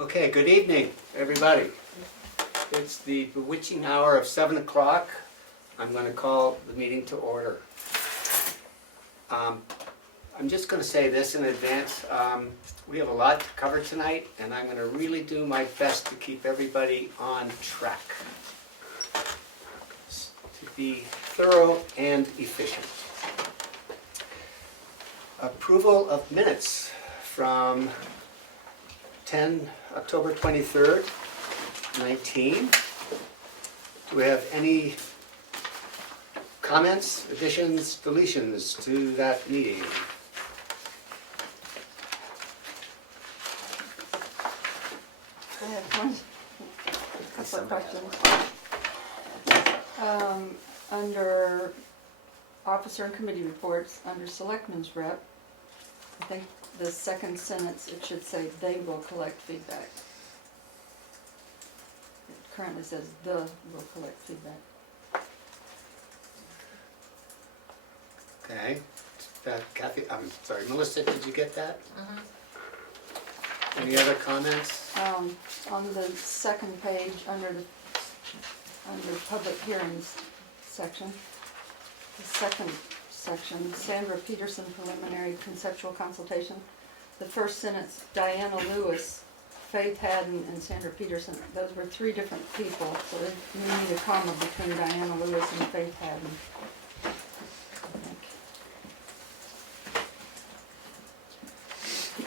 Okay, good evening, everybody. It's the bewitching hour of 7 o'clock. I'm going to call the meeting to order. I'm just going to say this in advance. We have a lot to cover tonight, and I'm going to really do my best to keep everybody on track, to be thorough and efficient. Approval of minutes from October 23rd, 19. Do we have any comments, additions, deletions to that meeting? I have one, couple of questions. Under officer and committee reports, under selectmen's rep, I think the second sentence, it should say, "They will collect feedback." It currently says, "The will collect feedback." Okay. Kathy, I'm sorry, Melissa, did you get that? Any other comments? On the second page, under public hearings section, the second section, Sandra Peterson preliminary conceptual consultation. The first sentence, Diana Lewis, Faith Haddon, and Sandra Peterson, those were three different people, so we need a comma between Diana Lewis and Faith Haddon.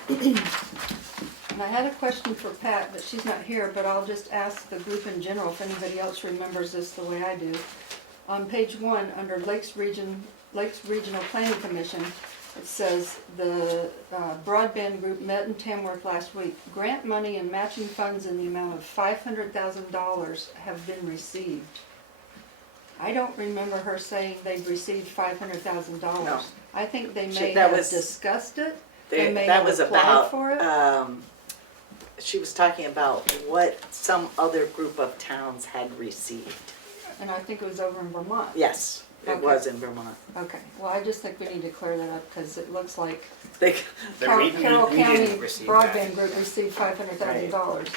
And I had a question for Pat, but she's not here, but I'll just ask the group in general if anybody else remembers this the way I do. On page 1, under Lakes Regional Planning Commission, it says the broadband group met in Tamworth last week. Grant money and matching funds in the amount of $500,000 have been received. I don't remember her saying they've received $500,000. No. I think they may That have was- discussed it. They may That have was applied about, for it. she was talking about what some other group of towns had received. And I think it was over in Vermont. Yes, it Okay. was in Vermont. Okay, well, I just think we need to clear that up, because it looks like They, Carroll we County didn't receive that. Broadband Group received $500,000.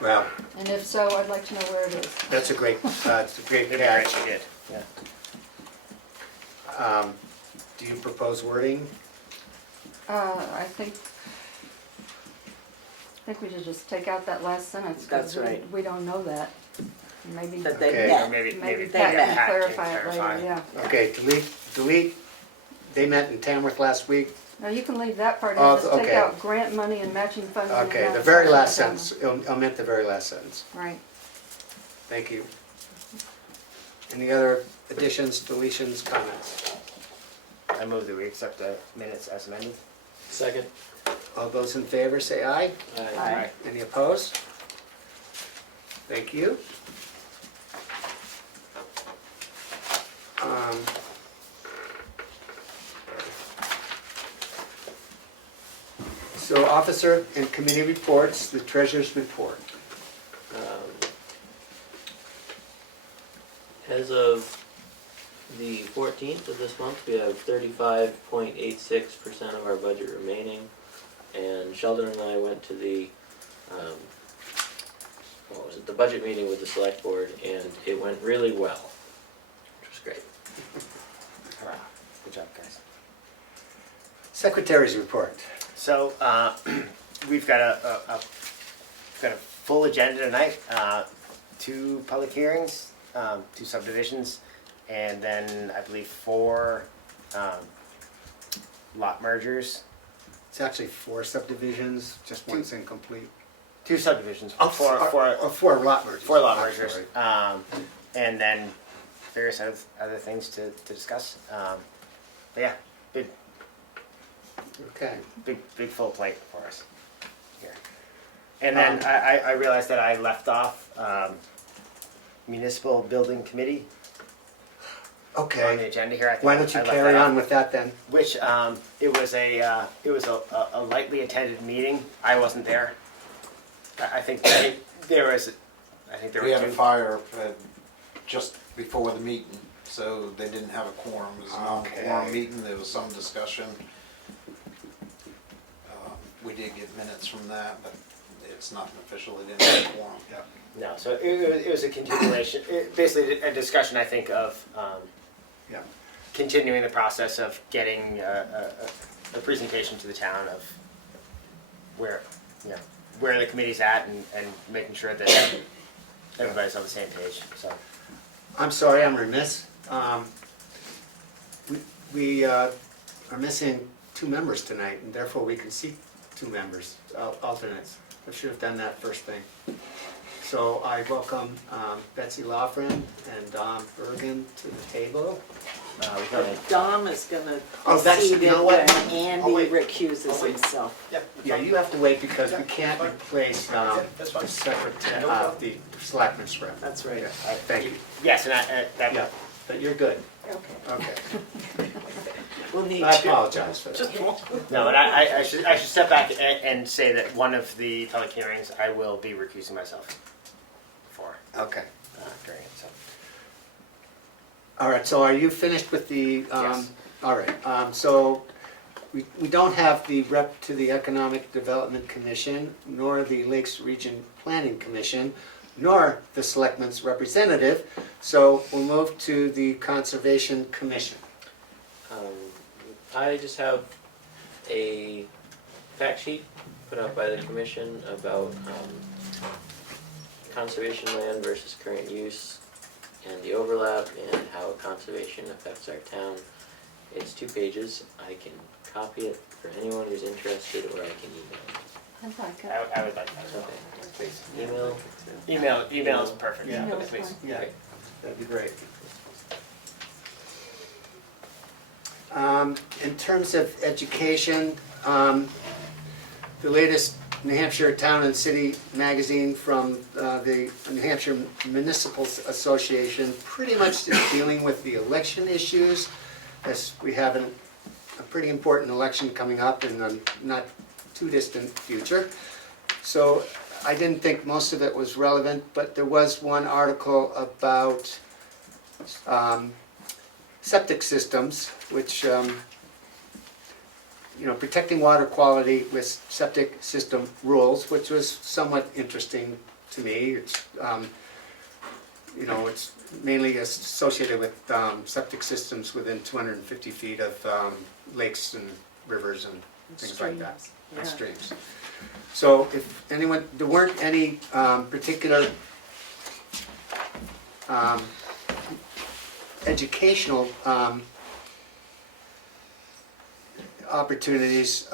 Well, And if so, I'd like to know where it is. that's a great catch. Very good. Yeah. Do you propose wording? I think we should just take out that last sentence. 'Cause That's right. We don't know that. Maybe that they Okay. Or met. maybe Pat they can met. clarify it later, yeah. Okay, delete. They met in Tamworth last week. No, you can leave that part in, Oh, just take okay. out grant money and matching funds. in Okay, amount the of very last $500,000. sentence, omit the very last sentence. Right. Thank you. Any other additions, deletions, comments? I move that we accept the minutes as amended. Second. All those in favor say aye. Aye. Any opposed? Thank you. So officer and committee reports, the treasurer's report. As of the 14th of this month, we have 35.86% of our budget remaining, and Sheldon and I went to the the budget meeting with the select board, and it went really well, which was great. Hurrah. Good job, guys. Secretary's report. So we've got a full agenda tonight. 2 public hearings, 2 subdivisions, and then I believe 4 lot mergers. It's actually 4 subdivisions, just one's incomplete. 2 subdivisions. Oh, four four lot mergers. 4 lot I'm mergers. sorry. And then various other things to discuss. But yeah, Okay. big full plate for us here. And then I realized that I left off municipal building committee on the Okay. agenda here. I think Why don't you I left carry that on off. with that then? Which it was a lightly attended meeting. I wasn't there. I think there was. I think there We were had a 2. fire just before the meeting, so they didn't have a quorum. It was a non-quorum Okay. meeting, there was some discussion. We did get minutes from that, but it's nothing official, they didn't have a quorum. Yeah. No, so it was a continuation, basically a discussion, I think, of Yeah. continuing the process of getting a presentation to the town of where, you know, where the committee's at and making sure that everybody's on the same page, so. I'm sorry, I'm remiss. We are missing 2 members tonight, and therefore we can seat 2 members, alternates. I should have done that first thing. So I welcome Betsy Lofgren and Don Bergen to the table. We can, Dom is gonna Oh, that's- see you know it what? when I'll wait. Andy recuses I'll wait. himself. Yeah, you have to wait because we can't fine. replace that's fine. the secretary, No problem. the selectman's rep. That's right. Okay, thank you. yes, and that, Yeah, but you're good. Okay. Okay. We'll need I to. apologize for that. Just one. no, and I should step back and say that one of the public hearings, I will be recusing myself for, Okay. during it, so. All right, so are you finished with the, Yes. all right, so we don't have the rep to the Economic Development Commission, nor the Lakes Region Planning Commission, nor the Selectmen's representative, so we'll move to the Conservation Commission. I just have a fact sheet put out by the commission about conservation land versus current use and the overlap and how conservation affects our town. It's 2 pages. I can copy it for anyone who's interested, or I can email it. I'd like it. I would like that as well, Okay. please. Email. Email is perfect, Yeah. Email's please. fine. Yeah, Okay. that'd be great. In terms of education, the latest New Hampshire Town and City magazine from the New Hampshire Municipal Association pretty much is dealing with the election issues, as we have a pretty important election coming up in the not too distant future. So I didn't think most of it was relevant, but there was one article about septic systems, which, protecting water quality with septic system rules, which was somewhat interesting to me. It's, it's mainly associated with septic systems within 250 feet of lakes and rivers and things like that, Streams, and yeah. streams. So if anyone, there weren't any particular educational opportunities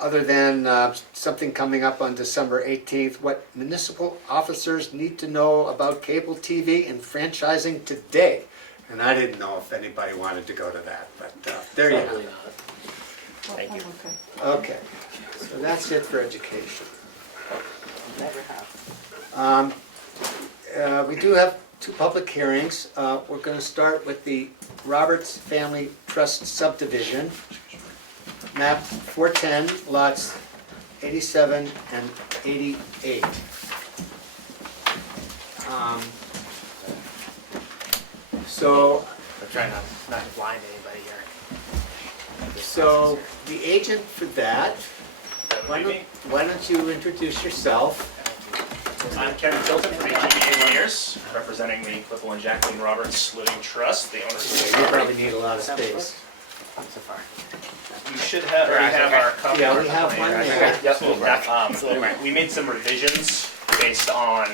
other than something coming up on December 18th, what municipal officers need to know about cable TV and franchising today. And I didn't know if anybody wanted to go to that, but there you Probably go. not. Thank I'm you. okay. Okay, so that's it for education. Never have. We do have 2 public hearings. We're going to start with the Roberts Family Trust subdivision, map 410, lots 87 and 88. So, I'm trying not to blind anybody here. so the agent for that, why don't you introduce yourself? I'm Kevin Tilton from HEB Engineers, representing the Clipple and Jacqueline Roberts Living Trust, the owners of the You property. probably need a lot of space. So far. You should have, already have our copy. Yeah, of our we have one plan. there. Yep. We made some revisions based on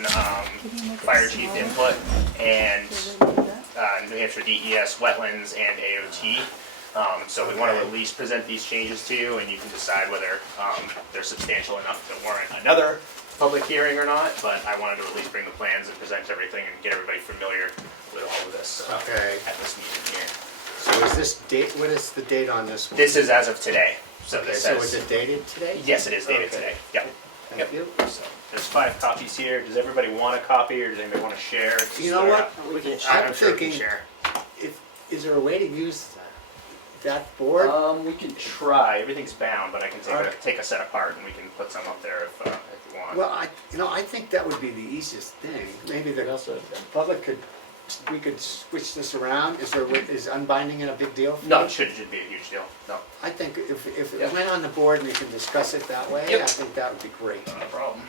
fire chief input and New Hampshire DES, wetlands, and AOT. So we want to at least present these changes to you, and you can decide whether they're substantial enough to warrant another public hearing or not, but I wanted to at least bring the plans and present everything and get everybody familiar with all of this Okay. at this meeting here. So is this date, what is the date on this one? This is as of today, so Okay, this so says, is it dated today? yes, it is dated Okay. today, yep. Thank you. So there's 5 copies here, does everybody want a copy, or does anybody want to share? You know what? We can I'm sure we can thinking, share. is there a way to use that board? We can try, everything's bound, but I can Okay. take a set apart and we can put some up there if you want. Well, I think that would be the easiest thing. Maybe We the also, public could we could switch this around? Is unbinding it a big deal? for No, you? it shouldn't be a huge deal, no, I think if Yeah. it went on the board and we can discuss it that way, Yep. I think that would be great. not a problem.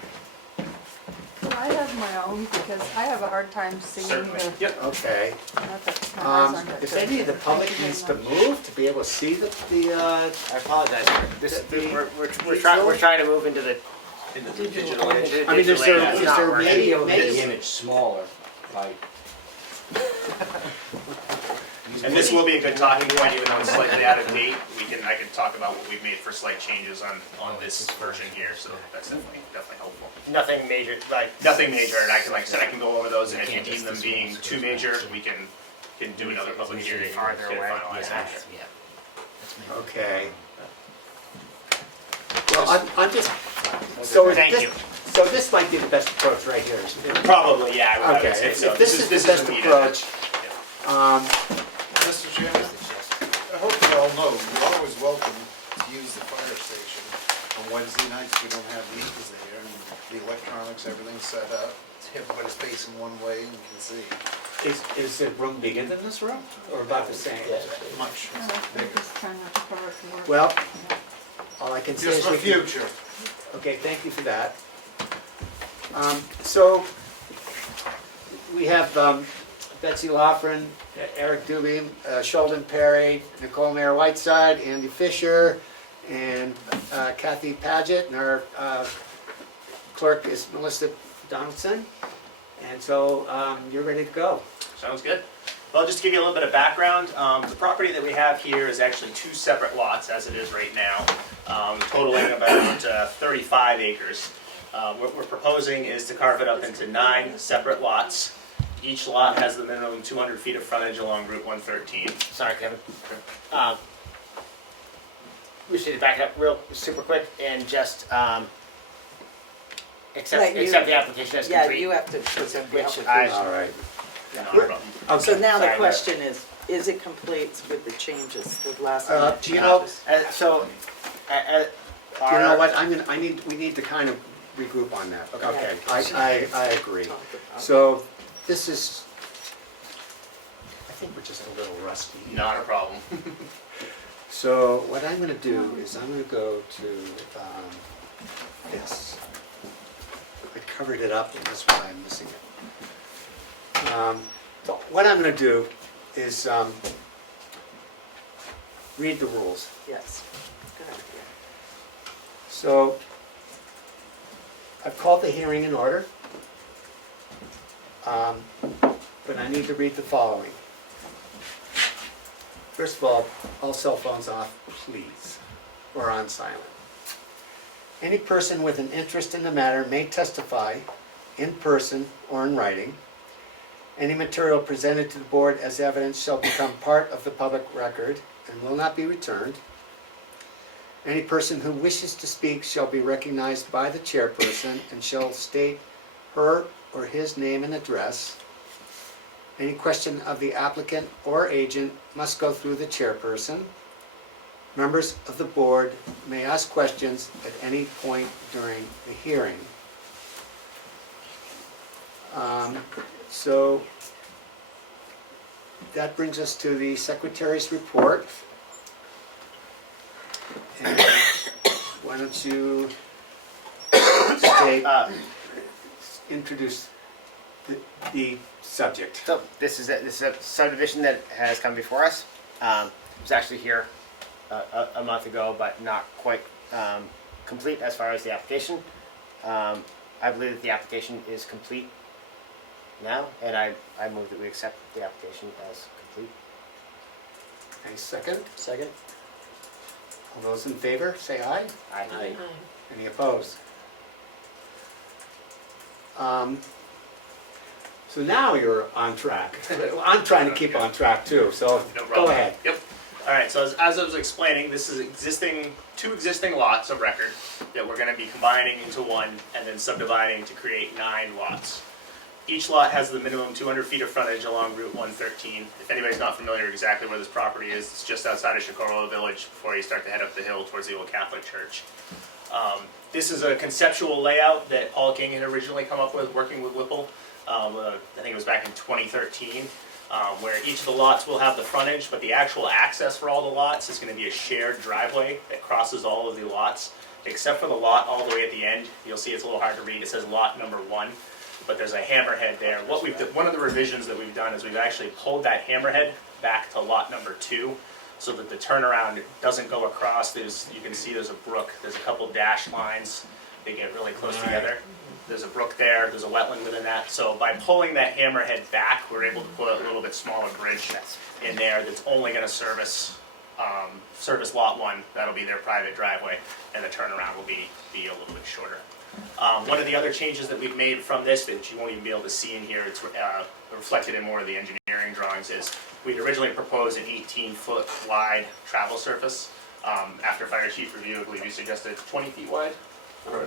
Well, I have my own because I have a hard time seeing Certainly, the, yep. Okay. not that my eyes aren't that If good. any of the public Thank you needs to very much. move to be able to see the I apologize. The- We're trying to move into the In the digital age. I mean, is there, It's is not there working. maybe, Maybe make the maybe, image smaller by. And this will be a good talking point, even though it's slightly out of date, I can talk about what we've made for slight changes on this version here, so that's definitely helpful. nothing major, like. Nothing major, and like I said, I can go over those, and if you deem them being too major, we can do another public hearing and Farther get it away. finalized after. okay. Well, I'm just, so Thank this, you. so this might be the best approach right here. isn't it? Probably, yeah, I would Okay, say if so. this is the This best needed. approach, Mr. Chairman, I hope you all know, you're always welcome to use the fire station. On Wednesday nights, we don't have meters there, and the electronics, everything's set up. Everybody's facing one way and can see. is the room bigger than this room, or about the same? Yeah. Much. No, I'm just trying not to cover it from work. Well, all I can say Just is for we can. future. Okay, thank you for that. So, we have Betsy Loughran, Eric Doobie, Sheldon Perry, Nicole Mayer Whiteside, Andy Fisher, and Kathy Paget, and our clerk is Melissa Donaldson. And so, you're ready to go. Sounds good. Well, just to give you a little bit of background, the property that we have here is actually 2 separate lots as it is right now, totaling about 35 acres. What we're proposing is to carve it up into 9 separate lots. Each lot has the minimum 200 feet of frontage along Route 113. Sorry, Kevin. We should back up real super quick and just accept Right, you- the application as Yeah, complete. you have to present the Which application. All right. Not a problem. So now the Sorry, question is it complete with the changes, the last Do minute you know, changes? you know what, we need to kind of regroup on that. Okay, I agree. Talk about- So, this is, I think we're just a little rusty. Not a problem. So what I'm gonna do is I'm gonna go to this. I covered it up and that's why I'm missing it. What I'm gonna do is read the rules. Yes. Good idea. So I've called the hearing in order, but I need to read the following. First of all cell phones off, please, or on silent. Any person with an interest in the matter may testify in person or in writing. Any material presented to the board as evidence shall become part of the public record and will not be returned. Any person who wishes to speak shall be recognized by the chairperson and shall state her or his name and address. Any question of the applicant or agent must go through the chairperson. Members of the board may ask questions at any point during the hearing. So that brings us to the secretary's report. And why don't you state, introduce the subject. So this is a subdivision that has come before us. It was actually here a month ago, but not quite complete as far as the application. I believe that the application is complete now, and I move that we accept the application as complete. A second. Second? All those in favor, say aye. Aye. Any opposed? So now you're on track. I'm trying to keep on track too, so No go problem. ahead. Yep. All right, so as I was explaining, this is two existing lots of record that we're gonna be combining into one and then subdividing to create 9 lots. Each lot has the minimum 200 feet of frontage along Route 113. If anybody's not familiar exactly where this property is, it's just outside of Socorro Village before you start to head up the hill towards the old Catholic Church. This is a conceptual layout that Paul King had originally come up with, working with Whipple. I think it was back in 2013, where each of the lots will have the frontage, but the actual access for all the lots is going to be a shared driveway that crosses all of the lots, except for the lot all the way at the end. You'll see it's a little hard to read. It says lot number 1, but there's a hammerhead there. One of the revisions that we've done is we've actually pulled that hammerhead back to lot number 2, so that the turnaround doesn't go across. You can see there's a brook. There's a couple dash lines. They get really close together. There's a brook there. There's a wetland within that. So by pulling that hammerhead back, we're able to put a little bit smaller bridge in there that's only going to service lot 1. That'll be their private driveway, and the turnaround will be a little bit shorter. One of the other changes that we've made from this that you won't even be able to see in here, it's reflected in more of the engineering drawings, is we'd originally proposed an 18-foot wide travel surface. After fire chief review, I believe you suggested 20 feet wide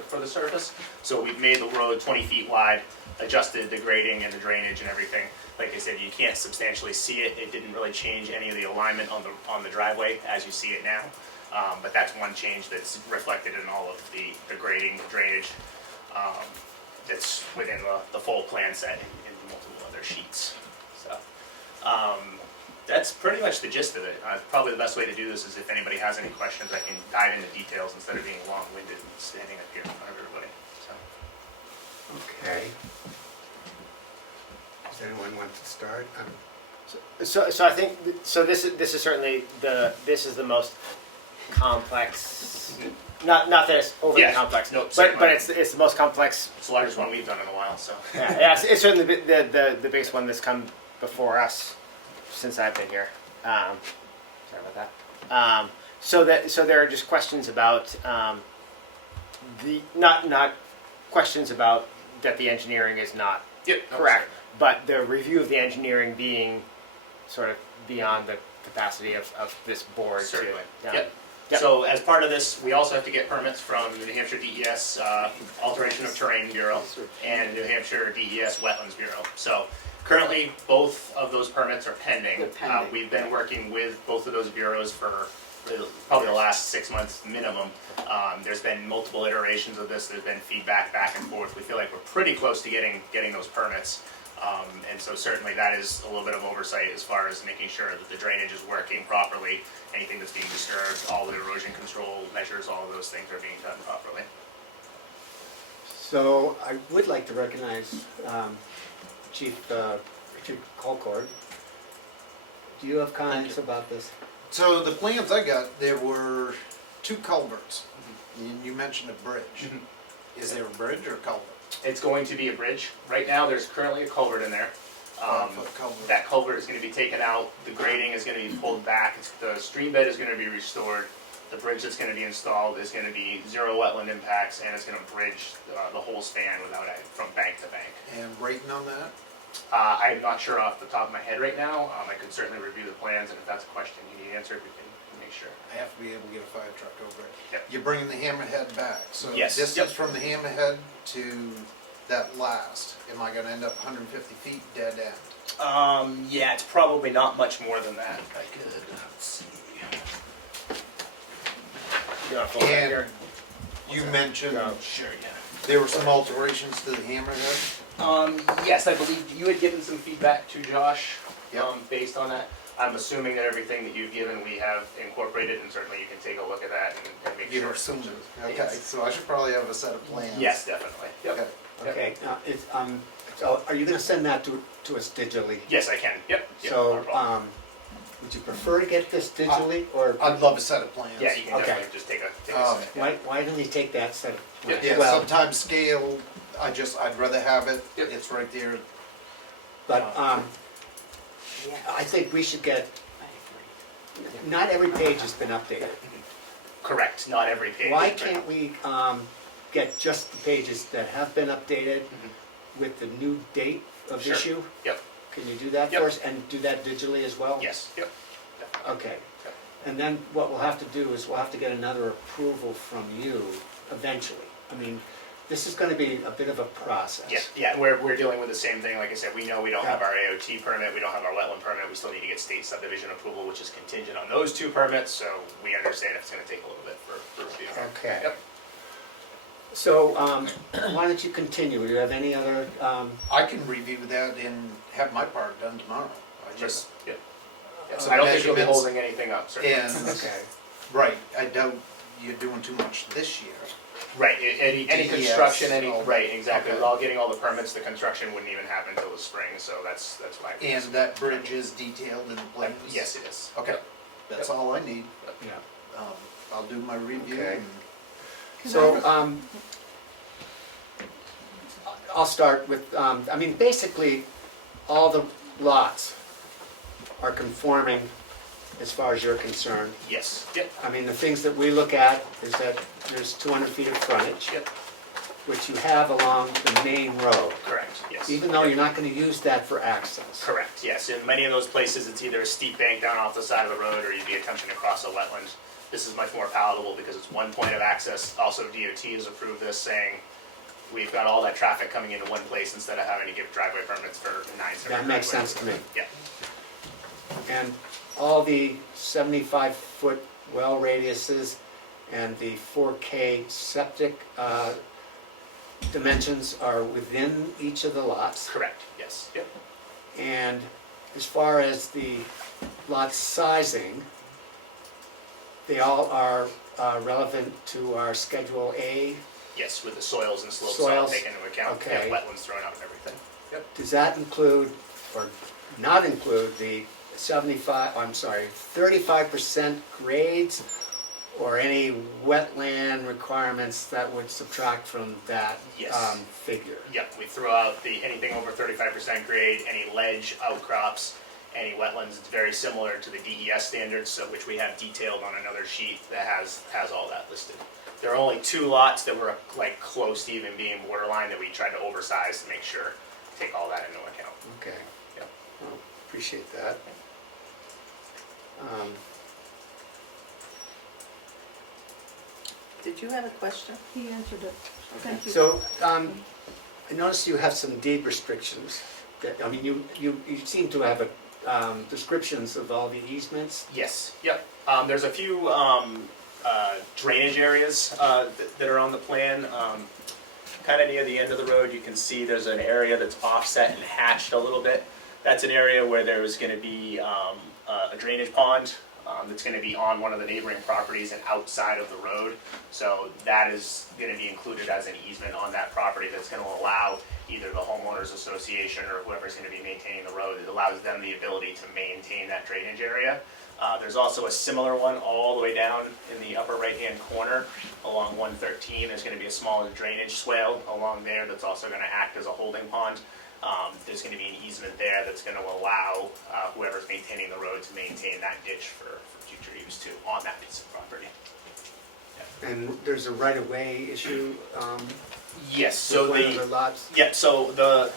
for the surface. So we've made the road 20 feet wide, adjusted the grading and the drainage and everything. Like I said, you can't substantially see it. It didn't really change any of the alignment on the driveway as you see it now. But that's one change that's reflected in all of the grading, the drainage, that's within the full plan set in multiple other sheets. So that's pretty much the gist of it. Probably the best way to do this is if anybody has any questions, I can dive into details instead of being long-winded and standing up here in front of everybody. So. Okay. Does anyone want to start? So I think this is certainly this is the most complex. Not that it's overly Yes. complex, No, but certainly. it's the most complex. It's the largest one we've done in a while, so. Yeah, it's certainly the biggest one that's come before us since I've been here. Sorry about that. So there are just questions about not questions about that the engineering is not Yep. correct, but the review of the engineering being sort of beyond the capacity of this board. Certainly. To, Yep. Yep. So as part of this, we also have to get permits from the New Hampshire DES Alteration of Terrain Bureau and New Hampshire DES Wetlands Bureau. So currently, both of those permits are pending. They're pending. We've been working with both of those bureaus for probably the last 6 months minimum. There's been multiple iterations of this. There's been feedback back and forth. We feel like we're pretty close to getting those permits. And so certainly that is a little bit of oversight as far as making sure that the drainage is working properly, anything that's being disturbed, all the erosion control measures, all of those things are being done properly. So I would like to recognize Chief Richard Colcord. Do you have comments about this? So the plans I got, there were 2 culverts. And you mentioned a bridge. Is there a bridge or a culvert? It's going to be a bridge. Right now, there's currently a culvert in there. 5-foot culvert. That culvert is going to be taken out, the grading is going to be pulled back, the stream bed is going to be restored, the bridge that's going to be installed is going to be 0 wetland impacts, and it's going to bridge the whole span from bank to bank. And rating on that? I'm not sure off the top of my head right now. I could certainly review the plans, and if that's a question you need answered, we can make sure. I have to be able to get a fire truck over it. Yep. You're bringing the hammerhead back, so Yes. distance Yep. from the hammerhead to that last, am I gonna end up 150 feet dead end? Yeah, it's probably not much more than that. I could, let's see. You want to fold that And here? you mentioned Sure, yeah. there were some alterations to the hammerhead. Yes, I believe you had given some feedback to Josh, Yep. based on that. I'm assuming that everything that you've given, we have incorporated, and certainly you can take a look at that and make You sure. were assuming, okay, Yes. so I should probably have a set of plans. Yes, definitely. Yep. Okay. Okay, so are you gonna send that to us digitally? Yes, I can. Yep. Yep, not a So, problem. would you prefer to get this digitally, or I'd love a set of plans. Yeah, you can okay. definitely just take a Um, second. why don't we take that set of plans? Yeah, Well, sometimes scale, I'd rather have it, Yep. it's right there. but, I think we should get, not every page has been updated. Correct, not every page. Why but- can't we, get just the pages that have been updated with the new date of Sure. issue? Yep, Can you do that Yep. for us, and do that digitally as well? yes, yep. Okay. Yep. And then what we'll have to do is we'll have to get another approval from you eventually. I mean, this is gonna be a bit of a process. Yeah, we're dealing with the same thing. Like I said, we know we don't have our AOT permit, we don't have our wetland permit, we still need to get state subdivision approval, which is contingent on those 2 permits, so we understand it's gonna take a little bit for review. Okay. Yep. So, why don't you continue? Do you have any other, I can review that and have my part done tomorrow. I just, Yeah. Yeah, so Some I don't think you'll be measurements holding anything up, certainly. and, okay, right, I doubt you're doing too much this year. Right, any DES, construction, all- right, exactly, okay. we're all getting all the permits, the construction wouldn't even happen until the spring, so that's why. And that bridge is detailed in the plans? Yes, it is. Okay, that's all I need. yeah. I'll do my review Okay. and So, I'll start with, I mean, basically, all the lots are conforming as far as you're concerned. Yes, yep, I mean, the things that we look at is that there's 200 feet of frontage, yep, which you have along the main road, correct, yes. even though you're not gonna use that for access. Correct, yes, in many of those places, it's either a steep bank down off the side of the road, or you'd be attempting to cross a wetland. This is much more palatable because it's one point of access. Also, DOT has approved this, saying we've got all that traffic coming into one place instead of having to give driveway permits for 9 separate That makes driveways. sense to me. Yeah, And all the 75-foot well radiuses and the 4K septic dimensions are within each of the lots. correct, yes, yep. And as far as the lot sizing, they all are relevant to our Schedule A. Yes, with the soils and slopes all Soils, taken into account, okay. yeah, wetlands thrown out and everything. Yep. Does that include, or not include, the 35% grades or any wetland requirements that would subtract from that Yes. figure? Yep, we throw out anything over 35% grade, any ledge, outcrops, any wetlands. It's very similar to the DES standards, so which we have detailed on another sheet that has all that listed. There are only 2 lots that were like close to even being borderline that we tried to oversize to make sure, take all that into account. Okay. Yep. Well, appreciate that. Did you have a question? He answered it. Thank you. So, I noticed you have some deed restrictions. That, I mean, you seem to have descriptions of all the easements. Yes, yep. There's a few drainage areas that are on the plan. Kind of near the end of the road, you can see there's an area that's offset and hatched a little bit. That's an area where there's going to be a drainage pond that's going to be on one of the neighboring properties and outside of the road. So that is going to be included as an easement on that property that's going to allow either the homeowners association or whoever's going to be maintaining the road. It allows them the ability to maintain that drainage area. There's also a similar one all the way down in the upper right-hand corner along 113. There's going to be a smaller drainage swale along there that's also going to act as a holding pond. There's going to be an easement there that's going to allow whoever's maintaining the road to maintain that ditch for future use too on that piece of property. And there's a right-of-way issue Yes, so with one of the lots. yeah, so the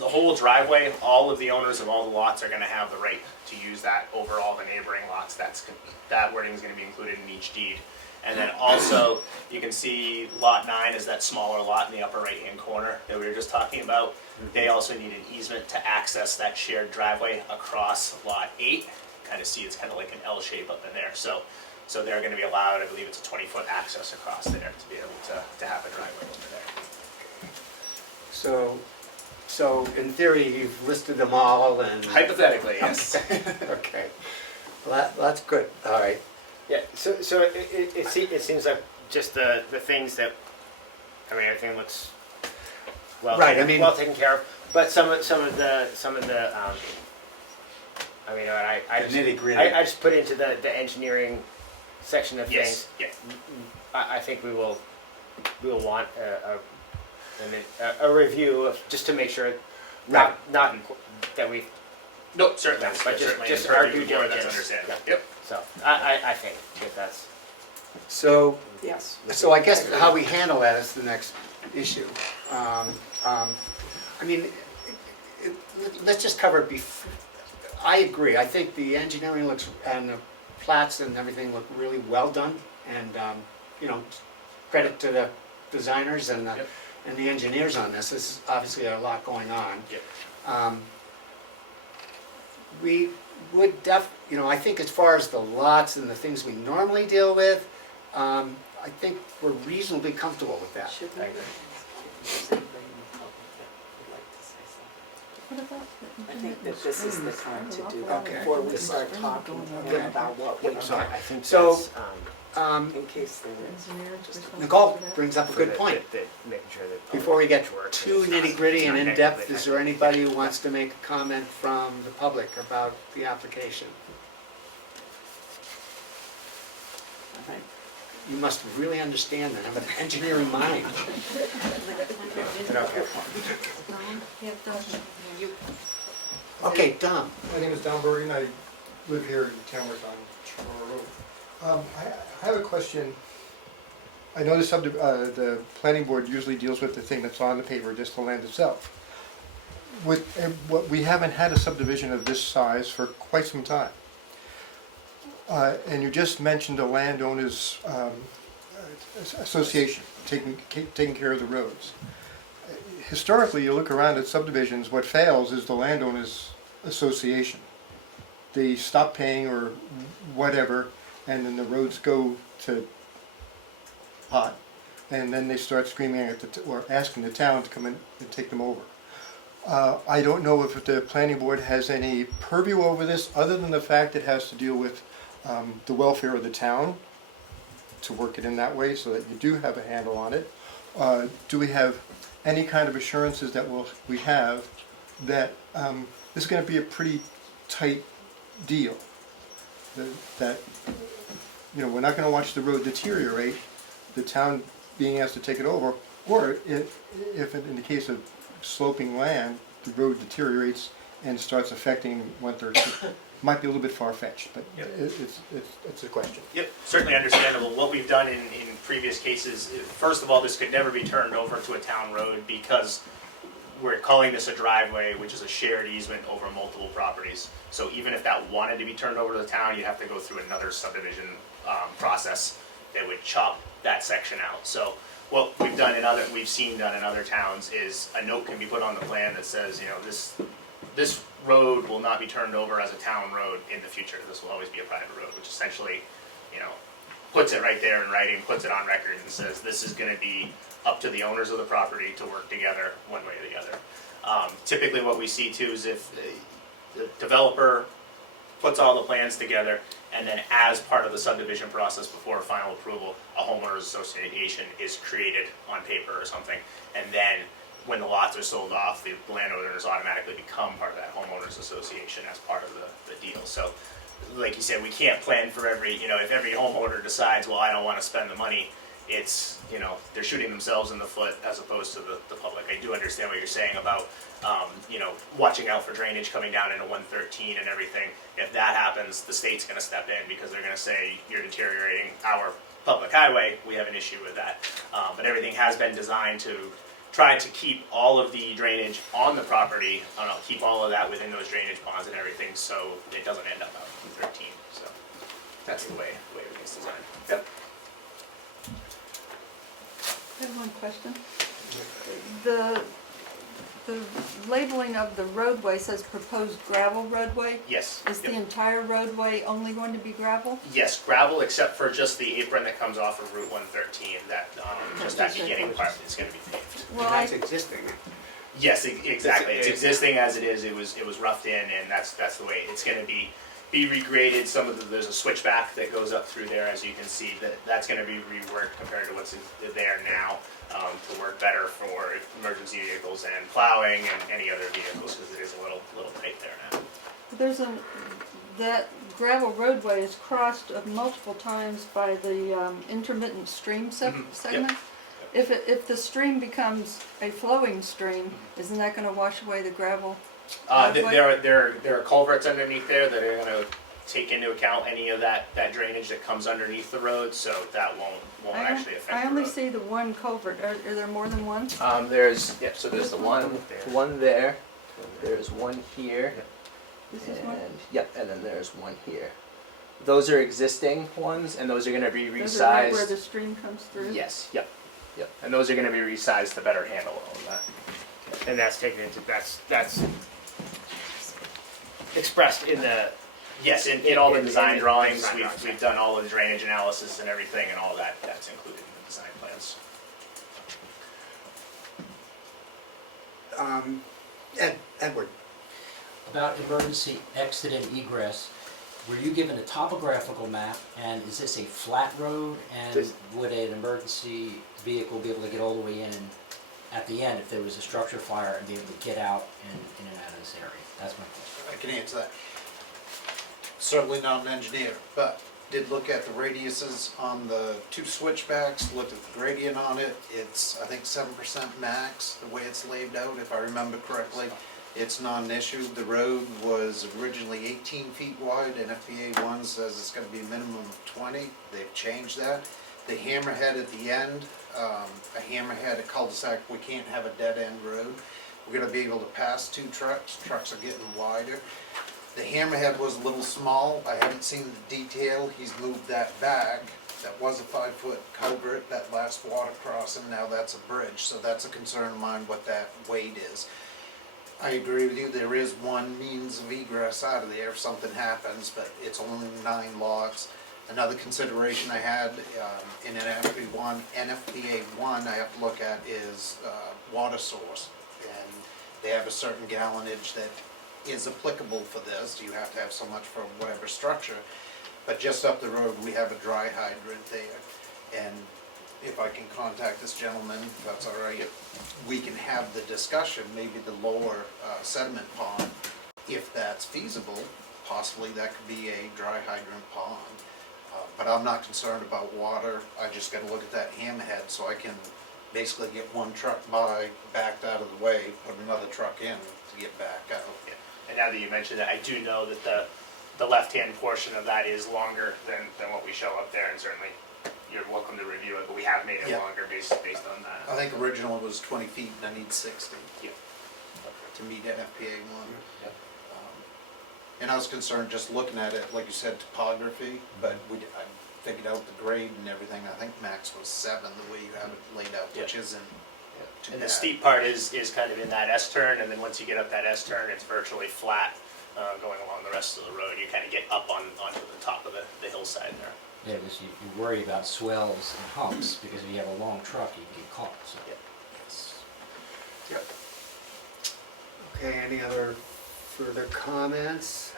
whole driveway, all of the owners of all the lots are gonna have the right to use that over all the neighboring lots. That wording is gonna be included in each deed. And then also, you can see lot 9 is that smaller lot in the upper right-hand corner that we were just talking about. They also need an easement to access that shared driveway across lot 8. Kind of see it's kind of like an L shape up in there. So they're gonna be allowed, I believe it's a 20-foot access across there to be able to have a driveway over there. So in theory, you've listed them all and. Hypothetically, yes. Okay, well, that's good, all right. Yeah, so it seems like just the things that, I mean, everything looks Right, I mean- well taken care of, but some of the I mean, I The just, nitty-gritty. I just put into the engineering section of Yes, things. yeah. I think we will want a review of, just to make sure, not that we, No, certainly, but certainly. just in our purview due of the board, diligence. That's understandable. Yeah. Yep. so I think that that's. So, Yes. so I guess how we handle that is the next issue. I mean, let's just cover it I agree, I think the engineering looks, and the plats and everything look really well done, and, you know, credit to the designers and Yep. the engineers on this. This is obviously a lot going on. Yep. We would you know, I think as far as the lots and the things we normally deal with, I I think we're reasonably comfortable with that. Should we? I agree. Is anybody in the public that would like to say something? What about the I think that this is the time to do that Okay. before we start talking about what we Sorry. want, I think So- that's, in case there is. Nicole brings up a for good the- point. making sure that. Before we get work too is not- nitty-gritty and not in-depth, negatively is there affected. anybody who wants to make a comment from the public about the application? You must really understand that, have an engineering mind. Okay. Okay, Dom, My name is Don Bergen, I live here in Tamworth on Churro Road. I have a question. I know the planning board usually deals with the thing that's on the paper, just the land itself. We haven't had a subdivision of this size for quite some time. And you just mentioned a landowners association taking care of the roads. Historically, you look around at subdivisions, what fails is the landowners association. They stop paying or whatever, and then the roads go to pot, and then they start screaming at or asking the town to come in and take them over. I don't know if the planning board has any purview over this, other than the fact it has to deal with the welfare of the town, to work it in that way so that you do have a handle on it. Do we have any kind of assurances that we have that this is going to be a pretty tight deal? That you know, we're not going to watch the road deteriorate, the town being asked to take it over, or if in the case of sloping land, the road deteriorates and starts affecting 1/3. Might be a little bit far-fetched, but Yep. it's a question. Yep, certainly understandable. What we've done in previous cases, first of all, this could never be turned over to a town road because we're calling this a driveway, which is a shared easement over multiple properties. So even if that wanted to be turned over to the town, you'd have to go through another subdivision process that would chop that section out. So what we've seen done in other towns is a note can be put on the plan that says, you know, this road will not be turned over as a town road in the future. This will always be a private road, which essentially, you know, puts it right there in writing, puts it on record and says this is gonna be up to the owners of the property to work together one way or the other. Typically what we see too is if the developer puts all the plans together and then as part of the subdivision process before final approval, a homeowners association is created on paper or something. And then when the lots are sold off, the landowners automatically become part of that homeowners association as part of the deal. So, like you said, we can't plan for if every homeowner decides, well, I don't want to spend the money, it's, you know, they're shooting themselves in the foot as opposed to the public. I do understand what you're saying about, watching out for drainage coming down into 113 and everything. If that happens, the state's going to step in because they're going to say, you're deteriorating our public highway, we have an issue with that. But everything has been designed to try to keep all of the drainage on the property, keep all of that within those drainage ponds and everything, so it doesn't end up out in 13. So that's the way everything's designed. Yep. I have one question. The labeling of the roadway says proposed gravel roadway. Yes. Is the Yep. entire roadway only going to be gravel? Yes, gravel, except for just the apron that comes off of Route 113. That just that beginning part is going to be paved. Well, that's existing. Yes, exactly. It's existing as it is. It was roughed in, and that's the way it's going to be regraded. There's a switchback that goes up through there, as you can see. That's going to be reworked compared to what's there now to work better for emergency vehicles and plowing and any other vehicles because it is a little tight there now. That gravel roadway is crossed multiple times by the intermittent stream segment. If the stream becomes a flowing stream, isn't that going to wash away the gravel? There are culverts underneath there that are going to take into account any of that drainage that comes underneath the road, so that won't actually affect the road. I only see the one culvert. Are there more than one? So there's the one there, there's one here, This is one? and then there's one here. Those are existing ones, and those are gonna be Those are right where resized. the stream comes through? Yes, yep, and those are gonna be resized to better handle all of that. And that's taken into, that's expressed in the Yes, in all the design the drawings, design drawings, we've done all the drainage analysis and everything, and all of that, that's included in the design plans. Edward, About emergency exit and egress, were you given a topographical map, and is this a flat road? And This- would an emergency vehicle be able to get all the way in at the end if there was a structure fire and be able to get out and in and out of this area? That's my question. I can answer that. Certainly not an engineer, but did look at the radiuses on the two switchbacks, looked at the gradient on it. It's, I think, 7% max, the way it's laid out, if I remember correctly. It's not an issue. The road was originally 18 feet wide, and FPA 1 says it's gonna be a minimum of 20. They've changed that. The hammerhead at the end, a hammerhead, a cul-de-sac, we can't have a dead-end road. We're gonna be able to pass two trucks. Trucks are getting wider. The hammerhead was a little small. I haven't seen the detail. He's moved that back. That was a 5-foot culvert, that last water crossing, now that's a bridge, so that's a concern of mine what that weight is. I agree with you, there is one means of egress out of there if something happens, but it's only 9 lots. Another consideration I had in an NFPA 1 I have to look at is water source. And they have a certain gallonage that is applicable for this. You have to have so much for whatever structure. But just up the road, we have a dry hydrant there. And if I can contact this gentleman, if that's all right, we can have the discussion, maybe the lower sediment pond, if that's feasible, possibly that could be a dry hydrant pond. But I'm not concerned about water. I just gotta look at that hammerhead so I can basically get one truck by, backed out of the way, put another truck in to get back out. Yeah. And now that you mentioned it, I do know that the left-hand portion of that is longer than what we show up there, and certainly you're welcome to review it, but we have made it Yeah. longer based on that. I think original was 20 feet and I need 60 Yeah. to meet NFPA 1. Yeah. And I was concerned just looking at it, like you said, topography, but I figured out the grade and everything. I think max was 7, the way you have it laid out, which isn't too And the bad. steep part is kind of in that S-turn, and then once you get up that S-turn, it's virtually flat going along the rest of the road. You kind of get up onto the top of the hillside there. Yeah, because you worry about swells and humps, because if you have a long truck, you can get caught, so. Yep. Okay, any other further comments?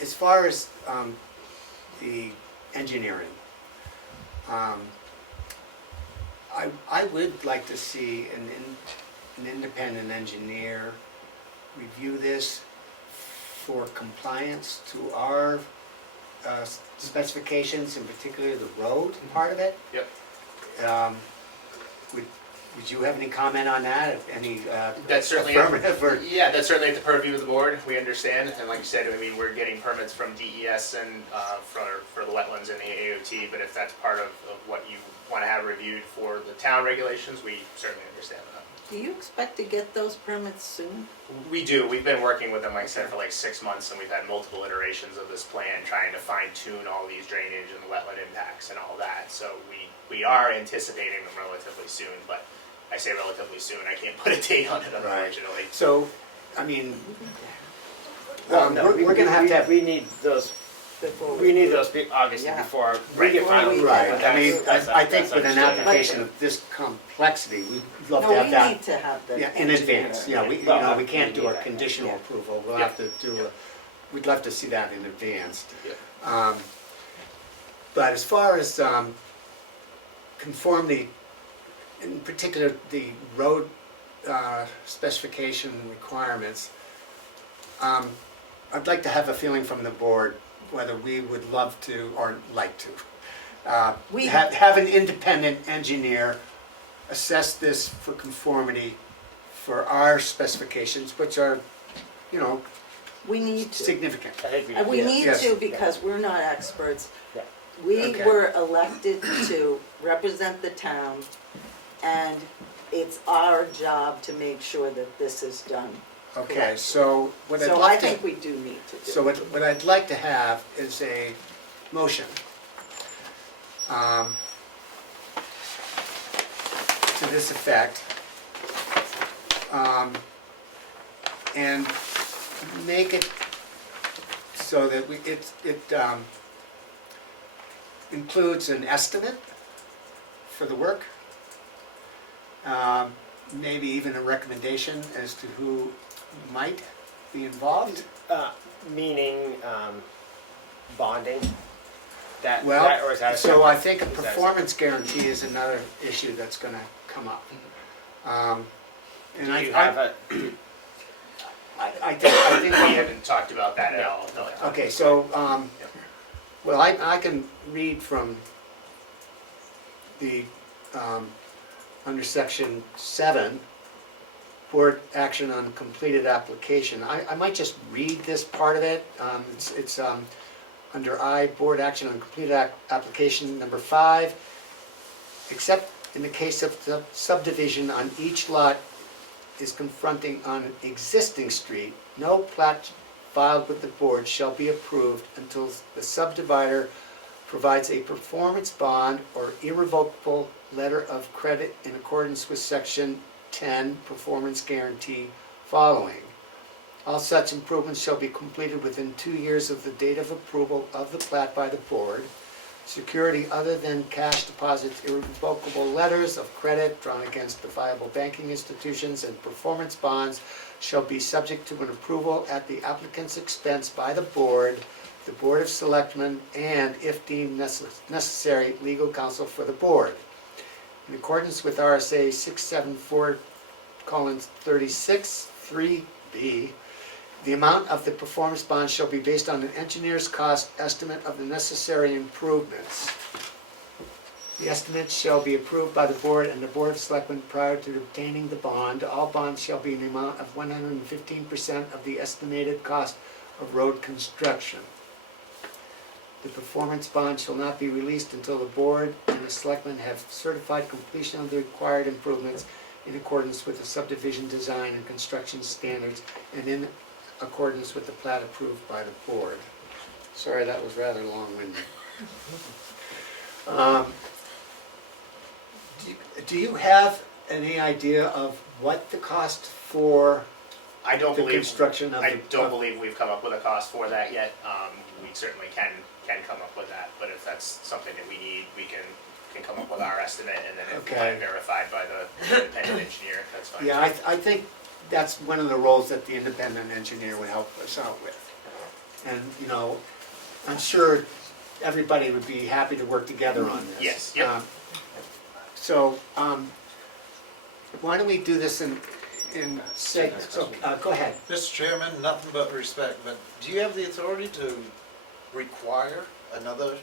As far as the engineering, I would like to see an independent engineer review this for compliance to our specifications, in particular the road part of it. Yep. Would you have any comment on that? Any That's certainly affirmative or? Yeah, that's certainly at the purview of the board. We understand, and like you said, I mean, we're getting permits from DES and for the wetlands and the AOT. But if that's part of what you want to have reviewed for the town regulations, we certainly understand that. Do you expect to get those permits soon? We do. We've been working with them, like I said, for like 6 months, and we've had multiple iterations of this plan, trying to fine tune all these drainage and wetland impacts and all that. So we are anticipating them relatively soon, but I say relatively soon. I can't put a date on it, unfortunately. So, I mean, No, we're gonna have to have. We need those, Before we need those, obviously, Yeah. before we get Before final we- approval. Right, I mean, That's- I think that's with an understood. application of this complexity, we'd love No, to we have that. need to have the Yeah, in engineer. advance, yeah, we, Well, we can't we do need a that, conditional yeah. approval, we'll Yeah. have to do we'd love to see that in advance. Yeah. But as far as conformity, in particular the road specification requirements, I'd like to have a feeling from the board whether we would love to or like to. We- Have an independent engineer assess this for conformity for our specifications, which are, you know, We need to. significant. I think And we Yeah. need Yes. to because we're not experts. Yeah. We Okay. were elected to represent the town, and it's our job to make sure that this is done. Okay, so what I'd So I like to. think we do need to do. So what I'd like to have is a motion to this effect, and make it so that it includes an estimate for the work, maybe even a recommendation as to who might be involved. Meaning bonding? That, Well, that, or is that a so I separate- think a is that a performance guarantee is another issue that's gonna come up. And Do I, you have a, I think We we haven't talked about that at all, no. okay, so, well, I can read from the, under section 7, board action on completed application. I might just read this part of it. It's under I, board action on completed application number 5, except in the case of the subdivision on each lot is confronting on an existing street, no plat filed with the board shall be approved until the subdivider provides a performance bond or irrevocable letter of credit in accordance with section 10 performance guarantee following. All such improvements shall be completed within 2 years of the date of approval of the plat by the board. Security other than cash deposits, irrevocable letters of credit drawn against the viable banking institutions, and performance bonds shall be subject to an approval at the applicant's expense by the Board of Selectmen, and if deemed necessary, legal counsel for the Board. In accordance with RSA 674:36, 3B, the amount of the performance bond shall be based on an engineer's cost estimate of the necessary improvements. The estimate shall be approved by the board and the Board of Selectmen prior to obtaining the bond. All bonds shall be in the amount of 115% of the estimated cost of road construction. The performance bond shall not be released until the board and the selectmen have certified completion of the required improvements in accordance with the subdivision design and construction standards and in accordance with the plat approved by the board. Sorry, that was rather long-winded. Do you have any idea of what the cost for I don't the believe, construction of I the... don't believe we've come up with a cost for that yet. We certainly can come up with that, but if that's something that we need, we can come up with our estimate, and then if we want Okay. it verified by the independent engineer, that's fine. Yeah, I think that's one of the roles that the independent engineer would help us out with. And, you know, I'm sure everybody would be happy to work together on this. Yes, yep. So, why don't we do this in segments? So, go ahead. Mr. Chairman, nothing but respect, but do you have the authority to require another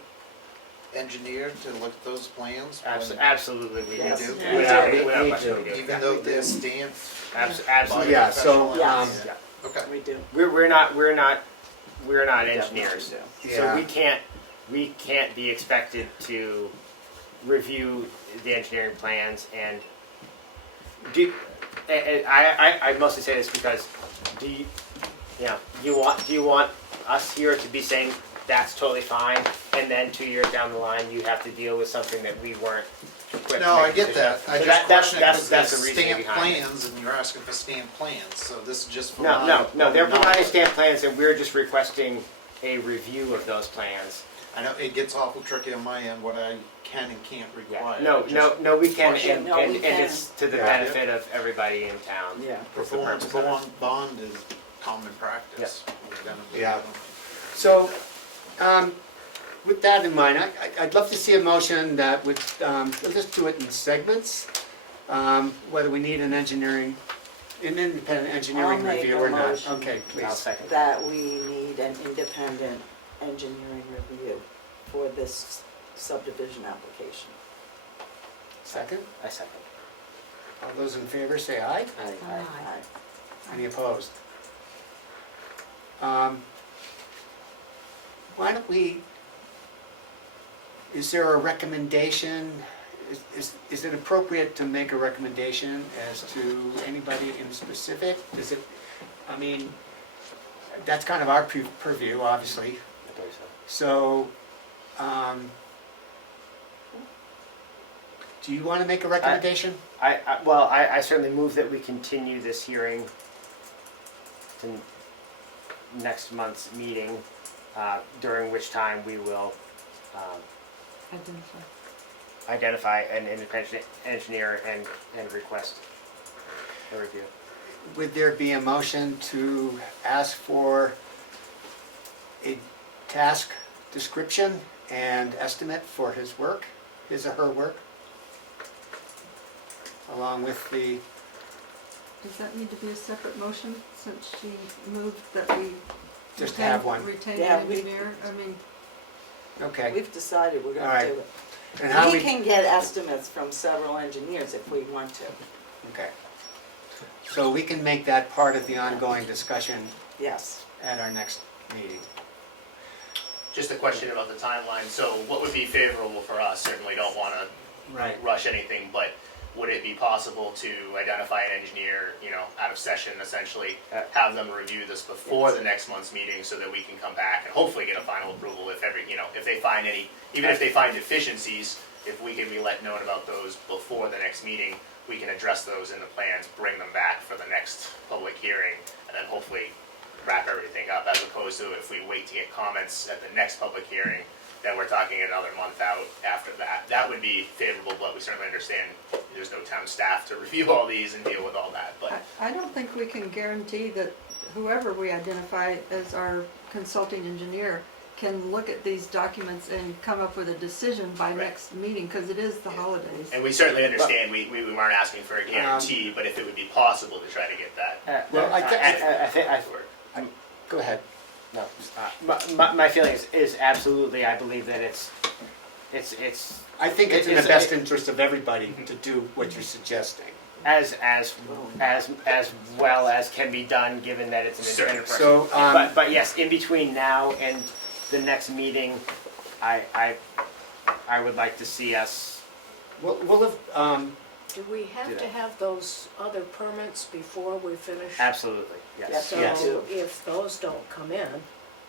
engineer to look at those plans? when- Absolutely, we do. Yes. do? Without We question, do. we do. Even though they're stamped? Absolutely. Yeah, so, Yes. Okay. We do. We're not engineers, Definitely so Yeah. we can't be expected to review the engineering plans and do. I mostly say this because do you want us here to be saying that's totally fine, and then 2 years down the line you have to deal with something that we weren't equipped No, to I make a get decision that. on. I So just question it that's because the there's reasoning stamped behind it. plans and you're asking for stamped plans, so this is just for No, they're my providing knowledge. stamp plans, and we're just requesting a review of those plans. I know it gets awful tricky on my end, what I can and can't require. No, we can, question. No, we and can. it's to the Yeah. benefit of everybody in town. Yeah. That's the Performance purpose of it. bond is common practice. Yeah. So, with that in mind, I'd love to see a motion that would, we'll just do it in segments, whether we need an independent engineering I'll make review a or not. motion. Okay, I'll please. second. That we need an independent engineering review for this subdivision application. Second? I second. All those in favor say aye. Aye. Any opposed? Why don't we, is there a recommendation, is it appropriate to make a recommendation as to anybody in specific? Does it, I mean, that's kind of our purview, obviously. I believe so. So, do you want to make a recommendation? I certainly move that we continue this hearing to next month's meeting during which time we will Identify. identify an independent engineer and request a review. Would there be a motion to ask for a task description and estimate for his work, his or her work? Along with the, Does that need to be a separate motion since she moved that we just retain- have one, retain Yeah, an we- engineer? I mean, okay. We've decided we're All gonna right. do it. And how We can get estimates from several engineers if we want to, Okay. So we can make that part of the ongoing discussion yes. at our next meeting. Just a question about the timeline, so what would be favorable for us, certainly don't wanna Right. rush anything, but would it be possible to identify an engineer, out of session essentially, have them review this before the next month's meeting so that we can come back and hopefully get a final approval if if they find any, even if they find deficiencies, if we can be let known about those before the next meeting, we can address those in the plans, bring them back for the next public hearing, and then hopefully wrap everything up, as opposed to if we wait to get comments at the next public hearing, then we're talking another month out after that. That would be favorable, but we certainly understand there's no town staff to review all these and deal with all that, but. I don't think we can guarantee that whoever we identify as our consulting engineer can look at these documents and come up with a decision by Right. next meeting, because it is the holidays. And we certainly understand, we weren't asking for a guarantee, but if it would be possible to try to get that. Well, I think, go ahead. No, my feeling is absolutely, I believe that it's, I think it's in the best interest of everybody to do what you're suggesting. as well as can be done, given that it's an independent person. So, But yes, in between now and the next meeting, I would like to see us, we'll have, Do we Do have to that. have those other permits before we finish? absolutely, yes. Yes, Yes. So if those don't come in,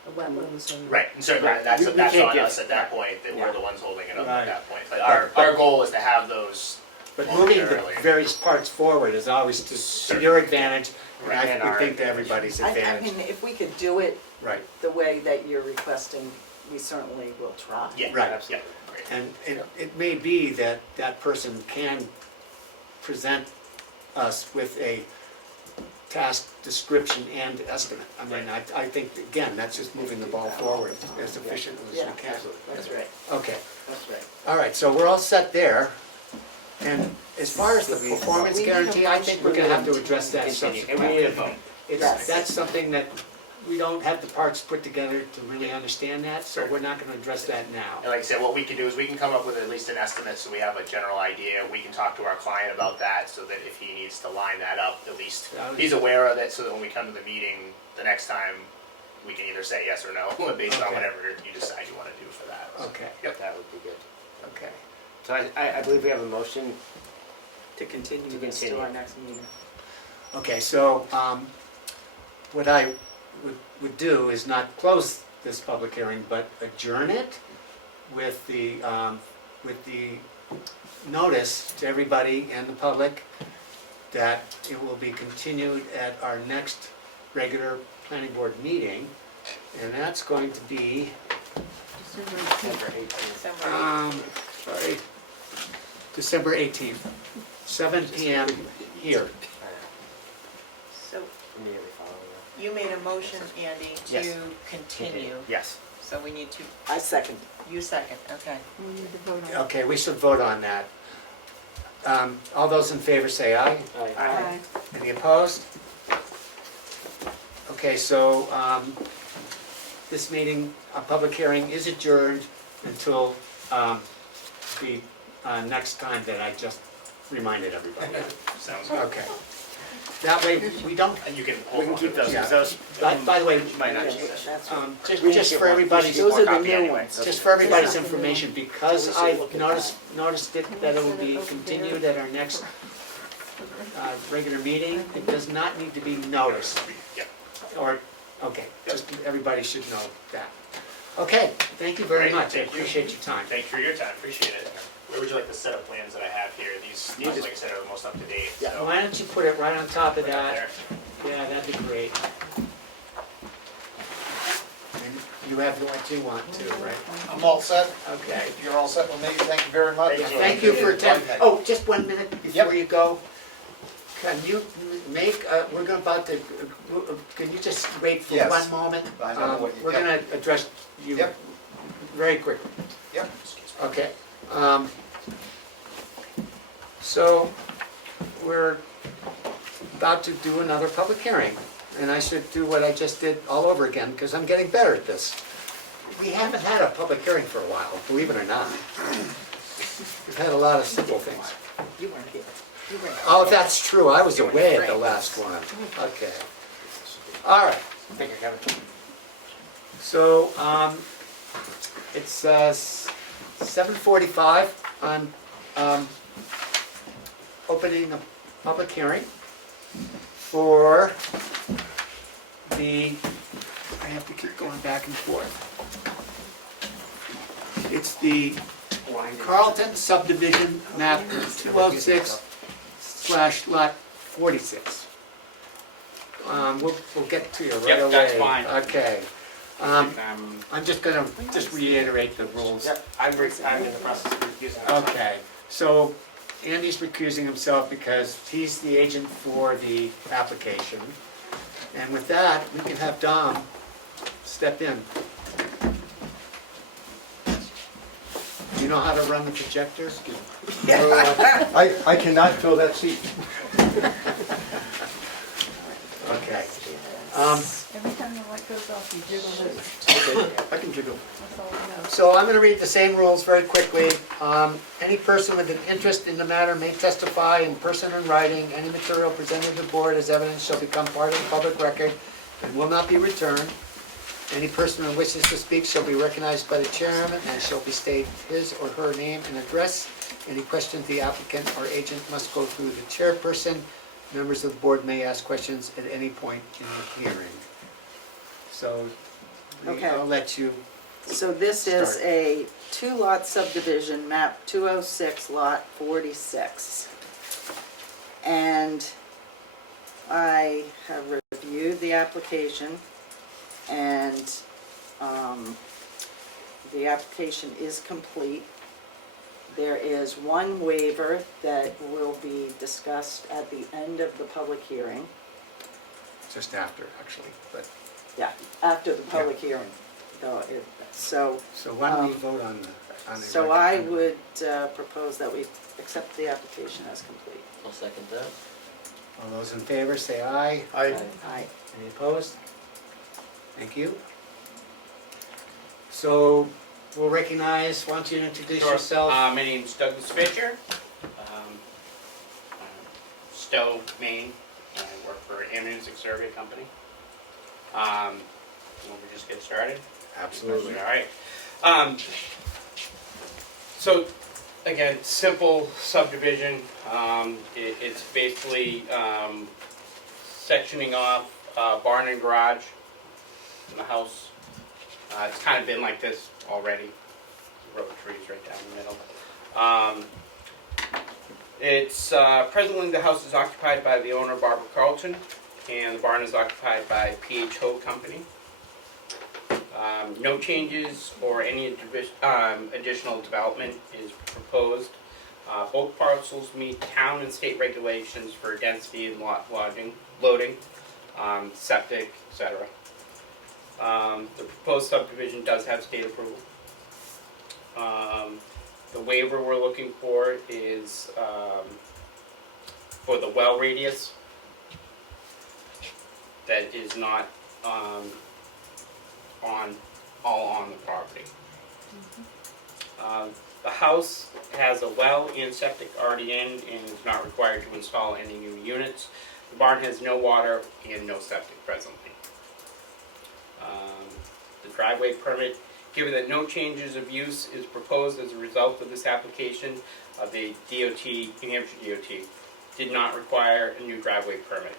the wetlands and. Right, and certainly Right. that's We that's can't on give- us at that point, that we're the ones holding it up Right. at that point. But our goal is to have those. but moving the momentarily. various parts forward is always to your advantage, and I And our think to everybody's I advantage. mean, if we could do it Right, the way that you're requesting, we certainly will try. Yeah, Right. absolutely. Great. and it may be that that person can present us with a task description and estimate. I mean, I think, again, that's just moving the ball forward as efficiently as Yeah, we can. that's right, Okay, that's right. all right, so we're all set there. And as far as the performance We need a guarantee, I think we're gonna have to address that Continue, subsequently. and we need a vote. Yes. That's something that we don't have the parts put together to really understand that, so we're not gonna address that now. And like I said, what we can do is we can come up with at least an estimate so we have a general idea. We can talk to our client about that so that if he needs to line that up, at least he's aware of it so that when we come to the meeting the next time, we can either say yes or no based on Okay. whatever you decide you want to do for that. So, Okay, Yep. That would be good. okay. So I believe we have a motion. To continue To this to continue. our next meeting. Okay, so, what I would do is not close this public hearing, but adjourn it with the notice to everybody and the public that it will be continued at our next regular planning board meeting, and that's going to be, sorry, December 18th, 7 PM here. So Immediately following that. you made a motion, Andy, Yes. to continue, Yes. so we need to, I second. you second, okay. We need to vote on it. Okay, we should vote on that. All those in favor say aye. Aye. Any opposed? Okay, so this meeting, a public hearing is adjourned until the next time that I just reminded everybody. Sounds good. Okay. That way, we don't, And you can We hold can on keep to those, Yeah. 'cause those by the way, Might not Yes, use it. that's right. just for everybody's, Those are the copy new anyway. ones. just for everybody's information, because I noticed it, that it will be continued at our next regular meeting, it does not need to be noticed. Yep. Or, okay, just everybody should know that. Okay, thank you very Great, much, I thank you. appreciate your time. Thank you for your time, appreciate it. Where would you like the set of plans that I have here? These like I said, are the most up to date, so. Why don't you put it right on top of Right up that? there. Yeah, that'd be great. And you have what you want too, right? I'm all set. Okay. You're all set with me. Thank you very much. Thank you for attending. Oh, just 1 minute before you go. Can you make, we're gonna about to, can you just wait for Yes. 1 moment? I know what you- We're yep. gonna address you Yep. very quickly. Yep. Okay. So, we're about to do another public hearing, and I should do what I just did all over again, because I'm getting better at this. We haven't had a public hearing for a while, believe it or not. We've had a lot of simple things. You weren't here. You weren't. Oh, that's true, I was away at the last one. Okay. All right. Thank you, Kevin. So, it's 7:45. I'm opening the public hearing for the, I have to keep going back and forth. It's the Carlton subdivision map 206/lot 46. We'll get to you right away. Yep, that's fine. Okay. I'm just gonna reiterate the rules. Yep, I'm in the process of using that. Okay, so Andy's recusing himself because he's the agent for the application. And with that, we can have Dom step in. Do you know how to run the projector? I cannot fill that seat. Okay. Every time the light goes off, you jiggle this. Okay, I can jiggle. That's all I know. So I'm going to read the same rules very quickly. Any person with an interest in the matter may testify in person or in writing. Any material presented to the board as evidence shall become part of the public record and will not be returned. Any person who wishes to speak shall be recognized by the chairman and shall be state his or her name and address. Any questions the applicant or agent must go through the chairperson. Members of the board may ask questions at any point in the hearing. So Okay. I'll let you. So this is Start. a 2-lot subdivision, map 206, lot 46. And I have reviewed the application, and the application is complete. There is one waiver that will be discussed at the end of the public hearing. Just after, actually, but, Yeah, after the public hearing, though, so why don't we vote on the So I would propose that we accept the application as complete. I'll second that. All those in favor, say aye. I, Aye. Any opposed? Thank you. So, we'll recognize, why don't you introduce Sure. yourself? My name's Douglas Fisher, Stowe, Maine, and I work for Air Music Survey Company. Want to just get started? Absolutely. All right. So, again, simple subdivision. It's basically sectioning off barn and garage in the house. It's kind of been like this already. Road trees right down the middle. It's presently the house is occupied by the owner, Barbara Carlton, and the barn is occupied by P.H. Ho Company. No changes or any additional development is proposed. Both parcels meet town and state regulations for density and lot loading, septic, etc. The proposed subdivision does have state approval. The waiver we're looking for is for the well radius that is not all on the property. The house has a well and septic already in and is not required to install any new units. The barn has no water and no septic presently. The driveway permit, given that no changes of use is proposed as a result of this application, the DOT, New Hampshire DOT, did not require a new driveway permit.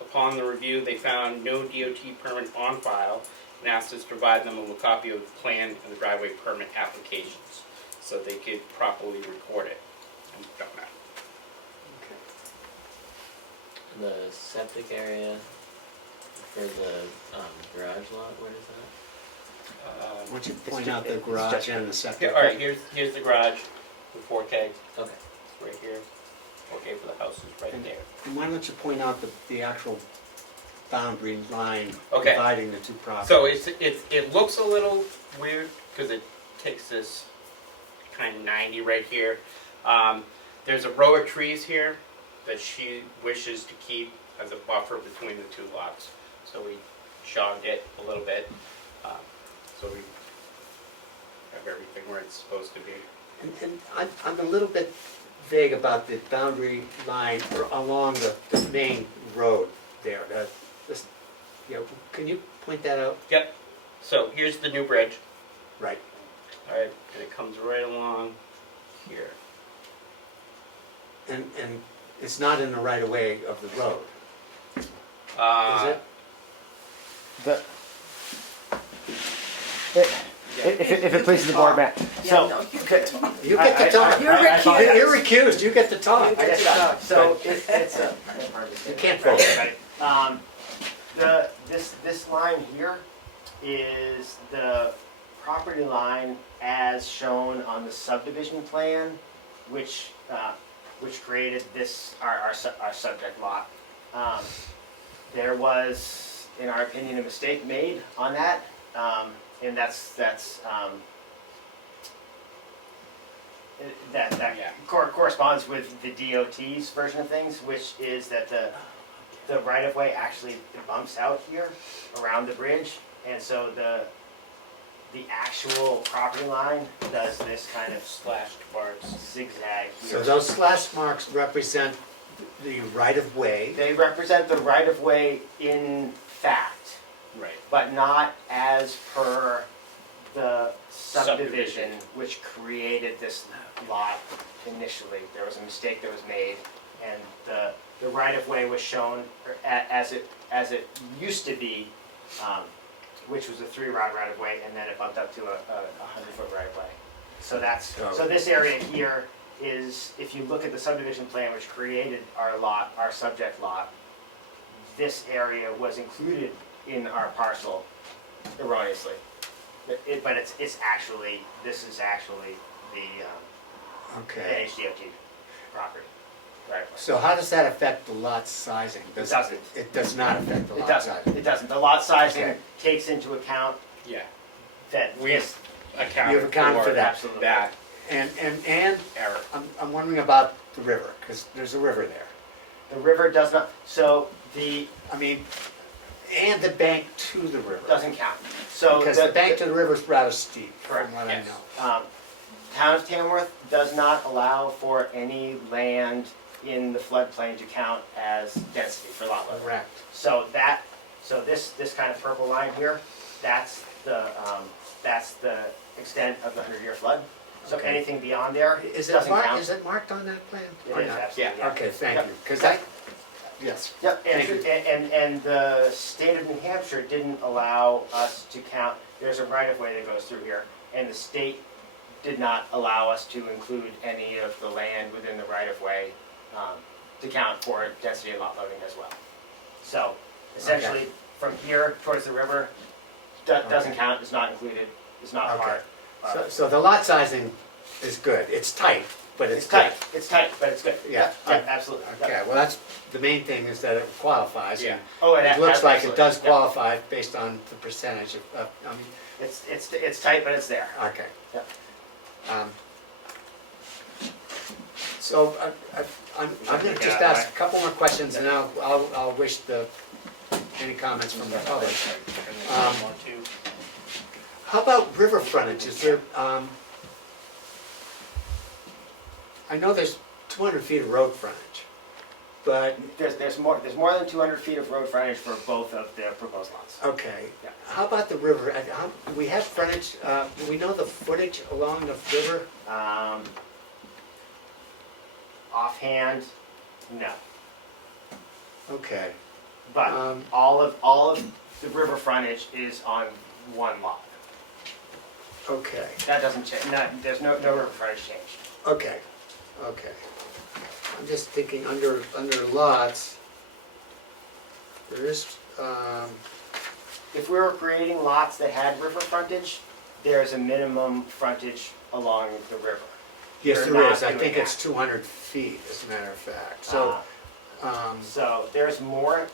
Upon the review, they found no DOT permit on file and asked us to provide them a copy of the plan and the driveway permit applications so they could properly record it. And we've done that. The septic area for the garage lot, where is that? Why don't you point out the garage and the septic? Here, all right, here's the garage, the 4K, Okay. it's right here. 4K for the house is right there. And why don't you point out the actual boundary line Okay. dividing the two properties? So it looks a little weird because it takes this kind of 90 right here. There's a row of trees here that she wishes to keep as a buffer between the two lots. So we jogged it a little bit. So we have everything where it's supposed to be. And I'm a little bit vague about the boundary line along the main road there. Can you point that out? Yep. So here's the new bridge. Right. All right, and it comes right along here. And it's not in the right of way of the road, is it? The, Yeah. if it pleases the board, Matt. Yeah, So, no, you can talk. You get to talk. You're I apologize. You're recused, you get to talk. I guess not. So it's a. You can't vote. This line here is the property line as shown on the subdivision plan, which created this our subject lot. There was, in our opinion, a mistake made on that, and that Yeah. corresponds with the DOT's version of things, which is that the right-of-way actually bumps out here around the bridge, and so the actual property line does this kind of Slashed bars. zigzag here. So those slash marks represent the right of way. They represent the right-of-way in fact, Right. but not as per the Subdivision. subdivision, which created this lot initially. There was a mistake that was made, and the right-of-way was shown as it used to be, which was a 3-rod right-of-way, and then it bumped up to a 100-foot right-of-way. So this area here is, if you look at the subdivision plan which created our lot, our subject lot, this area was included in our parcel erroneously. But it's actually, this is actually the Okay. HDOT property. Right. So how does that affect the lot sizing? It doesn't. It does not affect the It lot doesn't, sizing? it doesn't. The lot sizing Okay. takes into account Yeah. that We this, accounted You've accounted for that. absolutely. that And error. I'm wondering about the river, because there's a river there. The river does not, so I mean, and the bank to the river. doesn't count. So Because the bank to the river is rather steep, Correct, from what I yes. know. Town of Tamworth does not allow for any land in the floodplain to count as density for lot line. Correct. So this kind of purple line here, that's the extent of the 100-year flood. So Okay. anything beyond there Is it doesn't marked, count. is it marked on that plan? It Or is, not? absolutely, yeah. Okay, thank Yep. you, because Yep. yes. Yep, Thank you. and the state of New Hampshire didn't allow us to count, there's a right-of-way that goes through here, and the state did not allow us to include any of the land within the right-of-way to count for density and lot loading as well. So essentially, from here towards the river, doesn't count, is not included, is not Okay. part. So the lot sizing is good, it's tight, but It's it's tight, good. it's tight, but it's good. Yeah. Yeah, absolutely. Yep. Okay, well, that's, the main thing is that it qualifies. Yeah. and Oh, It looks like it does Yep. qualify based on the percentage of, I mean, It's tight, but it's there. okay. Yep. So I'm gonna just ask a couple more questions and I'll wish any comments from the public. How about river frontage? Is there, I know there's 200 feet of road frontage, but, There's more than 200 feet of road frontage for both of the proposed lots. okay. Yeah. How about the river? Do we have frontage, do we know the footage along the river? Offhand, no. Okay. But Um, all of the river frontage is on one lot. Okay, That doesn't change. There's no river frontage change. okay, okay. I'm just thinking under lots, there is, if we were creating lots that had river frontage, there's a minimum frontage along the river. Yes, You're there not is. I doing think it's that. 200 feet, as a matter of fact. So, So there's more.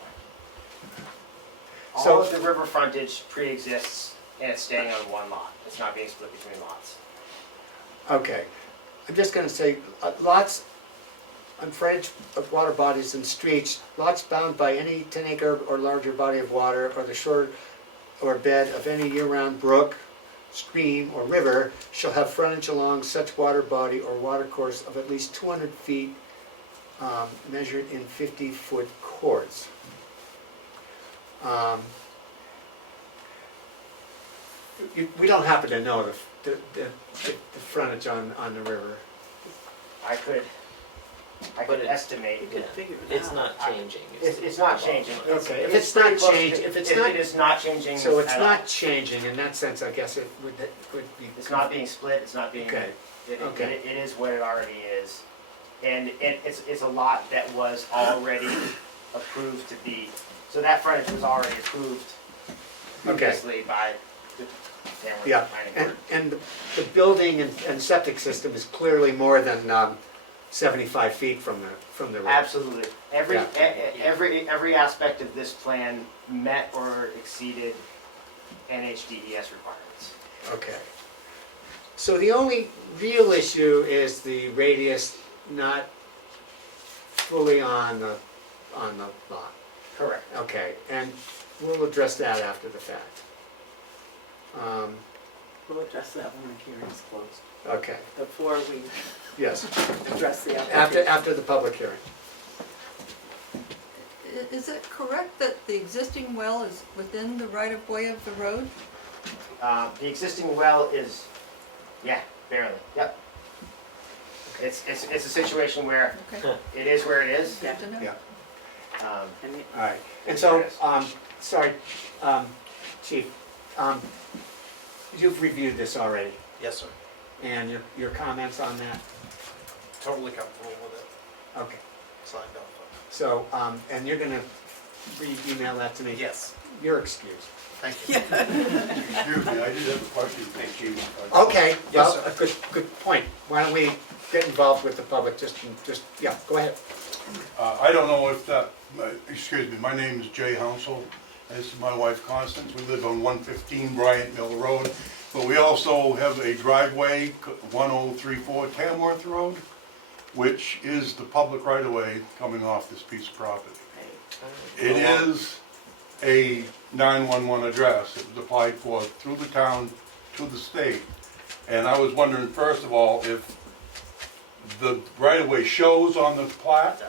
So- All of the river frontage pre-exists and it's staying on one lot. It's not being split between lots. okay. I'm just gonna say, lots on frontage of water bodies and streets, lots bound by any 10-acre or larger body of water, or the shore or bed of any year-round brook, stream, or river, shall have frontage along such water body or water course of at least 200 feet, measured in 50-foot chords. We don't happen to know the frontage on the river. I could But it- estimate. You could figure it It's out. not changing. It's not changing. Okay, if It's it's not pretty close to- changing, if it's it not, is not changing so it's at not all. changing, in that sense, I guess it would be. It's not being split, it's not being, Okay, okay. it is what it already is. And it's a lot that was already approved to be, so that frontage was already approved Okay. previously by the Tamworth Yeah, Planning and, Board. and the building and septic system is clearly more than 75 feet from the river. Absolutely. Every, Yeah. every aspect of this plan met or exceeded NHDES requirements. Okay. So the only real issue is the radius not fully on the lot. Correct. Okay, and we'll address that after the fact. We'll address that when the hearing's closed, Okay, before we yes, address the application. after the public hearing. Is it correct that the existing well is within the right-of-way of the road? The existing well is, yeah, barely, yep. It's a situation where Okay, it is where it is. good to know. Yeah. And it- All right, and so, sorry, Chief, you've reviewed this already, Yes, sir. and your comments on that? Totally comfortable with it. Okay, Signed off so, and you're gonna email that to me? on it. Yes. You're excused. Thank you. Excuse me, I did have a question for the chief. Okay, Yes, well, a good point. Why don't we get involved with the public, just, yeah, go ahead. I don't know if that, excuse me, my name is Jay Hounsel. This is my wife Constance. We live on 115 Bryant Mill Road. But we also have a driveway, 1034 Tamworth Road, which is the public right-of-way coming off this piece of property. It is a 911 address. It was applied for through the town to the state. And I was wondering, first of all, if the right-of-way shows on the plat,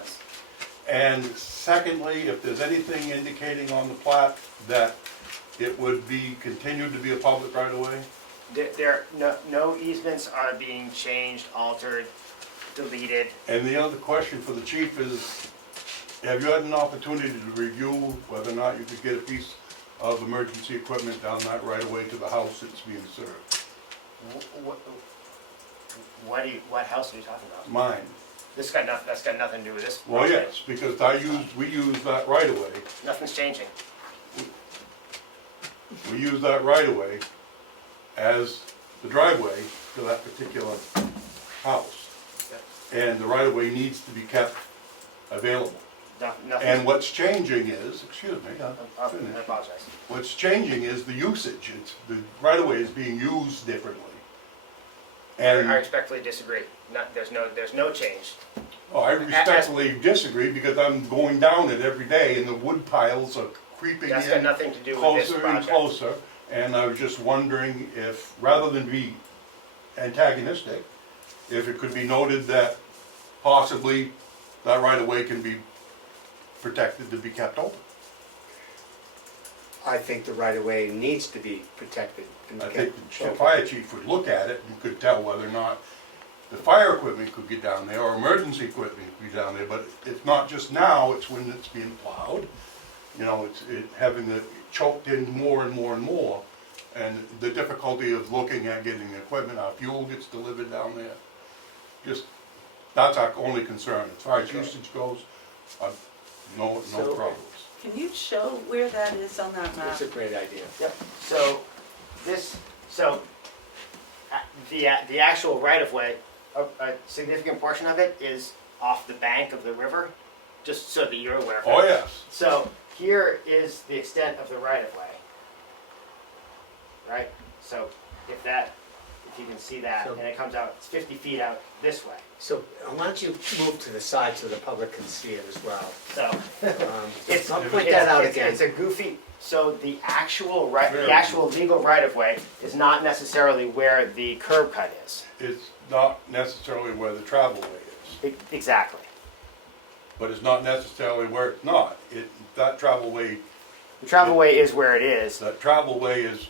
and secondly, if there's anything indicating on the plat that it would be, continued to be a public right-of-way? No easements are being changed, altered, deleted. And the other question for the chief is, have you had an opportunity to review whether or not you could get a piece of emergency equipment down that right-of-way to the house that's being served? What house are you talking about? Mine. That's got nothing to do with this. Well, project. yes, because we use that right-of-way. Nothing's changing. We use that right-of-way as the driveway to that particular house. And the right-of-way needs to be kept available. Nothing. And what's changing is, excuse me, I I'll finish. apologize. What's changing is the usage. The right-of-way is being used differently. I And respectfully disagree. There's no change. I respectfully disagree because I'm going down it every day and the wood piles are creeping That's got in nothing to do with this closer and project. closer. And I was just wondering if, rather than be antagonistic, if it could be noted that possibly that right-of-way can be protected to be kept open. I think the right-of-way needs to be protected. And I kept think the open. fire chief would look at it and could tell whether or not the fire equipment could get down there or emergency equipment could be down there, but it's not just now, it's when it's being plowed. You know, it's having it choked in more and more and more. And the difficulty of looking at getting the equipment, our fuel gets delivered down there. Just, that's our only concern. As far as usage goes, no So- problems. Can you show where that is on that map? That's a great idea. Yep, so the actual right-of-way, a significant portion of it is off the bank of the river, just so that you're aware of it. Oh, yes. So here is the extent of the right-of-way, right? So if you can see that, So- and it comes out, it's 50 feet out this way. So why don't you move to the side so the public can see it as well? So It's, I'll point that out again. It's a goofy, so the actual right, Very the actual legal right-of-way is not necessarily where the curb cut is. It's not necessarily where the travel way is, Exactly. but it's not necessarily where it's not. That travel way The travelway is where it is. That travel way is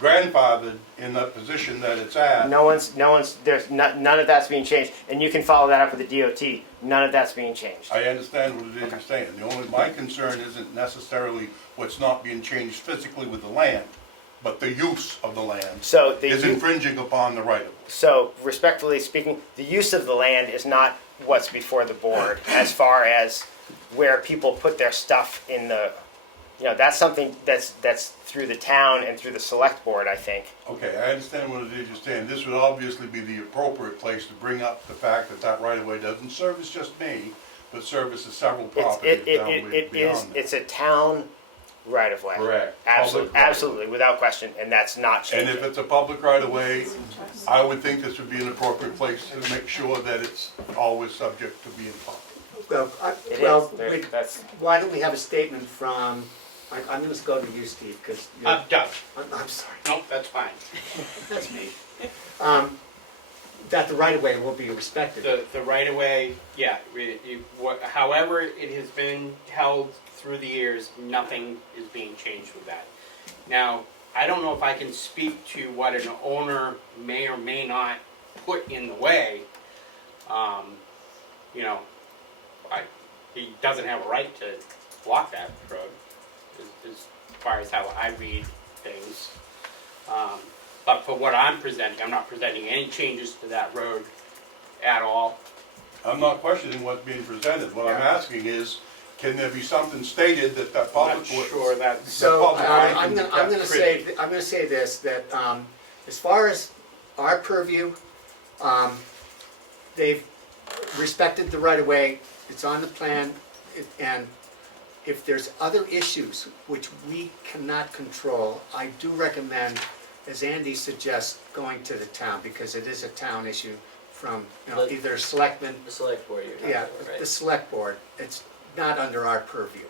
grandfathered in the position that it's at. None of that's being changed, and you can follow that up with the DOT. None of that's being changed. I understand what it is you're saying. My concern isn't necessarily what's not being changed physically with the land, but the use of the land So is infringing upon the right of way. So respectfully speaking, the use of the land is not what's before the board as far as where people put their stuff in the, that's something that's through the town and through the select board, I think. Okay, I understand what it is you're saying. This would obviously be the appropriate place to bring up the fact that that right of way doesn't service just me, but services several properties beyond that. It's a town right of way. Correct. Absolutely, Public right of way. absolutely, without question, and that's not And changing. if it's a public right of way, I would think this would be an appropriate place to make sure that it's always subject to being public. It Well, is. wait, That's why don't we have a statement from, I'm gonna go to you, Steve, because Doug, I'm sorry, nope, that's fine. that's me. That the right-of-way will be respected. The right of way, yeah, however it has been held through the years, nothing is being changed with that. Now, I don't know if I can speak to what an owner may or may not put in the way. He doesn't have a right to block that road, as far as how I read things. But for what I'm presenting, I'm not presenting any changes to that road at all. I'm not questioning what's being presented. What I'm asking is, can there be something stated that that public... I'm not sure that's... So, I'm I'm gonna say this, that, as far as our purview, they've respected the right-of-way, it's on the plan, and if there's other issues which we cannot control, I do recommend, as Andy suggests, going to the town, because it is a town issue from, But- either selectmen, The select board you're talking yeah, about, right? the select board, it's not under our purview.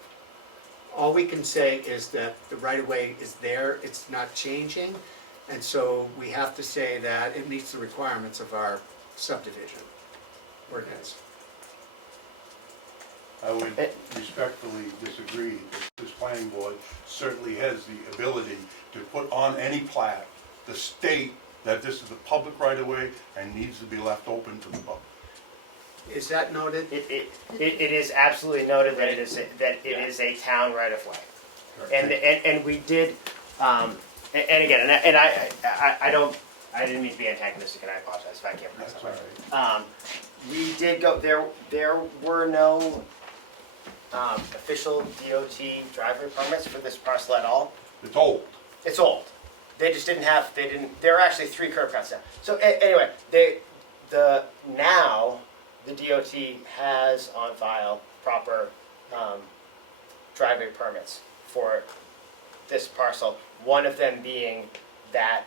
All we can say is that the right-of-way is there, it's not changing, and so we have to say that it meets the requirements of our subdivision ordinance. I would respectfully disagree. This planning board certainly has the ability to put on any plat to state that this is a public right-of-way and needs to be left open to the public. Is that noted? It is absolutely noted that it is a town right of way. And we did, and again, and I didn't mean to be antagonistic, and I apologize if I can't pronounce That's that all right. right. We did go, there were no official DOT driveway permits for this parcel at all. It's old. It's old. They just didn't have, there are actually 3 curb cuts now. So anyway, now the DOT has on file proper driveway permits for this parcel, one of them being that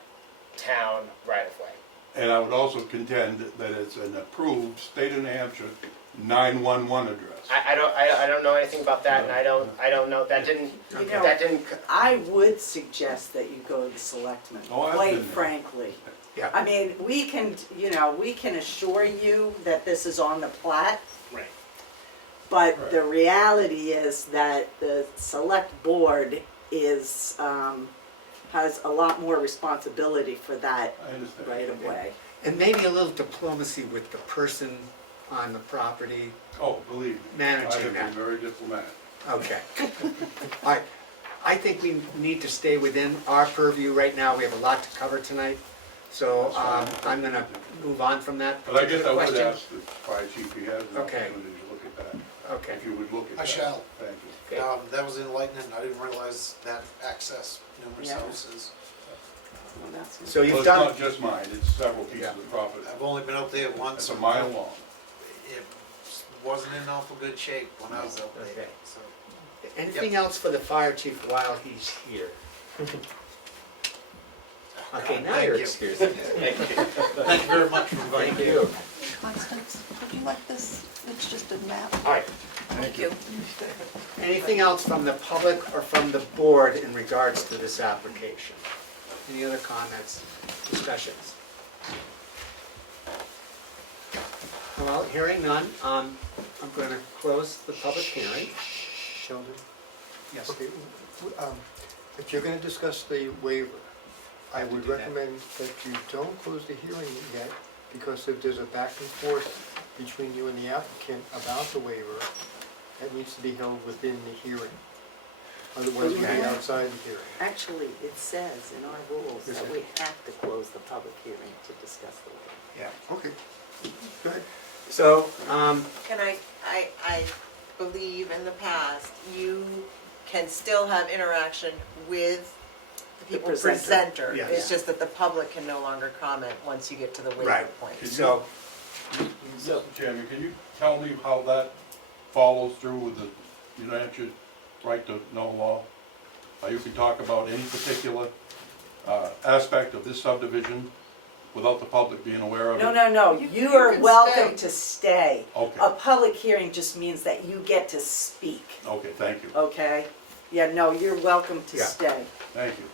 town right-of-way. And I would also contend that it's an approved state of New Hampshire 911 address. I don't know anything about that, and I don't know, that didn't, I would suggest that you go to the selectmen, Oh, I've quite been there. frankly. Yeah. I mean, we can assure you that this is on the plat, Right. but Right. the reality is that the select board is, has a lot more responsibility for that I understand. right of way. And maybe a little diplomacy with the person on the property. Oh, believe me. Managing I have that. been very diplomatic. Okay. All right, I think we need to stay within our purview right now, we have a lot to cover tonight, so I'm gonna move on from that But I guess I particular would question. ask the fire chief if he has an Okay. opportunity to look at that. Okay. If you would look at that. I shall. Thank you. That was enlightening, I didn't realize that access numerous Yeah. houses. Well, that's it. So Well, you've it's done, not just mine, it's several pieces of property. I've only been out there once. It's a mile long. It wasn't in awful good shape when I was out there, Okay. so. anything else for the fire chief while he's here? Okay, now Thank you're you. excused. Thank you very much for inviting me. Thank you. Constance, would you like this? It's just a map. All right. Thank you. Anything else from the public or from the board in regards to this application? Any other comments, discussions? Well, hearing none, I'm going to close the public hearing. Sheldon, Yes. okay, if you're gonna discuss the waiver, I would do that. recommend that you don't close the hearing yet, because if there's a back and forth between you and the applicant about the waiver, that needs to be held within the hearing. Otherwise, we'll be Okay. outside the hearing. Actually, it says in our rules Is that it? we have to close the public hearing to discuss the waiver. Yeah. Okay, go ahead. So, Can I believe in the past, you can still have interaction with the people presenter. yes. It's just that the public can no longer comment once you get to the waiver Right. point. so, Mr. Chairman, can you tell me how that follows through with the New Hampshire right to know law? How you can talk about any particular aspect of this subdivision without the public being aware of it? No, You you are can welcome stay. to stay. Okay, A public hearing just means that you get to speak, okay, thank you, okay? Yeah, no, you're welcome to Yeah. stay. thank you.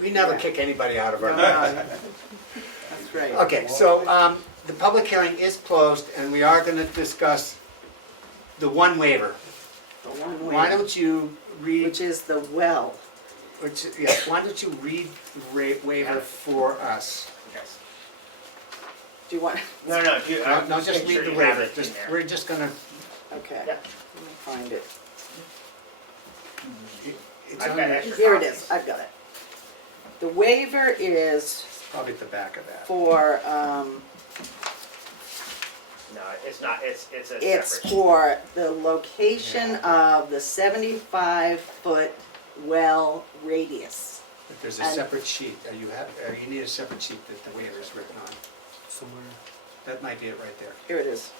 we never Yeah. kick anybody out of No, our... no, that's right. Okay, so the public hearing is closed, and we are going to discuss the one waiver. The one Why way, don't you read, which is the well. why don't you read the waiver for us? Yes. Do you want, No, No, just make read sure the you have waiver. it in Just, there. we're just going to, okay, Yeah. let me find it. it's I've on got the- extra Here it copies. is, I've got it. The waiver is probably at the back of that. for, No, it's not, it's a separate. it's for the location of the 75-foot well radius. But there's a And- separate sheet, you need a separate sheet that the waiver is written on. Somewhere. That might be it right there. Here it is.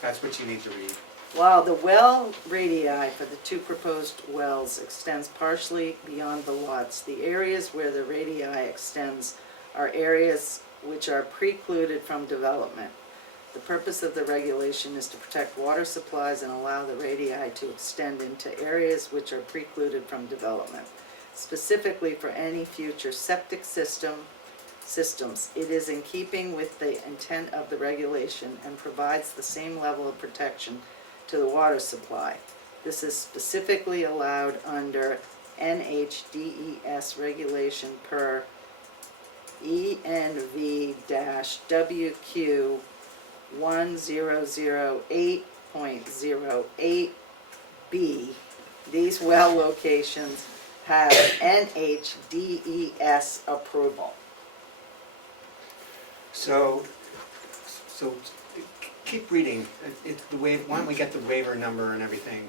That's what you need to read. While the well radii for the two proposed wells extends partially beyond the lots, the areas where the radii extends are areas which are precluded from development. The purpose of the regulation is to protect water supplies and allow the radii to extend into areas which are precluded from development. Specifically for any future septic systems, it is in keeping with the intent of the regulation and provides the same level of protection to the water supply. This is specifically allowed under NHDES regulation per ENV-WQ 1008.08B. These well locations have NHDES approval. So keep reading. The waiver, why don't we get the waiver number and everything?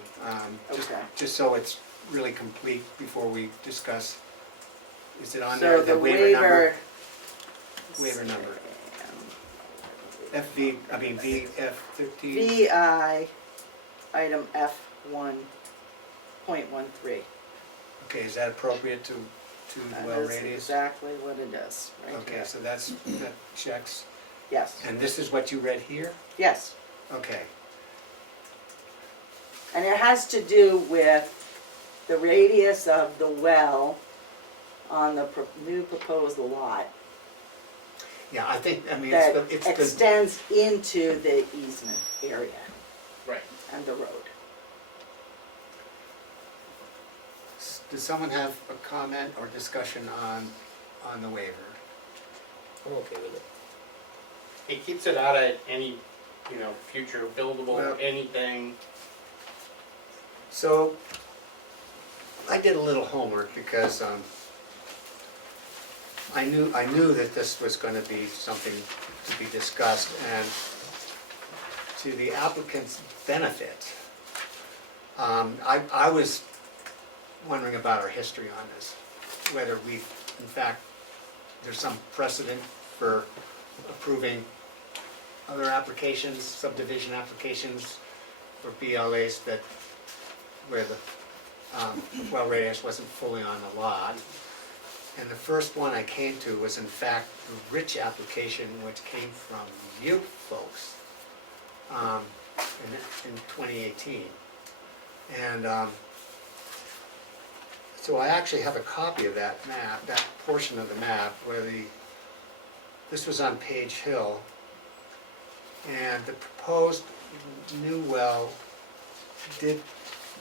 Okay. Just so it's really complete before we discuss. Is it on So there, the waiver number? waiver. Waiver number. VF15. VI, item F1.13. Okay, is that appropriate to the well That is radius? exactly what it is, right Okay, here. so that checks. Yes, And this is what you read here? yes. Okay. And it has to do with the radius of the well on the new proposed lot Yeah, I think, that it's the, extends into the easement area Right. and the road. does someone have a comment or discussion on the waiver? I'm okay with it. It keeps it out of any, future Well- buildable, anything. So, I did a little homework because I knew that this was going to be something to be discussed, and to the applicant's benefit, I was wondering about our history on this, whether we, in fact, there's some precedent for approving other applications, subdivision applications for BLAs that, where the well radius wasn't fully on the lot. And the first one I came to was in fact the Rich application, which came from you folks in 2018. And so I actually have a copy of that map, that portion of the map where this was on Page Hill. And the proposed new well did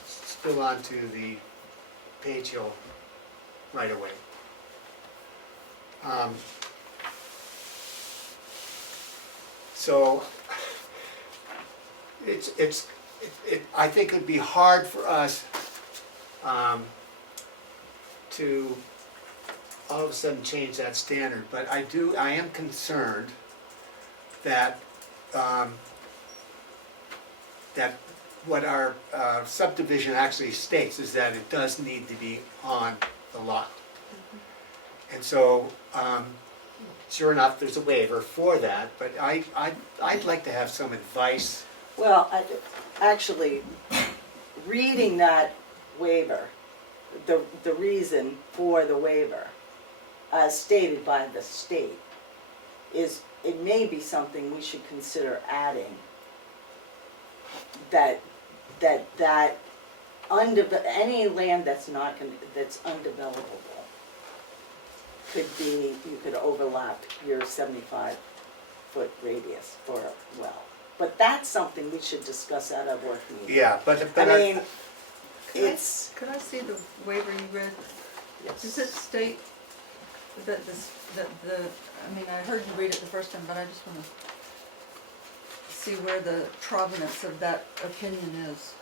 spill onto the Page Hill right away. So I think it'd be hard for us to all of a sudden change that standard, but I am concerned that that what our subdivision actually states is that it does need to be on the lot. And so, sure enough, there's a waiver for that, but I'd like to have some advice. Well, actually, reading that waiver, the reason for the waiver, as stated by the state, is it may be something we should consider adding. Any land that's that's undevelopable you could overlap your 75-foot radius for a well. But that's something we should discuss at our work meeting. Yeah, but I mean, it's. Could I see the waiver you read? Yes. Does it state that I mean, I heard you read it the first time, but I just want to see where the provenance of that opinion is.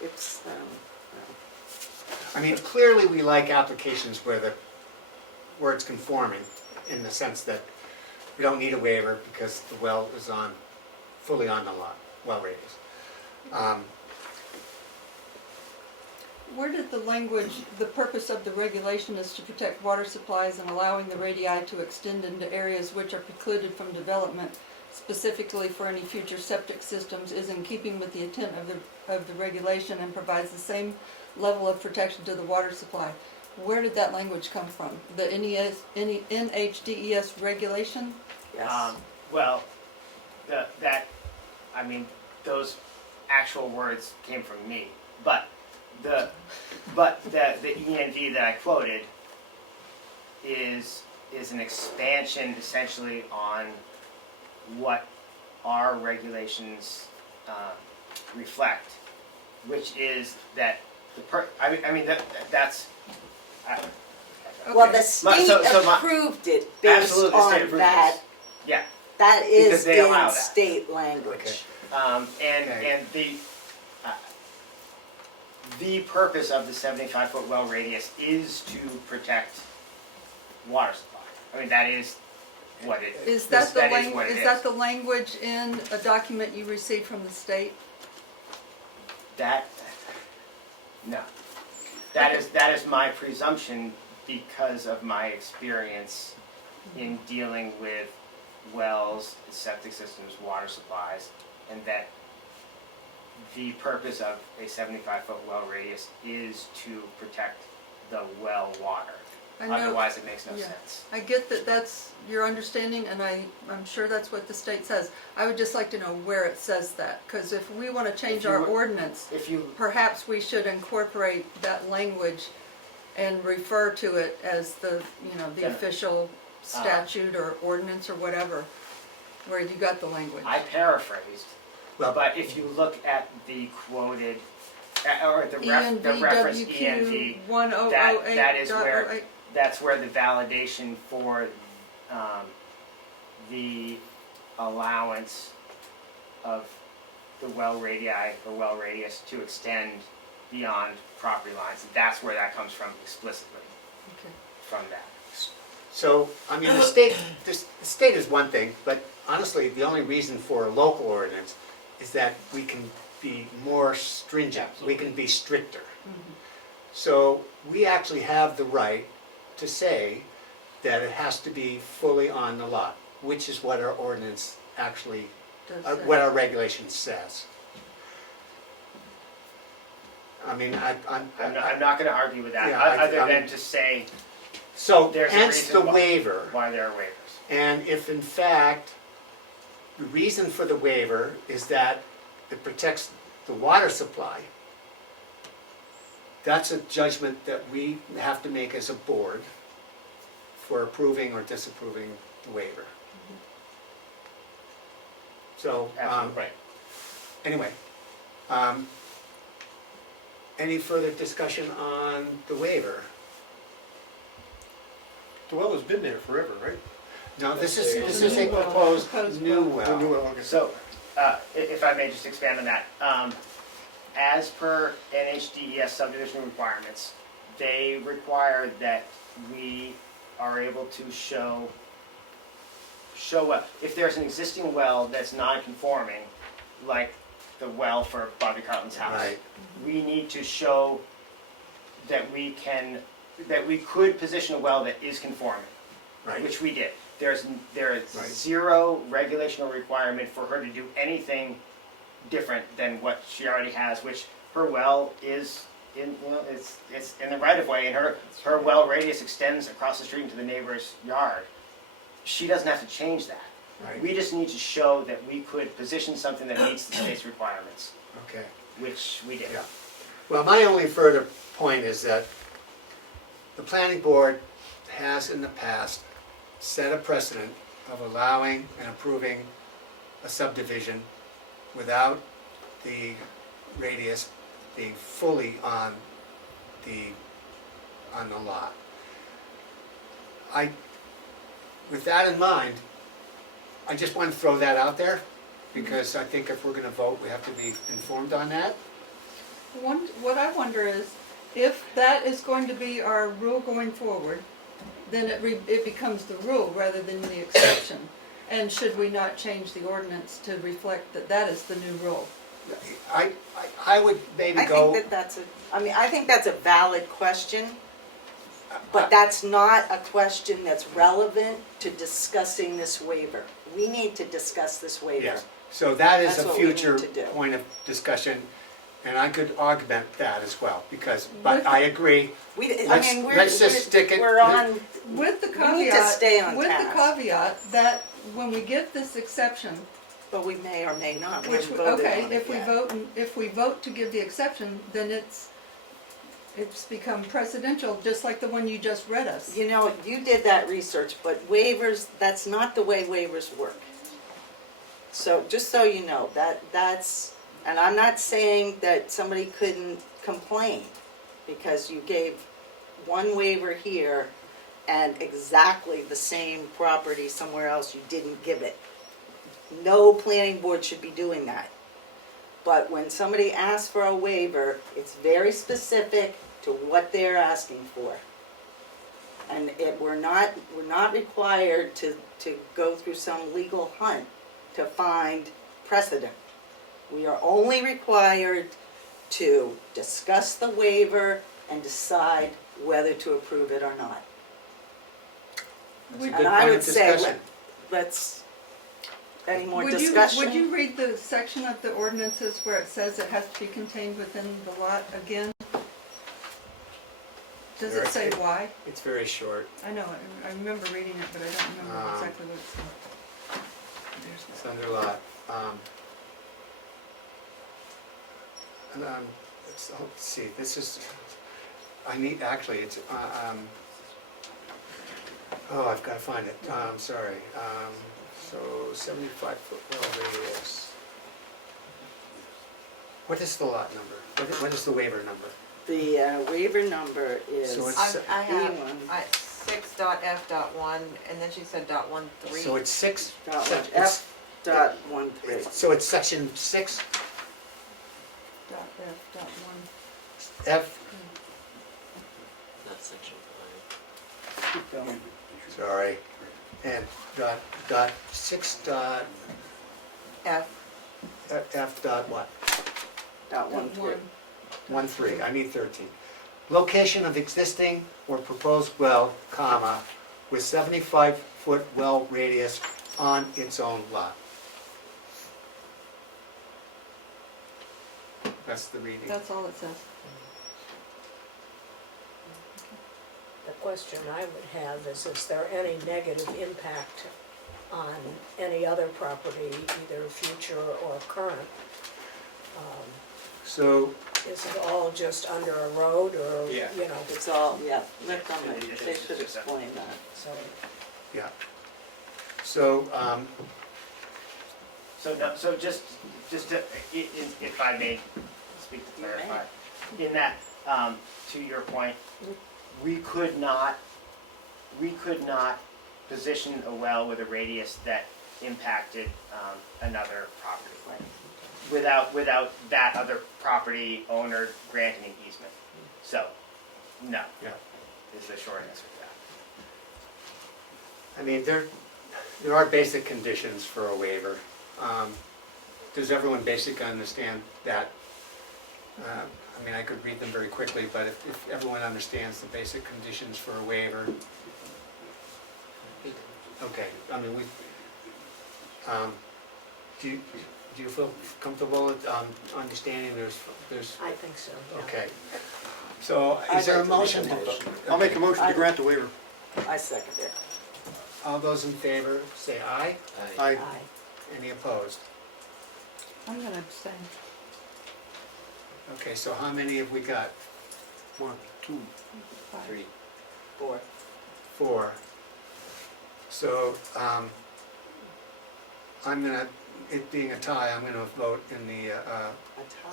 It's, I mean, clearly we like applications where it's conforming, in the sense that we don't need a waiver because the well is fully on the lot, well radius. Where did the language, the purpose of the regulation is to protect water supplies and allowing the radii to extend into areas which are precluded from development, specifically for any future septic systems, is in keeping with the intent of the regulation and provides the same level of protection to the water supply. Where did that language come from? The NHDES regulation? yes. Well, those actual words came from me, but the ENV that I quoted is an expansion essentially on what our regulations reflect, which is that that's. Well, the state so approved it based absolutely, the state on approved that. this. Yeah. That Because is they allow in that. state language. Okay. And the purpose of the 75-foot well radius is to protect water supply. I mean, that is what it is. Is that the Is that the language in a document you received from the state? No. That is my presumption because of my experience in dealing with wells, septic systems, water supplies, and that the purpose of a 75-foot well radius is to protect the well water. I know- Otherwise, it makes no yeah. sense. I get that that's your understanding, and I'm sure that's what the state says. I would just like to know where it says that, because if we want to change our ordinance, perhaps we should incorporate that language and refer to it as the official statute or ordinance or whatever, where you got the language. I paraphrased, Well, but if you look at the quoted, or the reference ENV, that is where that's where the validation for the allowance of the well radii or well radius to extend beyond property lines. That's where that comes from explicitly. Okay. From that. So, I mean, the state is one thing, but honestly, the only reason for a local ordinance is that we can be more stringent, we can be stricter. So we actually have the right to say that it has to be fully on the lot, which is what our ordinance actually, Does what say. our regulation says. I mean, I'm not gonna argue with that, Yeah, I other than mean- to say so there's a hence the reason waiver. why there are waivers. And if in fact, the reason for the waiver is that it protects the water supply, that's a judgment that we have to make as a board for approving or disapproving the waiver. So, Absolutely. Right. anyway, any further discussion on the waiver? The well has been there forever, right? No, this There is is a new well. proposed Proposed new well. The new well. well, okay. So, if I may just expand on that, as per NHDES subdivision requirements, they require that we are able to show if there's an existing well that's non-conforming, like the well for Bobby Carlton's house, Right. we need to show that we could position a well that is conforming. Right. Which we did. There is Right. zero regulation or requirement for her to do anything different than what she already has, which her well is in, it's in the right of way, and her well radius extends across the street into the neighbor's yard. She doesn't have to change that. Right. We just need to show that we could position something that meets the state's requirements, Okay. which we did. Yeah. Well, my only further point is that the planning board has in the past set a precedent of allowing and approving a subdivision without the radius being fully on the lot. With that in mind, I just want to throw that out there, because I think if we're gonna vote, we have to be informed on that. What I wonder is, if that is going to be our rule going forward, then it becomes the rule rather than the exception. And should we not change the ordinance to reflect that that is the new rule? I would maybe I go. think I think that's a valid question, but that's not a question that's relevant to discussing this waiver. We need to discuss this waiver. Yes, so that is That's a what we need future to do. point of discussion, and I could augment that as well, but I agree. Let's just stick it. We're on, With the We need to stay on caveat, with the task. caveat that when we give this exception, but we may or may not. We which, haven't voted okay, on it if we yet. vote, if we vote to give the exception, then it's become precedential, just like the one you just read us. You know, you did that research, but waivers, that's not the way waivers work. So, just so you know, that's, and I'm not saying that somebody couldn't complain, because you gave one waiver here and exactly the same property somewhere else you didn't give it. No planning board should be doing that. But when somebody asks for a waiver, it's very specific to what they're asking for. And we're not required to go through some legal hunt to find precedent. We are only required to discuss the waiver and decide whether to approve it or not. That's a Would- good And I point would of say, discussion. let's, any more Would you discussion? read the section of the ordinances where it says it has to be contained within the lot again? Does it say why? It's very short. I know, I remember reading it, but I don't remember Um, exactly what it said. There's It's that. under lot. Let's see, this is, actually, it's, I've got to find it, sorry. So 75-foot well radius. What is the lot number? What is the waiver number? The waiver number is So it's- I have, E1. 6.f.1, and then she said .13. So it's six, F.13. so it's section 6, .f.1. F, Not section 5. Keep going. sorry, and dot 6 dot F, F dot what? Dot one three. 1.3, I need 13. Location of existing or proposed well, comma, with 75-foot well radius on its own lot. That's the reading. That's all it says. The question I would have is there any negative impact on any other property, either future or current? So, Is it all just under a road or, Yeah. you know, It's all, yeah, they're coming, they should explain that. so, yeah. So, So, no, so just to, if I may speak to You may. clarify, in that, to your point, we could not position a well with a radius that impacted, another property. Without that other property owner granting an easement. So, no. Yeah. Is the short answer to that. I mean, there are basic conditions for a waiver. Does everyone basically understand that? I mean, I could read them very quickly, but if everyone understands the basic conditions for a waiver. Okay, I mean, do you feel comfortable with understanding there's, I think so, yeah. okay. So is there a motion? I'll make a motion to grant the waiver. I second it. All those in favor, say aye. Aye. Aye. Any opposed? I'm gonna abstain. Okay, so how many have we got? 1, 2, 3. 4. 4. So, I'm gonna, it being a tie, I'm gonna vote in the,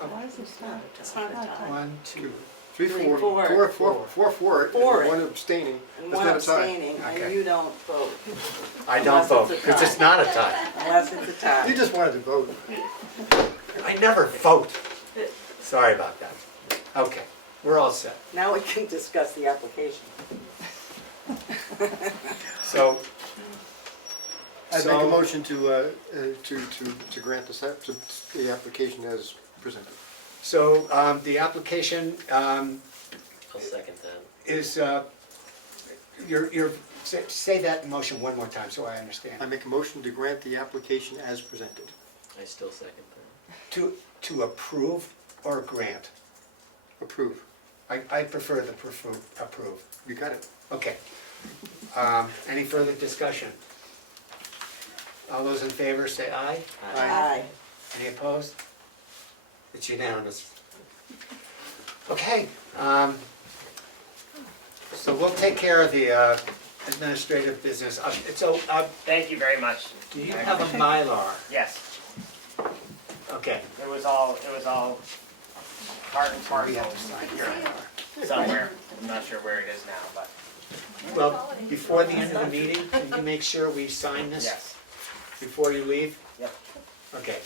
Why is it not? It's not a tie. 1, 2. 3, 4, Four. 4 for it, For and it. 1 abstaining. And That's one not a tie. abstaining, Okay. and you don't vote, I don't Unless vote, it's a because it's tie. not a tie. unless it's a tie. You just wanted to vote. I never vote. Sorry about that. Okay, we're all set. Now we can discuss the application. So, I'd make So- a motion to grant the application as presented. so the application I'll second that. is, say that motion one more time so I understand. I make a motion to grant the application as presented. I still second that. To approve or grant? Approve. I prefer the approve. You got it. Okay. Any further discussion? All those in favor say aye. Aye. Any opposed? It's unanimous. Okay, so we'll take care of the administrative business. So, Thank you very much. do you have a Mylar? Yes, Okay. it was all part and We parcel have to sign here here. somewhere. I'm not sure where it is now, but Well, before the end of the meeting, can you make sure we sign this yes. before you leave? Yep. Okay,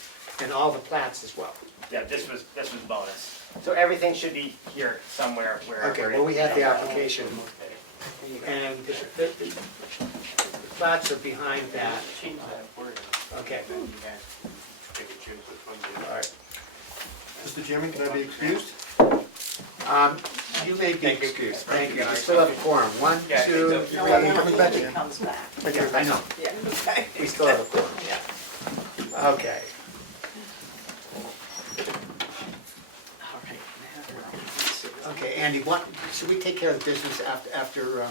and all the plats as well. Yeah, this was bonus. So everything should be here somewhere where. Okay, well, we have the application, and the plats are behind that. Okay, all right. Mr. Chairman, can I be excused? You may be excused, thank you. We still have a quorum. 1, Yeah, 2, No, 3. no, he comes back. I know, Yeah, okay. we still have a quorum. Yeah. Okay. All right. Okay, Andy, should we take care of the business after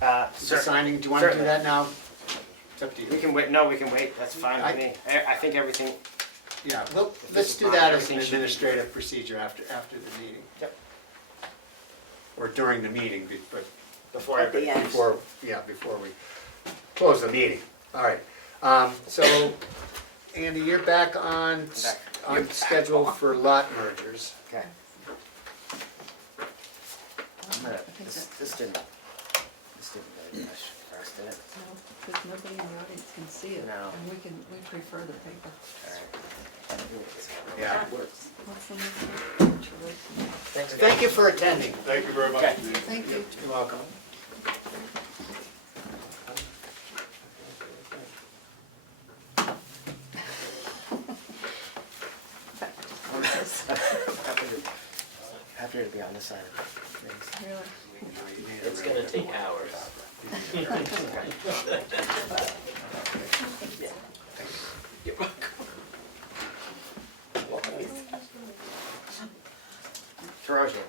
the Certainly. signing? Do you want to do Certainly. that now? It's up to We you. can wait, no, we can wait, that's fine with me. I think everything, Yeah, well, this let's is do fine, that as an everything should be- administrative procedure after the meeting. Yep. Or during the meeting, but before At the everybody. end. before we close the meeting. All right, so Andy, you're back on, back. on schedule for lot mergers. Okay. This didn't really much first, did it? No, because nobody in the audience can see it. No. And we prefer the paper. Yeah. What's the next one? Thanks. Thank you for attending. Thank you very much. Okay. Thank you. You're welcome. Happier to be on this side of things. Really? It's gonna take hours. Corrosion.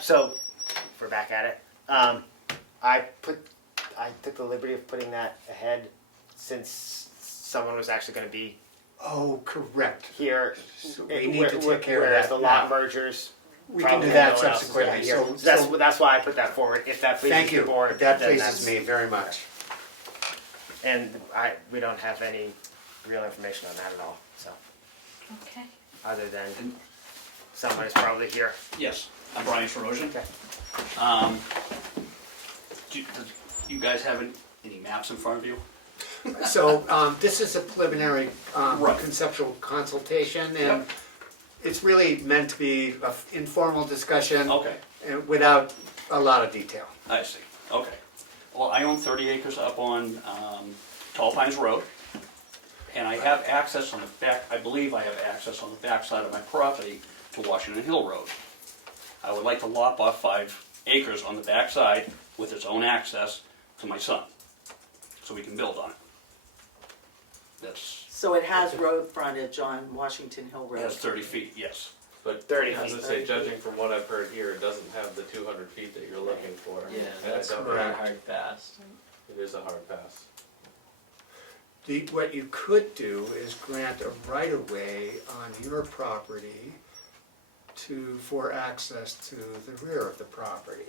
So, if we're back at it, I took the liberty of putting that ahead since someone was actually gonna be Oh, correct. here. So we need to take care of Whereas that the lot now. mergers. We can do probably that no one else is gonna be subsequently. here. So That's why I put that forward, if that pleases thank the you. board. That then pleases that's- me very much. And we don't have any real information on that at all, so, Okay. other than someone is probably here. Yes, I'm Brian Ferosian. Okay. Do you guys have any maps in front of you? So, this is a preliminary, Right. conceptual consultation, and Yep. it's really meant to be an informal discussion Okay, without a lot of detail. I see, okay. Well, I own 30 acres up on Tall Pines Road, and I have access on the back, I believe I have access on the back side of my property to Washington Hill Road. I would like to lop off 5 acres on the back side with its own access to my son, so we can build on it. That's, So it has road frontage on Washington Hill it has Road. 30 feet, yes. But 30 I was feet. gonna say, judging from what I've heard here, it doesn't have the 200 feet that you're looking for. Yeah, And that's I don't- correct. Hard pass. It is a hard pass. What you could do is grant a right-of-way on your property for access to the rear of the property.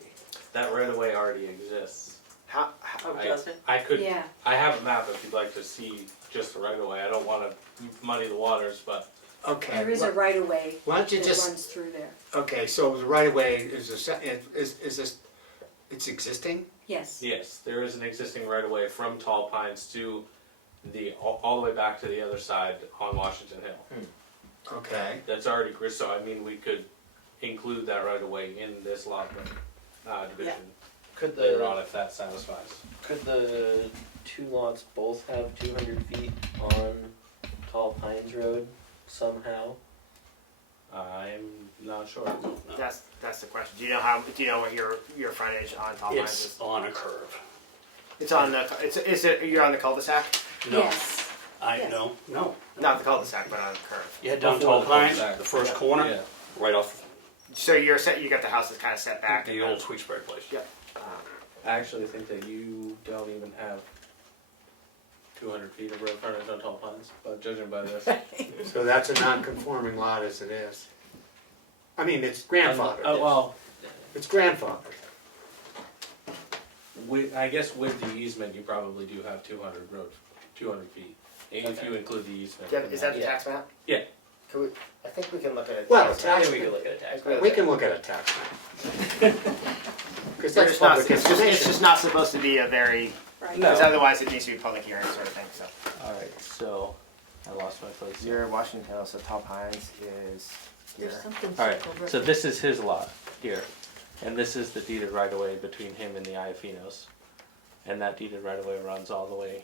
That right of way already exists. How, Oh, does it? I could, Yeah. I have a map if you'd like to see just the right of way. I don't wanna muddy the waters, but Okay. There is a right of way Why don't you that just, runs through there. okay, so the right-of-way is this, it's existing? Yes. yes, there is an existing right of way from Tall Pines to all the way back to the other side on Washington Hill. Okay. That's already, so I mean, we could include that right of way in this lot division Could later on if that satisfies. Could the two lots both have 200 feet on Tall Pines Road somehow? I'm not sure. that's the question. Do you know what your frontage on Tall Pines It's is? on a curve. It's on the, you're on the cul-de-sac? No, Yes. I, no, Not the cul-de-sac, but on the curve. you head down Before Tall the Pines, cul-de-sac. the first Yeah. corner, Yeah. right off So you got the house that's kind of set back. the old Tewksbury place. Yeah. I actually think that you don't even have 200 feet of road frontage on Tall Pines, but judging by this. So that's a non-conforming lot as it is. I mean, it's grandfathered. Well, It's grandfathered. I guess with the easement, you probably do have 200 feet, if you include the easement. Is that the tax map? Yeah. I think we can look at it. Well, tax tax- map. We could look at a tax. We can look at a tax map. Because that's public It's information. just not supposed to be a very, Right. because otherwise it needs to be a public hearing sort of thing, so. Alright, so I lost my place. You're Washington Hill, so Tall Pines is here. There's something Alright, circled right so this is his lot here, and this is the deeded right of way between him and the Iafinos. And that deeded right of way runs all the way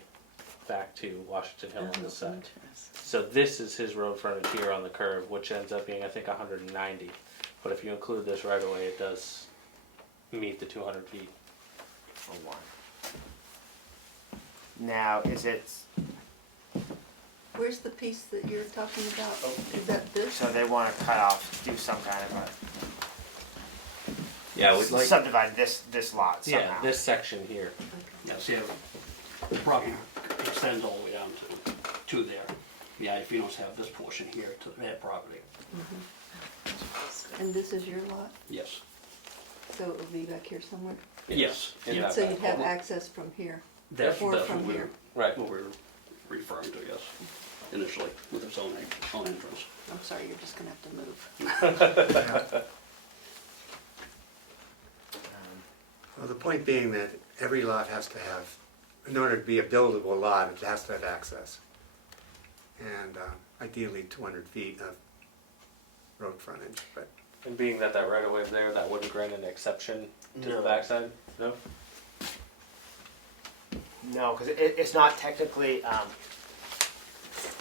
back to Washington Hill on this side. So this is his road frontage here on the curve, which ends up being, I think, 190. But if you include this right of way, it does meet the 200 feet. For one. Now, is it, Where's the piece that you're talking about? Is that this? so they want to cut off, do some kind of Yeah, a, subdivide this lot somehow? Yeah, this section here. Yeah, see, the property extends all the way down to there. The Iafinos have this portion here to their property. And this is your lot, Yes. so it would be back here somewhere? Yes. In Yeah. that So back you'd have corner. access from here, That's or what from we're, here. Right. what we're referring to, yes, initially, with its own entrance. I'm sorry, you're just gonna have to move. Well, the point being that every lot has to have, in order to be a buildable lot, it has to have access. And ideally 200 feet of road frontage, but And being that right of way is there, that wouldn't grant an exception to the No. backside? No? No, because it's not technically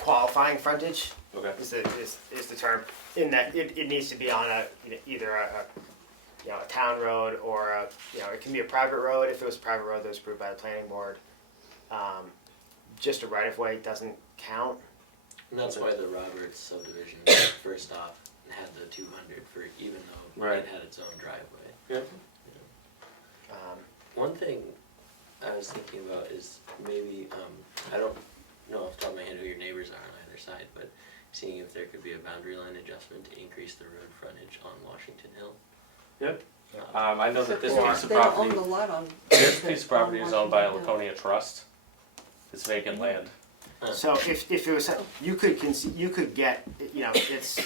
qualifying frontage Okay. is the term, in that it needs to be on either a town road or it can be a private road. If it was a private road that was approved by the planning board, just a right of way doesn't count. And that's why the Roberts subdivision first off had the 200 for, even though Right. it had its own driveway. Yeah. One thing I was thinking about is maybe, I don't know off the top of my head who your neighbors are on either side, but seeing if there could be a boundary line adjustment to increase the road frontage on Washington Hill. Yep. I know that this They don't- piece of they don't own property, the lot on. this piece of property is owned by a Washington Hill. Laconia Trust. It's vacant land. So if it was, you could get, it's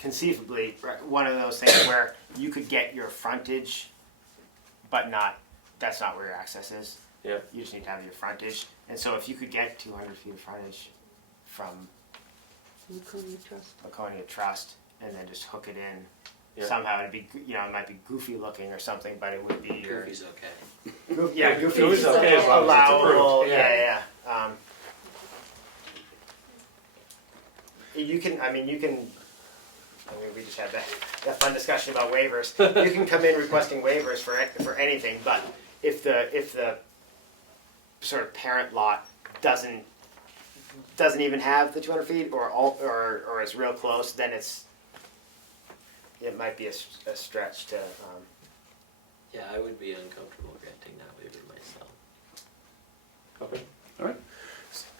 conceivably one of those things where you could get your frontage, but that's not where your access is. Yeah. You just need to have your frontage. And so if you could get 200 feet of frontage from Laconia Trust and then just hook it in, Yeah. somehow it'd be, it might be goofy looking or something, but it would be your... Goofy's okay. Goofy Goofy's okay as long as it's allowable, approved. yeah. You can, we just had that fun discussion about waivers. You can come in requesting waivers for anything, but if the sort of parent lot doesn't even have the 200 feet or is real close, then it might be a stretch to. Yeah, I would be uncomfortable granting that waiver myself. Okay. All right.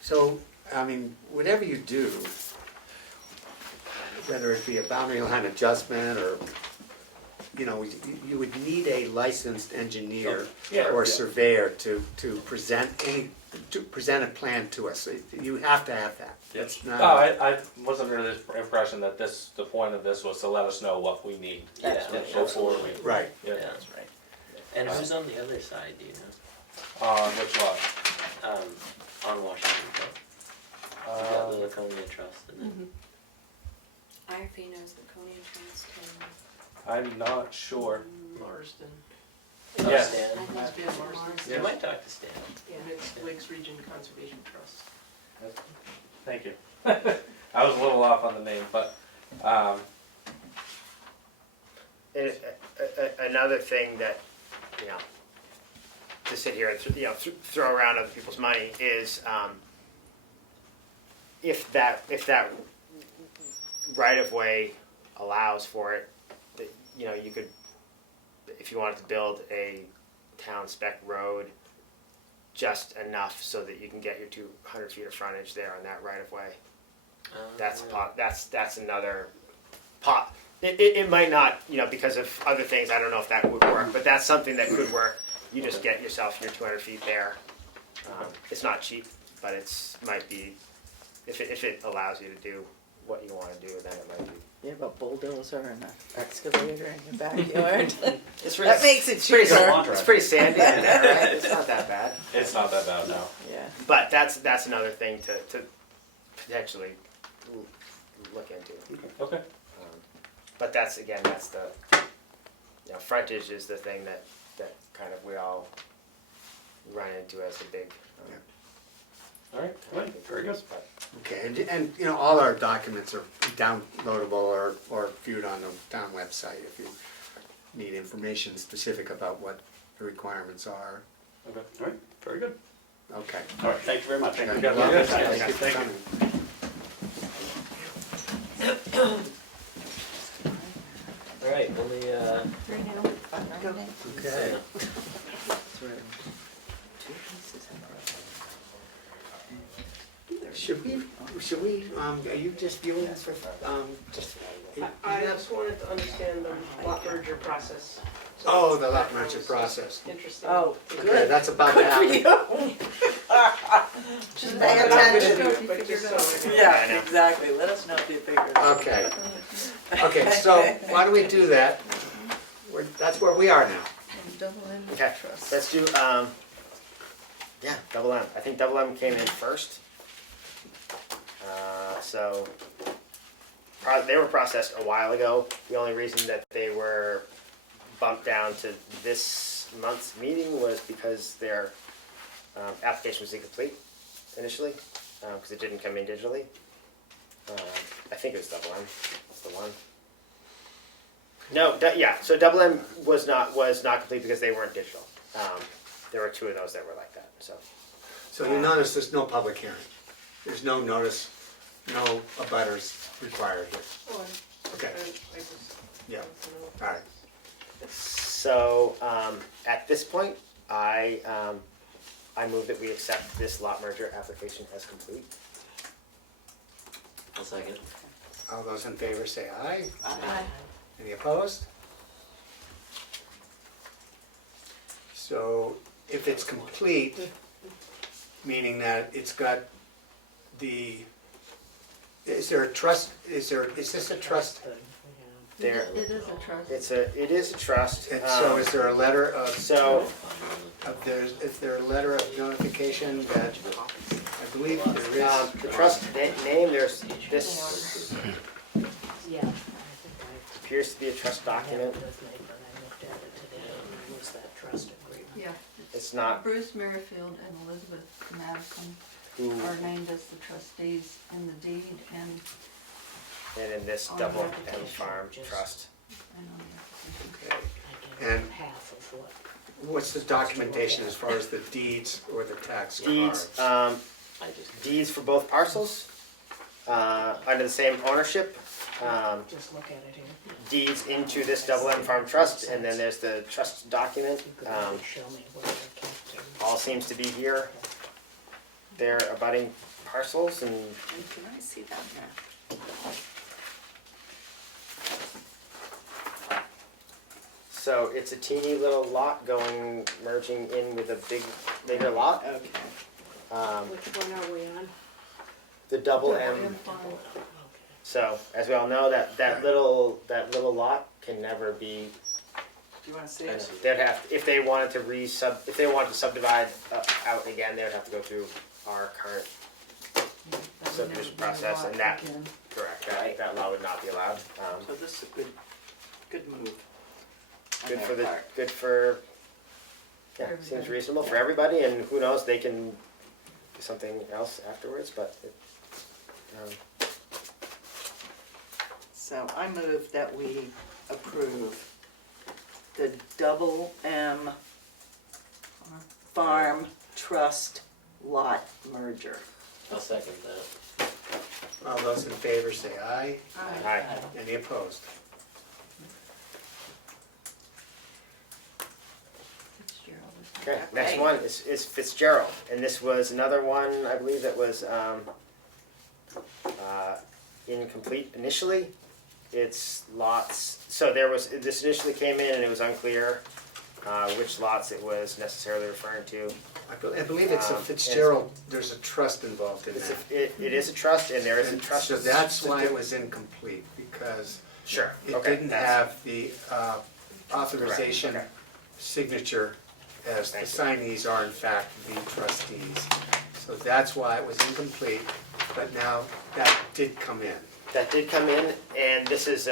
So, whatever you do, whether it be a boundary line adjustment or, you would need a licensed engineer Yeah. or surveyor to present a plan to us. You have to have that. That's not. I was under the impression that the point of this was to let us know what we need. Yeah, Before we. Right. Yeah. Yeah, that's right. And who's on the other side, do you know? Which lot? On Washington Hill. You got the Laconia Trust and then IRP knows the Coney Trust I'm not sure. Marsden. Yes. Stan. and I think it's Mars. You might talk to Stan. It's Lakes Region Conservation Trust. Thank you. I was a little off on the name, but Another thing that, to sit here and throw around other people's money is if that right of way allows for it, that, you could, if you wanted to build a town spec road, just enough so that you can get your 200 feet of frontage there on that right of way. That's another pot. It might not, because of other things. I don't know if that would work, but that's something that could work. You just get yourself your 200 feet there. It's not cheap, but might be if it allows you to do what you want to do, then it might be. You have a bulldozer and an excavator in your backyard. It's That makes it pretty, cheaper. it's pretty sandy in there, right? It's not that bad. it's not that bad now. Yeah. But that's another thing to potentially look into. Okay. But that's the frontage is the thing that kind of we all run into as a big. All right. Very good. Okay, and all our documents are downloadable or viewed on the town website if you need information specific about what the requirements are. Okay. All right. Very good. Okay. All right, thank you very much. Thank you. Well, Yes, thank you for thank you. coming. All right, only Okay. Should we, are you just viewing this for, just? I just wanted to understand the lot merger process. Oh, the lot merger process. Interesting. Oh, Okay, that's about to happen. Just pay attention. Yeah, exactly. Let us know if you figure it out. Okay. Okay, so why don't we do that? That's where we are now. Double M Okay, Trust. let's do double M. I think double M came in first. So they were processed a while ago. The only reason that they were bumped down to this month's meeting was because their application was incomplete initially, because it didn't come in digitally. I think it was double M, that's the one. No, yeah, so double M was not complete because they weren't digital. There were two of those that were like that, so. So you notice there's no public hearing. There's no notice, no abutters required here. Okay, yeah, all right. So, at this point, I move that we accept this lot merger application as complete. I'll second. All those in favor say aye. Aye. Any opposed? So if it's complete, meaning that it's got the, is there a trust, is this a trust? There, It is a trust. it is a trust. And so is there a letter of, So, is there a letter of notification that, I believe there is. the trust name, there's this, Yeah. I think appears to be a trust I have document. it with me, but I looked at it today and it was that trust agreement. Yeah. It's not Bruce Merrifield and Elizabeth Madison who, are named as the trustees in the deed and and in this On double the M farm trust. on the application. Okay. I gave And- them half of what. What's the documentation as far as the deeds or the tax Deeds, cards? I just, deeds for both parcels, under the same ownership. Just look at it here. Deeds into this double M farm trust, and then there's the trust document. You could really show me where they kept them. All seems to be here. They're abutting parcels, and Can I see that map? so it's a teeny little lot merging in with a bigger lot. Okay. Which one are we on? The double Double M. M farm. Okay. So as we all know, that little lot can never be. Do you wanna see it? They'd have, if they wanted to subdivide out again, they would have to go through our current That would subdivision never be process, allowed and that, again. correct, that law would not be allowed. So this is a good move. on Good their for part. yeah, For seems everybody. reasonable for everybody, and who knows, they can do something else afterwards, but So I move that we approve the double M farm trust lot merger. I'll second that. All those in favor say aye. Aye. Any opposed? Fitzgerald is Okay, next Okay. one is Fitzgerald, and this was another one, I believe that was incomplete initially. It's lots, so this initially came in and it was unclear which lots it was necessarily referring to. I believe it's a Fitzgerald, there's a trust involved in that. It is a trust, and there is a And trust. so that's why it was incomplete, because Sure, it okay. didn't have the authorization Correct, okay. signature as the Thank signees are in fact the trustees. So that's why it was incomplete, but now that did come in. That did come in, and this is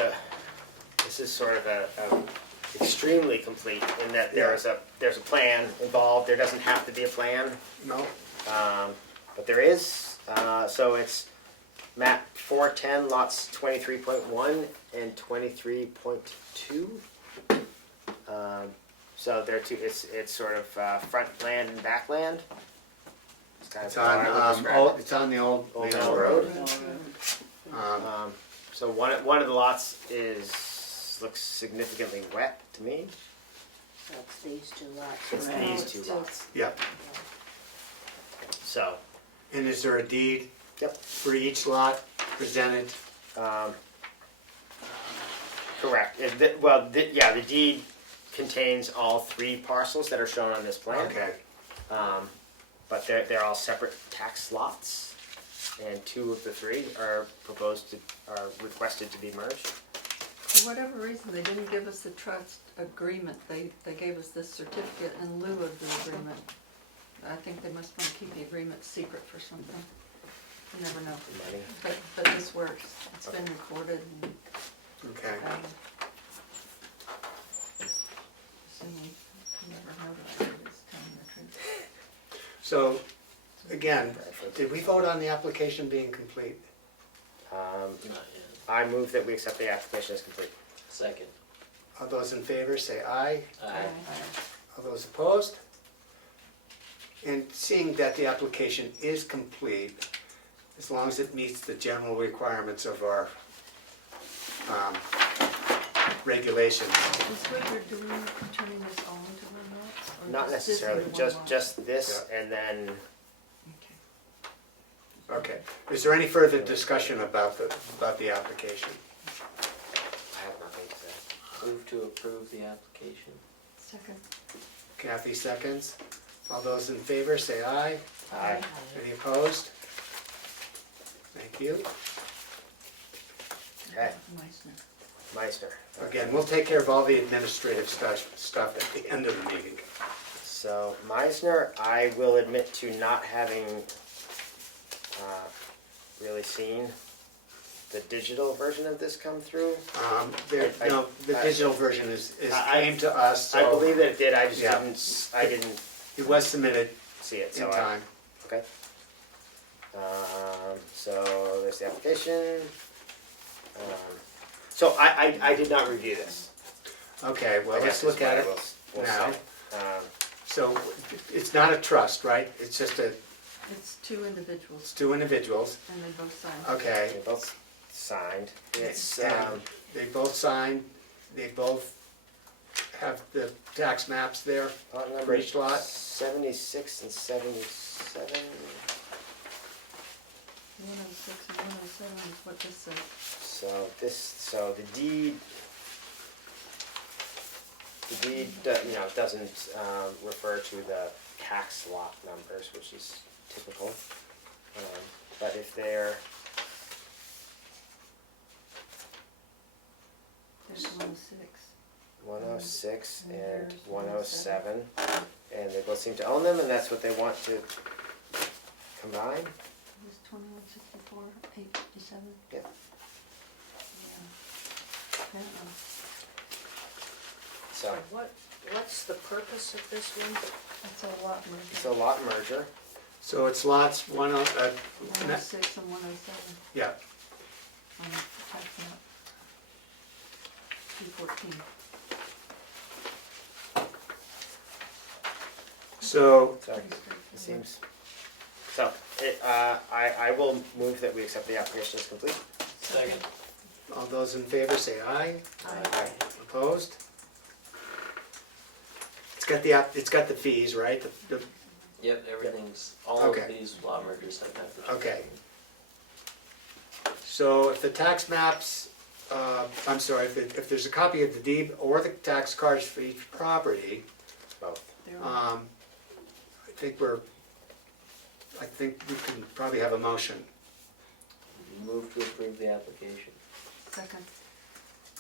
sort of a extremely complete in that there's a plan involved. There doesn't have to be a plan, No? but there is. So it's map 410, lots 23.1 and 23.2. So there are two. It's sort of front land and back land. It's kind It's of how I would on, describe it. it's on the old Old Main Mill Road. Road. So one of the lots looks significantly wet to me. So it's these two lots. It's Right. these two lots. Yeah, So, and is there a deed? Yep. For each lot presented? correct. The deed contains all three parcels that are shown on this plan. Okay, But they're all separate tax lots, and two of the three are requested to be merged. For whatever reason, they didn't give us the trust agreement. They gave us this certificate in lieu of the agreement. I think they must want to keep the agreement secret for something. You never know. Money. But this works. It's been recorded and okay. assuming you never heard of it, it's telling the truth. So, again, did we vote on the application being complete? Not yet. I move that we accept the application as complete. Second. All those in favor say aye. Aye. All those opposed? And seeing that the application is complete, as long as it meets the general requirements of our regulations. Is what you're doing, turning this all into one lots? or Not just this necessarily, into one lot? just this, and then, Okay. Okay, is there any further discussion about the application? I have nothing to say. Move to approve the application. Second. Kathy seconds. All those in favor say aye. Aye. Any opposed? Thank you. Okay, Meissner. Meister. Again, we'll take care of all the administrative stuff at the end of the meeting. So Meisner, I will admit to not having really seen the digital version of this come through. No, the digital version is I- came to us, so. I believe that it did, I just Yeah. didn't It was submitted see it, in so time. okay. So there's the application. So I did not review this. Okay, well, I let's guess look is what at I it will now. say. So it's not a trust, right? It's just It's two individuals, it's two individuals. and they both signed. Okay. They both signed. It's And they both signed, they both have the tax maps there. lot For number each lot? 76 and 77. 106 and 107 is what this says. So the deed doesn't refer to the tax lot numbers, which is typical. But if they're, There's 106. 106 And and there's 107, and they both seem to own them, and that's what they want to combine. It was 2164, 857. Yeah. Yeah. Apparently. So What's the purpose of this one? That's a lot more. it's a lot merger. So it's lots 106 and 107 yeah, on the tax map. 214. so, So it seems. So I will move that we accept the application as complete. Second. all those in favor say aye. Aye. Opposed? It's got the fees, right? Yep, everything's, all Okay. of these lot mergers have that. Okay. So if the tax maps, I'm sorry, if there's a copy of the deed or the tax cards for each property, Both. They're on. I think we can probably have a motion. Move to approve the application. Second.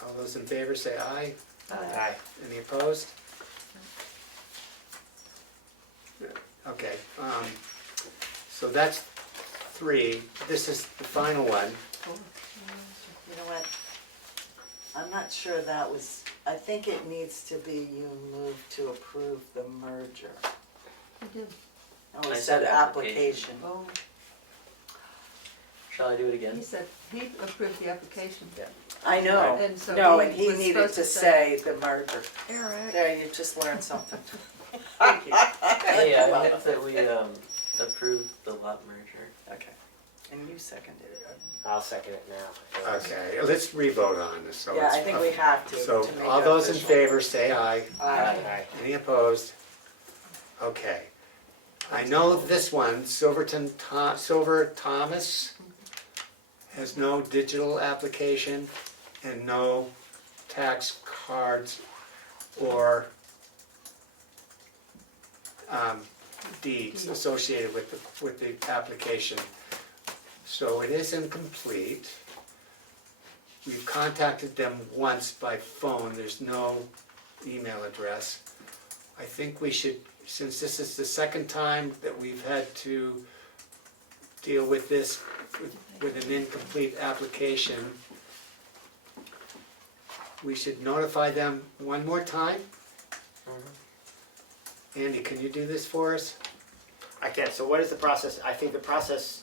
All those in favor say aye. Aye. Any opposed? Okay, so that's 3. This is the final one. You know what? I'm not sure that was, I think it needs to be you move to approve the merger. We did. Oh, I it said said application. application. Oh, Shall I do it again? he said he approved the application. Yeah. I know. And so No, he and he was needed supposed to to say the merger. Eric. There, you just learned something. Thank you. Hey, I move that we approve the lot merger. Okay. And you seconded it. I'll second it now. Okay, let's re-vote on this. So Yeah, it's- I think we have to. So to make all it those in official. favor say aye. Aye. Aye. Any opposed? Okay. I know this one, Silver Thomas, has no digital application and no tax cards or deeds associated with the application. So it is incomplete. We've contacted them once by phone, there's no email address. I think we should, since this is the second time that we've had to deal with this, with an incomplete application, we should notify them one more time. Andy, can you do this for us? I can. So what is the process? I think the process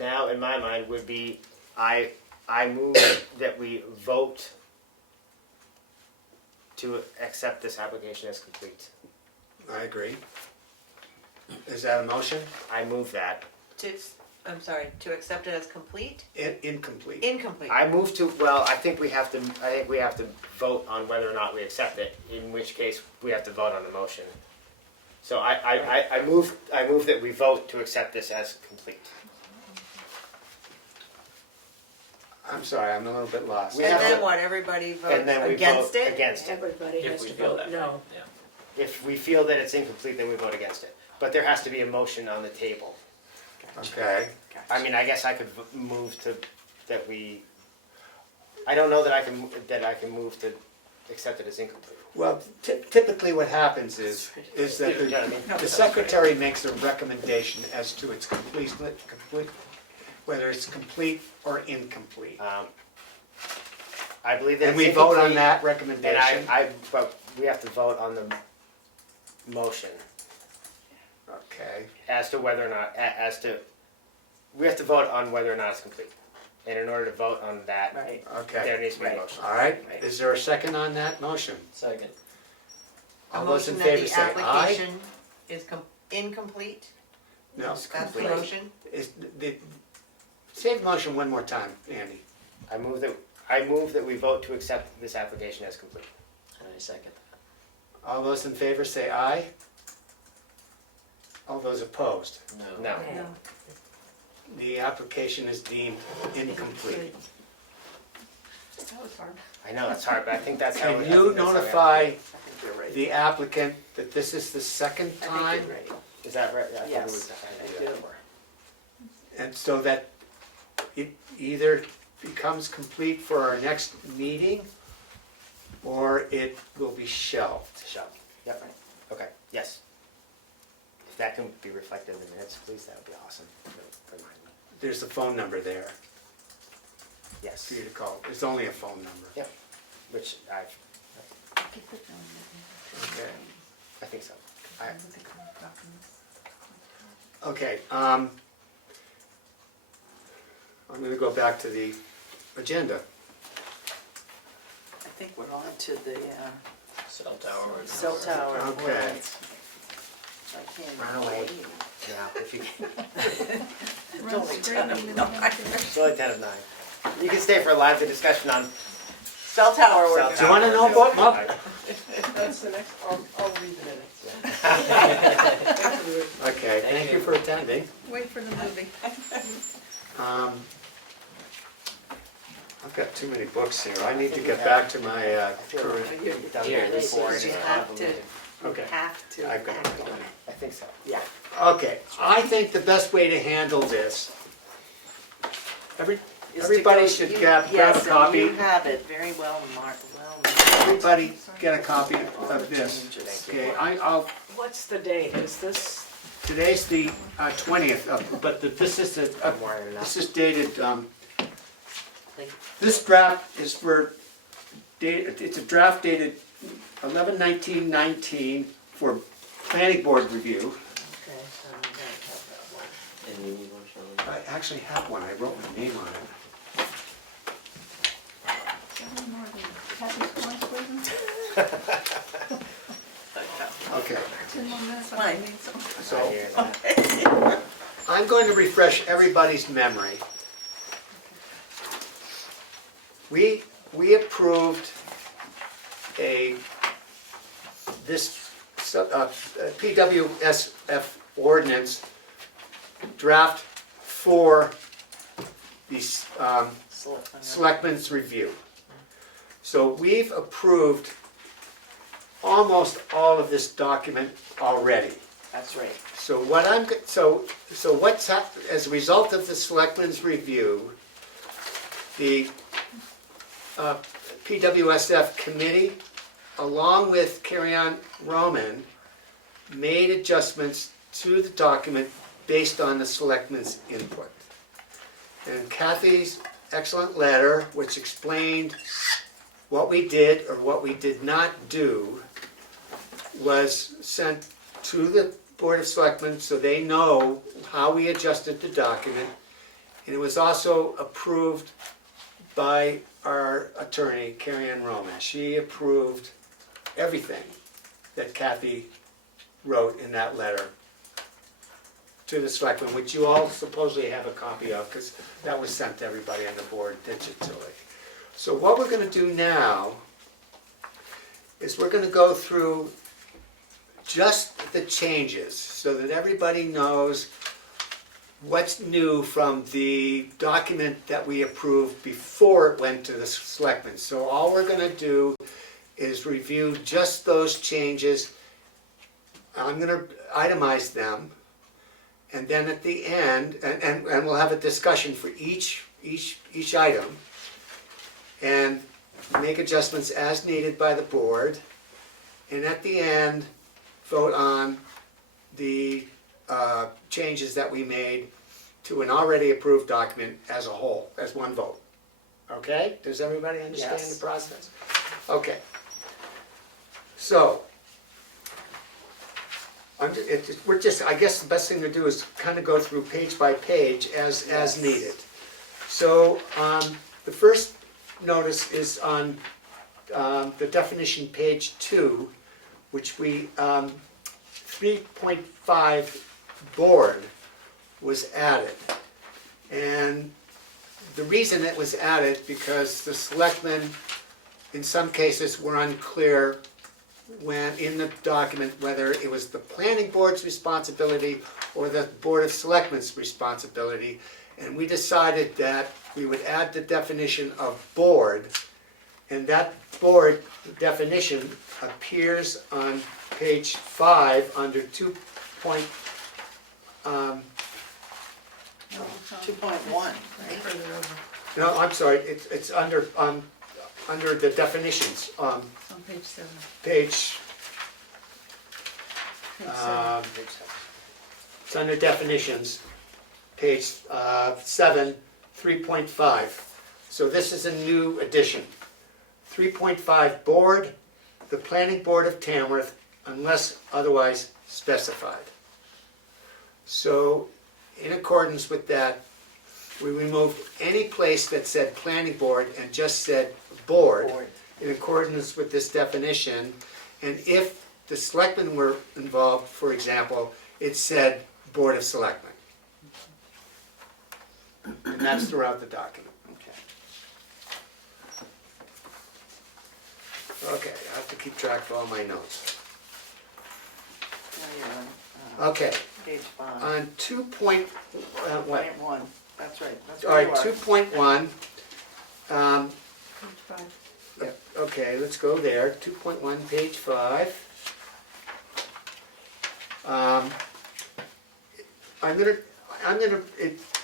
now, in my mind, would be I I move that we vote to accept this application as complete. I agree. Is that a motion? I move that. I'm sorry, to accept it as complete? Incomplete. Incomplete. I move to, well, I think we have to vote on whether or not we accept it, in which case we have to vote on the motion. So I move that we vote to accept this as complete. I'm sorry, I'm a little bit lost. We And have then to- what, everybody votes And then we against vote it? against it. Everybody If has we to feel vote that way, no. yeah. If we feel that it's incomplete, then we vote against it. But there has to be a motion on the table. Okay. I mean, I guess I could move to, that we, I don't know that I can move to accept it as incomplete. Well, typically what happens is that You know what I mean? the secretary makes a recommendation as to its complete, whether it's complete or incomplete. I believe that And it's we vote on incomplete, that And recommendation? but we have to vote on the motion Okay. as to whether or not, we have to vote on whether or not it's complete. And in order to vote on that, Right. Okay. there needs to be a Right. motion. All right, is there a second on that motion? Second. A All those in motion that favor the say aye. application is incomplete? No. That's the complete. motion? Say the motion one more time, Andy. I move that we vote to accept this application as complete. And I second that. All those in favor say aye. All those opposed? No. No. The application is deemed incomplete. That was hard. I know, it's hard, but I think that's how. Can I you think that's how we have- notify I think you're right. the applicant that this is the second I think time? you're right. Is that right? I thought it Yes, was- I did do. that before. And so that it either becomes complete for our next meeting, or it will be shelved. Shelved. Yep. Okay, yes. If that can be reflected in the minutes, please, that would be awesome. Remind me. There's a phone number there Yes. for you to call. There's only a phone number. Yep. Which I Okay. think so. Okay, I'm gonna go back to the agenda. I think we're on to the Cell tower. cell tower. Okay. I can't Run away. wait. Yeah, if you can. It's only 10 of them. It's only 10 of 9. You can stay for a lively discussion on Cell tower cell ordinance. Do you wanna know towers. what, Bob? That's the next, I'll read the minutes. Okay, thank you for attending. Wait for the movie. I've got too many books here. I need to get back to my current. You've done Here, that this before. is- and You it's have to, convoluted. you Okay. have to. I've got it. I think so. Yeah. Okay, I think the best way to handle this, Is to everybody go- should you- grab a Yes, and copy. you have it very well marked, Everybody get a copy of this. Okay, I'll, What's the date? Is this, today's the 20th, but this is, More than enough. this is dated, this draft is for, it's a draft dated 11/19/19 for planning board review. Okay, so we don't have that one. And you need one, Shelley? I actually have one, I wrote my name on it. Okay, 10 more minutes, I Fine. need some. I so hear that. I'm going to refresh everybody's memory. We approved this PWSF ordinance draft for the Selectmen's review. So we've approved almost all of this document already. That's right. So what what's happened, as a result of the Selectmen's review, the PWSF committee, along with Carry-On Roman, made adjustments to the document based on the Selectmen's input. And Kathy's excellent letter, which explained what we did or what we did not do, was sent to the Board of Selectmen so they know how we adjusted the document. And it was also approved by our attorney, Carrie Ann Roman. She approved everything that Kathy wrote in that letter to the selectmen, which you all supposedly have a copy of, because that was sent to everybody on the board digitally. So what we're gonna do now is we're gonna go through just the changes, so that everybody knows what's new from the document that we approved before it went to the selectmen. So all we're gonna do is review just those changes. I'm gonna itemize them, and then at the end, and we'll have a discussion for each item, and make adjustments as needed by the board, and at the end, vote on the changes that we made to an already approved document as a whole, as one vote. Okay? Does everybody understand Yes. the process? Okay. So, I guess the best thing to do is kind of go through page by page as needed. So, the first notice is on the definition page 2, which we, 3.5 board was added. And the reason it was added, because the selectmen, in some cases, were unclear when in the document whether it was the planning board's responsibility or the board of selectmen's responsibility. And we decided that we would add the definition of board, and that board definition appears on page 5 under 2.1, 2.1, Further over, no, I'm sorry, it's under the definitions, on page 7. page, Page 7. it's under definitions, page 7, 3.5. So this is a new addition. 3.5 board, the planning board of Tamworth, unless otherwise specified. So in accordance with that, we removed any place that said planning board and just said board in accordance with this definition. And if the selectmen were involved, for example, it said board of selectmen. And that's throughout the document. Okay, I have to keep track of all my notes. now you're on, Okay, page 5. on 2.1, That's right, that's all where right, you are. 2.1, Page 5. okay, let's go there, 2.1, page 5.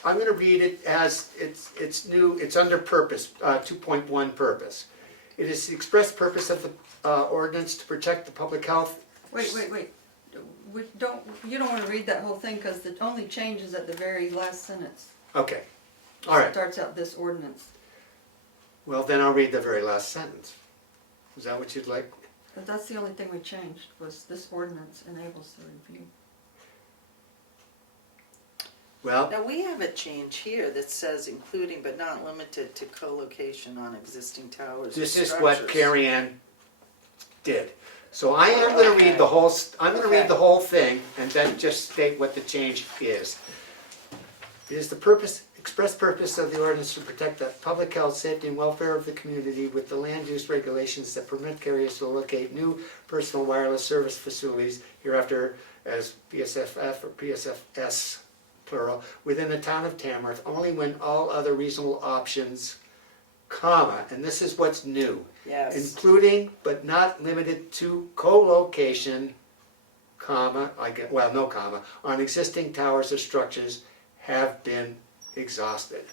I'm gonna read it as it's new, it's under purpose, 2.1 purpose. It is the express purpose of the ordinance to protect the public health. Wait. You don't want to read that whole thing, because the only change is at the very last sentence. Okay, all right, Starts out this ordinance. well then I'll read the very last sentence. Is that what you'd like? But that's the only thing we changed, was this ordinance enables the review. Well, Now, we have a change here that says including but not limited to co-location on existing towers or this is structures. what Carrie Ann did. So I am gonna read the whole, read the whole thing and then just state what the change is. It is the express purpose of the ordinance to protect the public health, safety, and welfare of the community with the land use regulations that permit carriers to locate new personal wireless service facilities, hereafter as PSFF or PSFS, plural, within the town of Tamworth, only when all other reasonable options, comma, and this is what's new, Yes, including but not limited to co-location, comma, no comma, on existing towers or structures have been exhausted.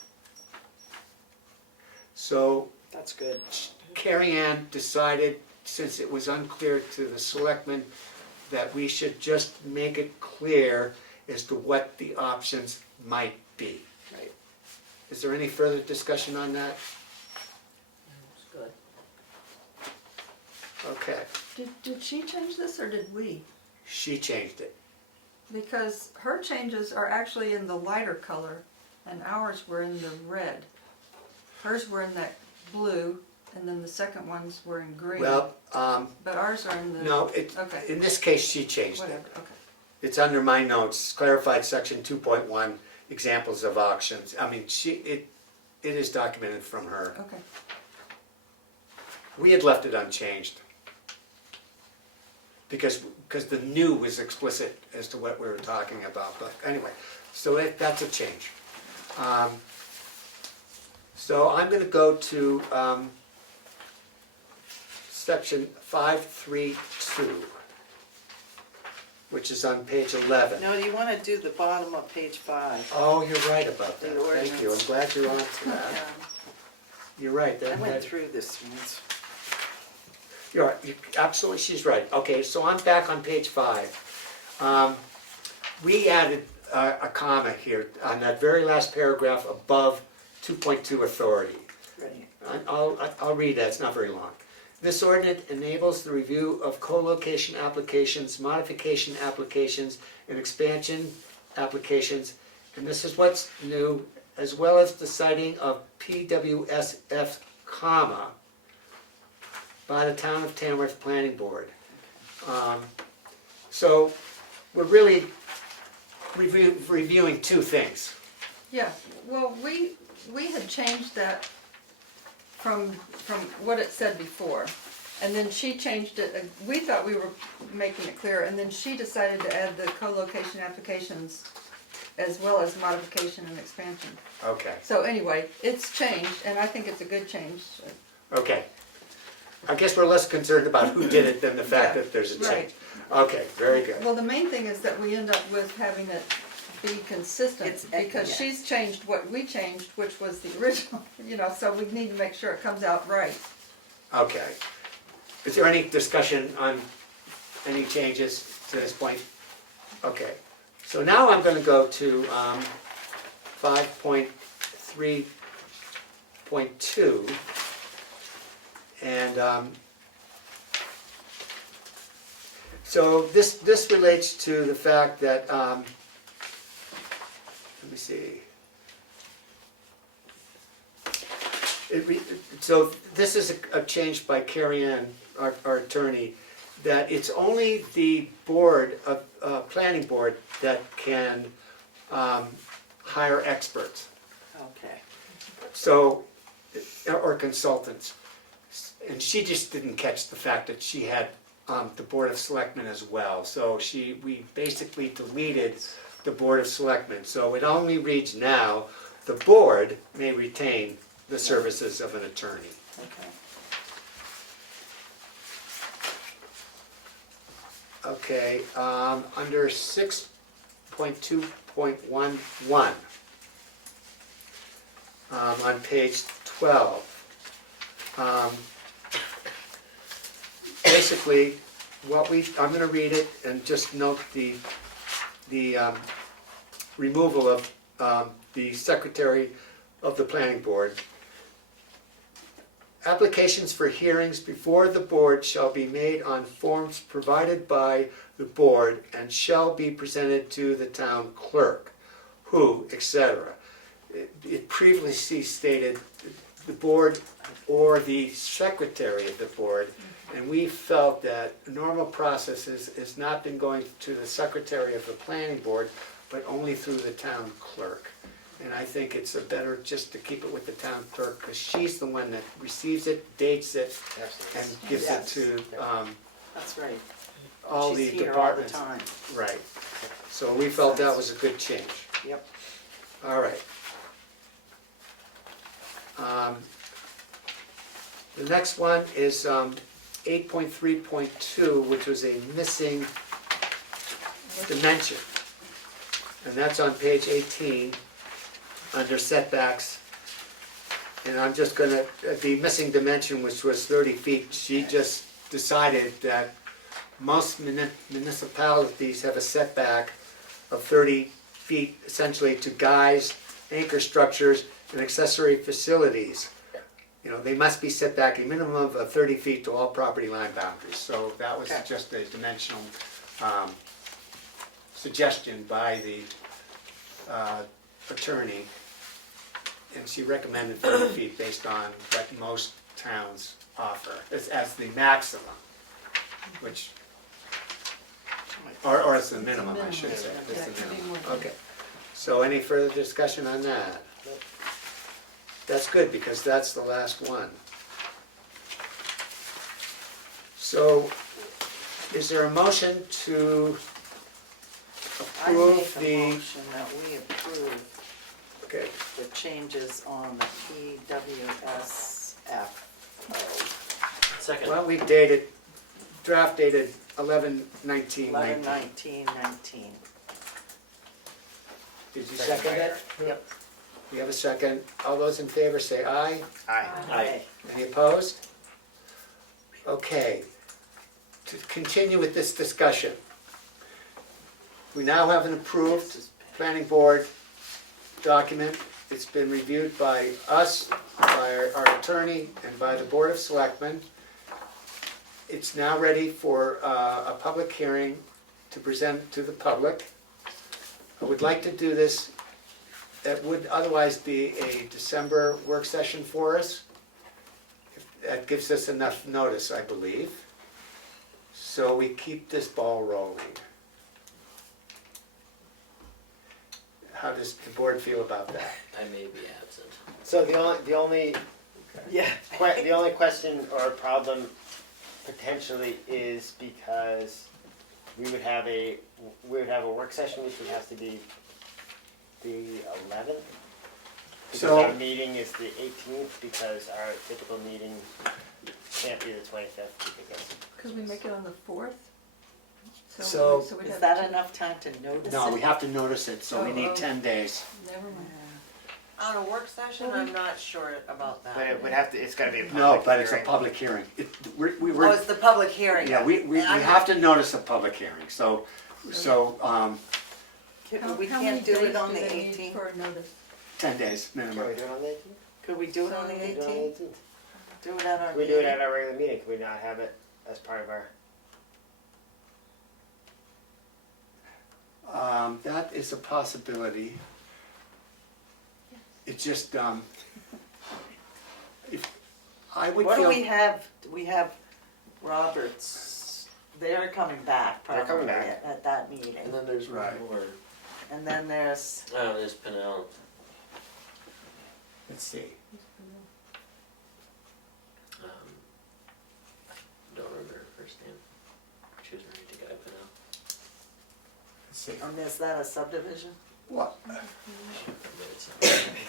So that's good. Carrie Ann decided, since it was unclear to the selectmen, that we should just make it clear as to what the options might be. Right. Is there any further discussion on that? It's good. Okay, Did she change this, or did we? she changed it. Because her changes are actually in the lighter color, and ours were in the red. Hers were in that blue, and then the second ones were in green. Well, But ours are in the. no, Okay, in this case, she changed it. whatever, okay. It's under my notes, clarified section 2.1, examples of auctions. I mean, it is documented from her. Okay. We had left it unchanged. Because the new was explicit as to what we were talking about, but anyway, so that's a change. So I'm gonna go to section 532, which is on page 11. No, you wanna do the bottom of page 5. Oh, you're right about that, The thank you, I'm ordinance. glad you're on to that. You're right, I that, went through this once. you're right, absolutely, she's right. Okay, so I'm back on page 5. We added a comma here on that very last paragraph above 2.2 authority. Ready. I'll read that, it's not very long. This ordinance enables the review of co-location applications, modification applications, and expansion applications, and this is what's new, as well as the citing of PWSF, comma, by the Town of Tamworth Planning Board. So we're really reviewing two things. Yeah, well, we had changed that from what it said before. And then she changed it, we thought we were making it clear, and then she decided to add the co-location applications as well as modification and expansion. Okay, So anyway, it's changed, and I think it's a good change. okay. I guess we're less concerned about who did it than the fact Yeah, that there's a right. change. Okay, very good. Well, the main thing is that we end up with having it be consistent, It's- because yeah. she's changed what we changed, which was the original, so we need to make sure it comes out right. Okay. Is there any discussion on any changes to this point? Okay. So now I'm gonna go to 5.3.2. And so this relates to the fact that, let me see. So this is a change by Carrie Ann, our attorney, that it's only the board, planning board, that can hire experts. Okay. So, or consultants. And she just didn't catch the fact that she had the Board of Selectmen as well. So we basically deleted the Board of Selectmen. So it only reads now, the board may retain the services of an attorney. Okay. Okay, under 6.2.11, on page 12. Basically, I'm going to read it and just note the removal of the secretary of the planning board. Applications for hearings before the board shall be made on forms provided by the board and shall be presented to the town clerk, who, etc. It previously stated the board or the secretary of the board, and we felt that normal process has not been going to the secretary of the planning board, but only through the town clerk. And I think it's better just to keep it with the town clerk, because she's the one that receives it, dates it, and gives it Yes. to That's right. all She's the here departments. all the time. Right. So we felt that was a good change. Yep. All right. The next one is 8.3.2, which was a missing dimension. And that's on page 18, under setbacks. And I'm just gonna, the missing dimension, which was 30 feet, she just decided that most municipalities have a setback of 30 feet, essentially, to guys, anchor structures, and accessory facilities. They must be set back a minimum of 30 feet to all property line boundaries. So that was Okay. just a dimensional suggestion by the attorney. and she recommended 30 feet based on what most towns offer, as the maximum, which, or it's the minimum, I should say. It's Yeah, the it could be minimum. more. Okay, so any further discussion on that? That's good, because that's the last one. So, is there a motion to I make approve a the, motion that we approve okay, the changes on the PWSF. Second. well, we dated, draft dated 11/19/19. 11/19/19. Did you second it? Yep. We have a second. All those in favor say aye. Aye. Aye. Any opposed? Okay. To continue with this discussion, we now have an approved planning board document. It's been reviewed by us, by our attorney, and by the Board of Selectmen. It's now ready for a public hearing to present to the public. I would like to do this, that would otherwise be a December work session for us. That gives us enough notice, I believe. So we keep this ball rolling. How does the board feel about that? I may be absent. So the only Yeah. the only question or problem potentially is because we would have a work session, which would have to be the 11th. Because So- our meeting is the 18th, because our typical meeting can't be the 25th because Could we make it on the 4th? So- we'd Is have that two- enough time to notice it? No, we have to notice it, so we Oh, need oh. 10 days. Never mind. On a work session, I'm not sure about but that. it would have to. It's got to be a public No, but it's a hearing. public hearing. Oh, We're, it's the public hearing. yeah, we And I'm- have to notice a public hearing, so, We How many can't do days it on do the they need 18th? for a notice? 10 days Can we minimum. do it on the 18th? Could we do it on the Can we do it on the 18th? 18th? Do it at our Can we do it meeting? at our regular meeting? Can we not have it as part of our? That is a possibility. It's just, if, I would What do we feel, have? We have Roberts, they're coming back They're probably coming back. at that meeting. And then there's one Right. more. And then there's, Oh, there's Pinnell. let's see, Don't remember her first name. She was married to Guy Pinnell. let's see. and is that a subdivision? What, Maybe it's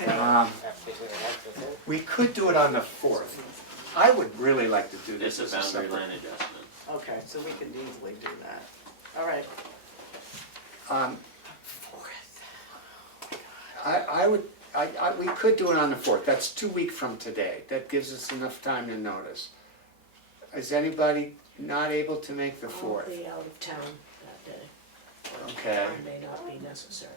not. Application we have to send? we could do it on the 4th. I would really like to do this It's a as a boundary separate. line adjustment. Okay, so we could easily do that. All right. We could do it on the 4th, that's 2 weeks from today, that gives us enough time to notice. Is anybody not able to make the I'll 4th? be out of town that day. Okay, Time may not be necessary.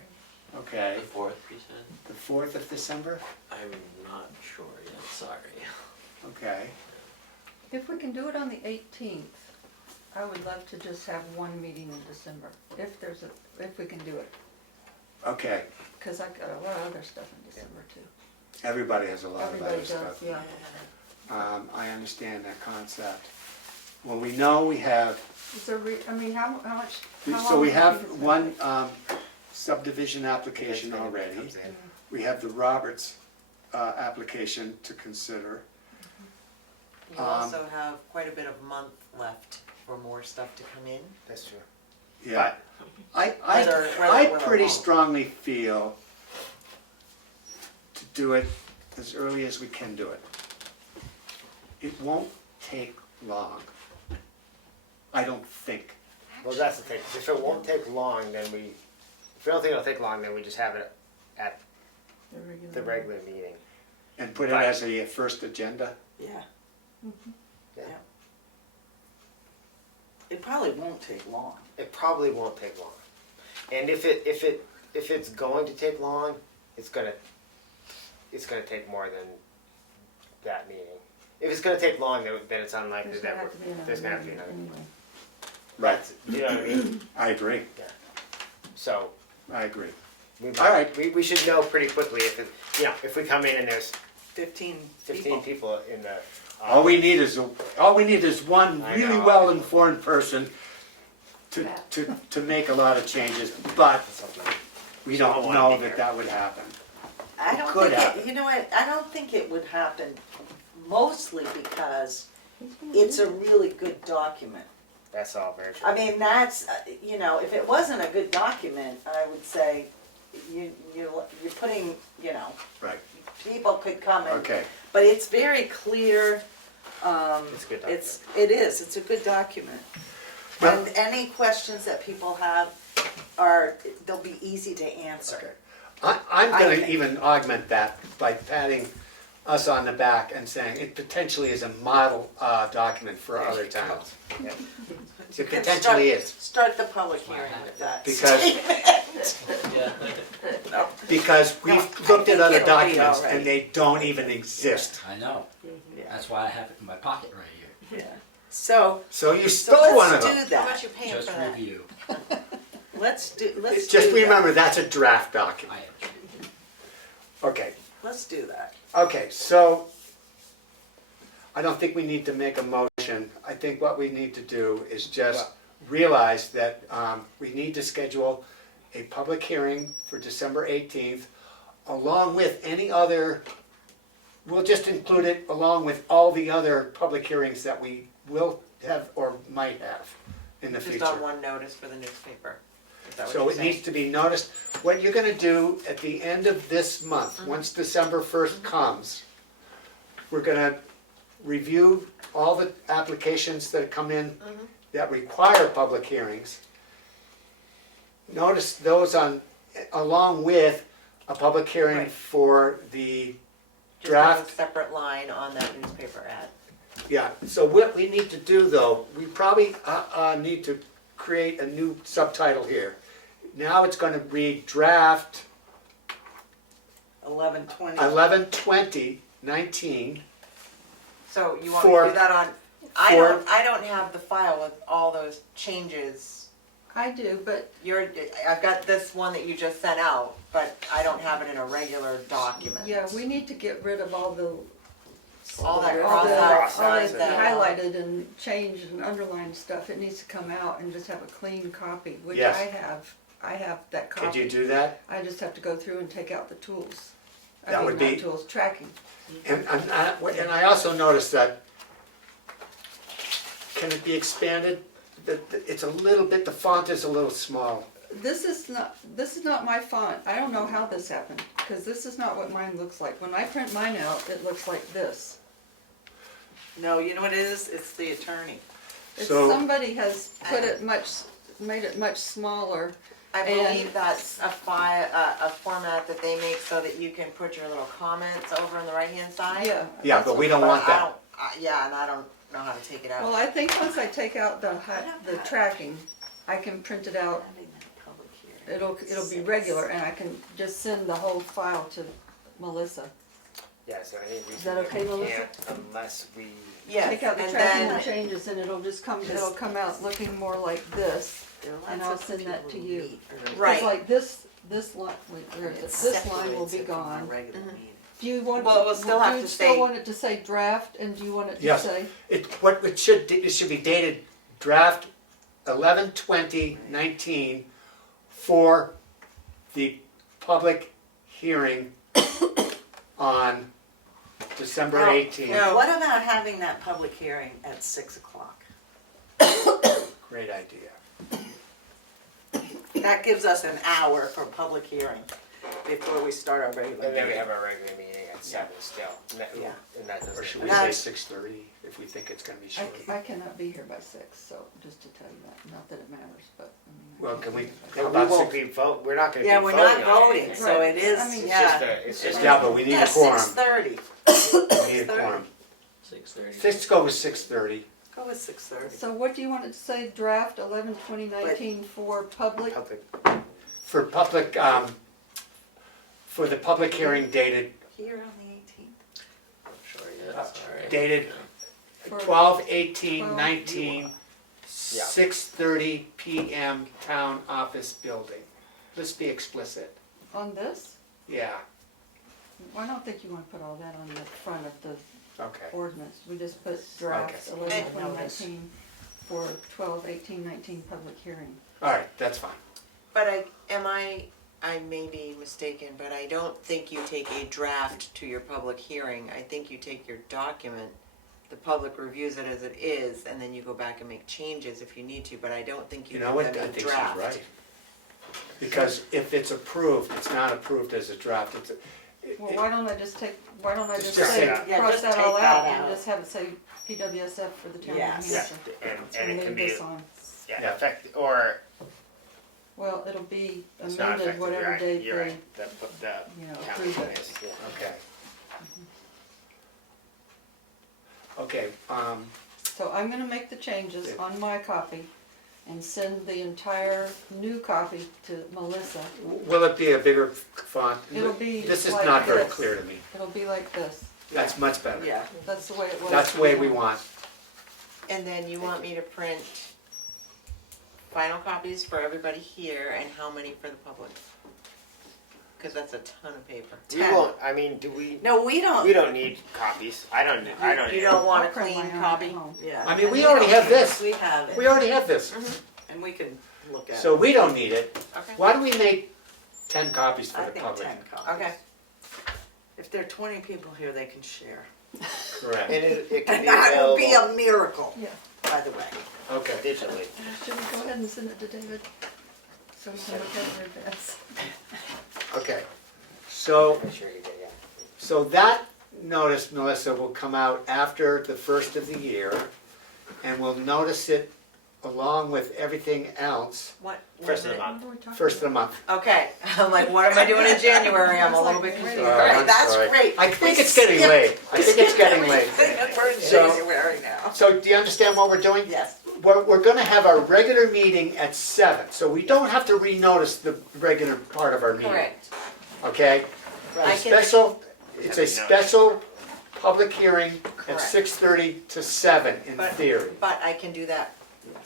okay. The 4th, you said? The 4th of December? I'm not sure yet, sorry. Okay. If we can do it on the 18th, I would love to just have one meeting in December, if we can do it. Okay, Because I've got a lot of other stuff in December too. everybody has a lot of Everybody other does, stuff. yeah. I understand that concept. Well, we know we have, Is there, how much? how so long we do you have think it's one gonna subdivision application Depends when it already. comes in. We have the Roberts application to consider. You also have quite a bit of month left for more stuff to come in. That's true. Yeah. I whether pretty wrong. strongly feel to do it as early as we can do it. It won't take long. I don't think. Well, that's the thing. If it won't take long, then if we don't think it'll take long, then we just have it at be? the regular meeting. And put it Right. as a first agenda. Yeah. Yeah. Yeah. It probably won't take long. It probably won't take long. And if it's going to take long, it's gonna take more than that meeting. If it's gonna take long, then it's unlikely There's gonna that have to be another there's gonna have to be meeting another. anyway. Right. You know what I mean? I agree. So I agree. All right. We should know pretty quickly if it, you know, if we come in and there's 15 15 people in the. All we need is one I really know. well-informed person to make a lot of changes, but we So I don't wanna know be that here. that would happen. I don't Could think happen. it, you know what, I don't think it would happen, mostly because it's a really good document. That's all very true. I mean, that's, you know, if it wasn't a good document, I would say, you're putting, you know, Right. people could come and, Okay. but it's very clear, It's a good document. it's a good document. Well- And any questions that people have they'll be easy to answer. Okay. I'm I gonna think. even augment that by patting us on the back and saying it potentially is a model document for other towns. Yeah. It potentially is, Start the public hearing with that. because No, we've looked I at other think it'll be documents all right. and they don't even exist. I know. Yeah. That's why I have it in my pocket right here. Yeah. So So you so stole one let's of do them. How much that. you paying Just for that? review. Let's do Just that. remember, that's a draft document. I am. Okay, Let's do that. okay, so I don't think we need to make a motion. I think what we need to do is just realize that we need to schedule a public hearing for December 18th, along with any other, we'll just include it along with all the other public hearings that we will have or might have in the Just future. on one notice for the newspaper. Is that what So you're it saying? needs to be noticed. What you're gonna do at the end of this month, once December 1st comes, we're gonna review all the applications that come in that require public hearings. Notice those along with a public hearing Right. for the Just have a draft. separate line on that newspaper ad. Yeah, so what we need to do though, we probably need to create a new subtitle here. Now it's gonna read draft 11:20. 11/20/19. So you want me to For- do that on, I don't have the file with all those changes. I do, but I've got this one that you just sent out, but I don't have it in a regular document. yeah, we need to get rid of all the All that all the, cross-out all lines the that. highlighted and changed and underlined stuff. It needs to come out and just have a clean copy, which Yes. I have that copy. Could you do that? I just have to go through and take out the tools. I That mean, would not be- tools, tracking. And I also noticed that, can it be expanded? It's a little bit, the font is a little small. This is not my font. I don't know how this happened, because this is not what mine looks like. When I print mine out, it looks like this. No, you know what it is? It's the attorney. It's So- somebody has made it much smaller. I And- believe that's a format that they make so that you can put your little comments over on the right-hand side. Yeah. Yeah, but we don't want I that. don't, yeah, and I don't know how to take it out. Well, I think once I take out the tracking, I can print it out. It'll be regular, and I can just send the whole file to Melissa. Yeah, so any reason Is that that okay, we Melissa? can't unless we. Yes, Take out the and tracking then- and changes, and it'll come out looking more like this, and I'll send that to you. Right. It's like this line, wait, where is it? This line will be gone. Do you want, Well, it will still have do you to still say- want it to say draft, and do you want it to Yes. say? It should be dated draft 11/20/19 for the public hearing on December Now- 18th. No. What about having that public hearing at 6 o'clock? Great idea. That gives us an hour for public hearing before we start our regular And then we meeting. have our regular meeting at 7 still. And that, Yeah. and that doesn't. Or should we Now- say 6:30 if we think it's gonna be short? I cannot be here by 6, so just to tell you that, not that it matters, but, I mean. Well, can we, How how about about if we vote? We're not gonna Yeah, be we're voting not on voting, anything. so Right. it is, I mean, It's yeah. just Yeah, a, but we need Yeah, a quorum. 6:30. We need a quorum. 6:30. Let's go with 6:30. Go with 6:30. So what do you want it to say, draft 11/20/19 for public? public. For public, for the public hearing dated Here on the 18th. I'm sure, yeah, that's alright. dated For- 12/18/19, Yeah. 6:30 PM, Town Office Building. Let's be explicit. On this, Yeah, I don't think you wanna put all that on the front of the okay. ordinance. We just put draft Okay. 11/2019 for 12/18/19 public hearing. All right, that's fine. But I may be mistaken, but I don't think you take a draft to your public hearing. I think you take your document, the public reviews it as it is, and then you go back and make changes if you need to, but I don't think you You give know what, them I a think she's draft. right. Because if it's approved, it's not approved as a draft, it's, Well, why don't I just Just say, say that. Yeah, cross just that take all that out out. and just have it say PWSF for the town of New Yes. Hampshire. And it can be, Leave this on. yeah, Yeah. effect, or Well, it'll be it's not amended effective, you're whatever right, date you're they, right, the you know, county approve it. is, yeah. okay. Okay, So I'm gonna make the changes on my copy and send the entire new copy to Melissa. will it be a bigger font? It'll be This is like not very this. clear to me. It'll be like this. That's much better. Yeah, That's the way it was. That's the way we before. want. and then you want me to print final copies for everybody here, and how many for the public? Cause that's a ton of paper. We won't, I mean, do we, No, we don't. we don't need copies, I don't need. You don't want a I'll print clean my own copy? at home. Yeah. I mean, we already have this. We have it. We already have this, And we can look at it. so we don't need it. Okay. Why do we make 10 copies for I the think public? 10 copies. Okay. If there are 20 people here, they can share. Correct. And it can And be that would be available a miracle, Yeah. by the way. Okay. digitally. Should we go ahead and send it to David? So we can look at it in advance. Okay. So, Make sure you get, yeah. so that notice, Melissa, will come out after the first of the year, and we'll notice it along with everything else, What? First of the what- month. What are we talking first of the about? month. Okay, I'm like, what am I doing in January? I'm a little bit confused. Oh, Alright, I'm that's sorry. great. I think We it's getting skipped- late. I think it's getting late. everything. We're in So- January now. So do you understand what we're doing? Yes. We're gonna have our regular meeting at 7, so we don't have to renotice the regular part of our meeting. Correct. Okay? I A can- special, it's a special public hearing at Correct. 6:30 to 7 in But- theory. But I can do that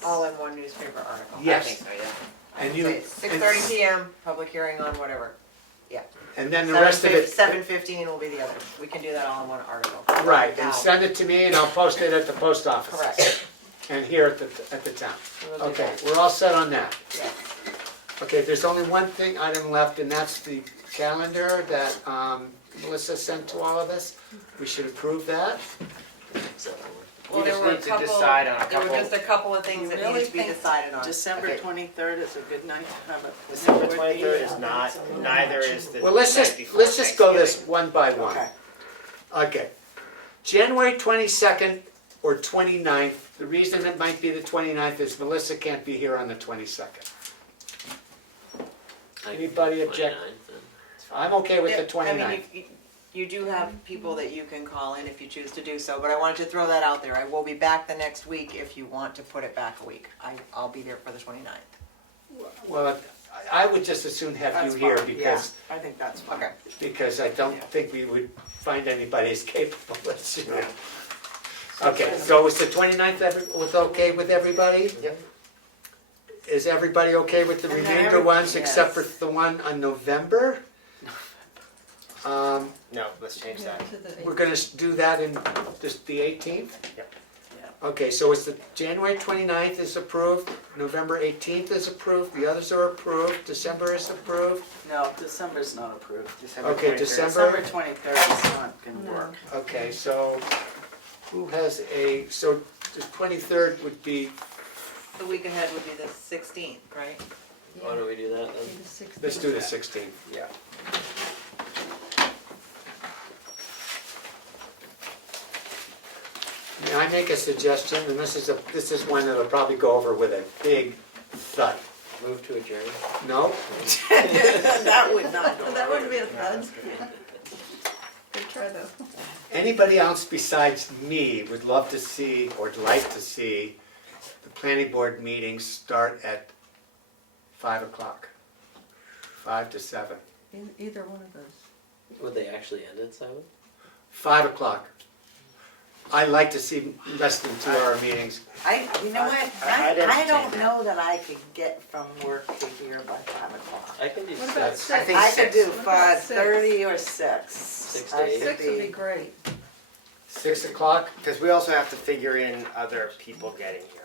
all in one newspaper article. Yes. I think so, yeah. And you, Say 6:30 PM, public hearing on whatever. and then the rest of it, 7:15 will be the other. We can do that all in one article. right, Now. and send it to me and I'll post it at the post office. Correct. And here at the town. We'll do Okay, that. we're all set on that. Yeah. Okay, there's only one item left, and that's the calendar that Melissa sent to all of us. We should approve that. Well, We there just were a need to couple, decide on a there were couple- just a couple of things You that really needed to be think decided on. December Okay. 23rd is a good night to have a. December board 23rd meeting? is not, neither is the Well, let's night just before go this Thanksgiving. one by one. Okay. Okay. January 22nd or 29th. The reason it might be the 29th is Melissa can't be here on the 22nd. Anybody object? I'm okay with the I 29th. mean, you do have people that you can call in if you choose to do so, but I wanted to throw that out there. I will be back the next week if you want to put it back a week. I'll be there for the 29th. Well, I would just as soon have you That's here fine, because, I think that's fine. Okay. because I don't think we would find anybody as capable as you. Okay, so is the 29th was okay with everybody? Yep. Is everybody okay with the And then remainder ones yes. except for the one on November? No, let's change that. To the We're gonna do that in just the 18th? Yep. Okay, so it's the January 29th is approved, November 18th is approved, the others are approved, December is approved. No, December's not approved. December Okay, 23rd. December 23rd is not gonna No. work. Okay, so who has so the 23rd would be, The week ahead would be the 16th, right? Why don't we do that then? The 16th. let's do the 16th. Yeah. May I make a suggestion, and this is one that'll probably go over with a big thud. Move to adjourn. No? That would not go. That wouldn't be a thud. Good try though. Anybody else besides me would love to see, or would like to see, the planning board meetings start at 5 o'clock, 5 to 7. Either one of those. Would they actually end at 7? 5 o'clock. I like to see less than 2-hour meetings. You know what, I'd I don't entertain know that I could get from work to here by 5 o'clock. I can do What about 6. I six? think I could 6. do What about 5:30 or 6. 6 to I 8. could 6 would be great. 6 o'clock? Because we also have to figure in other people getting here.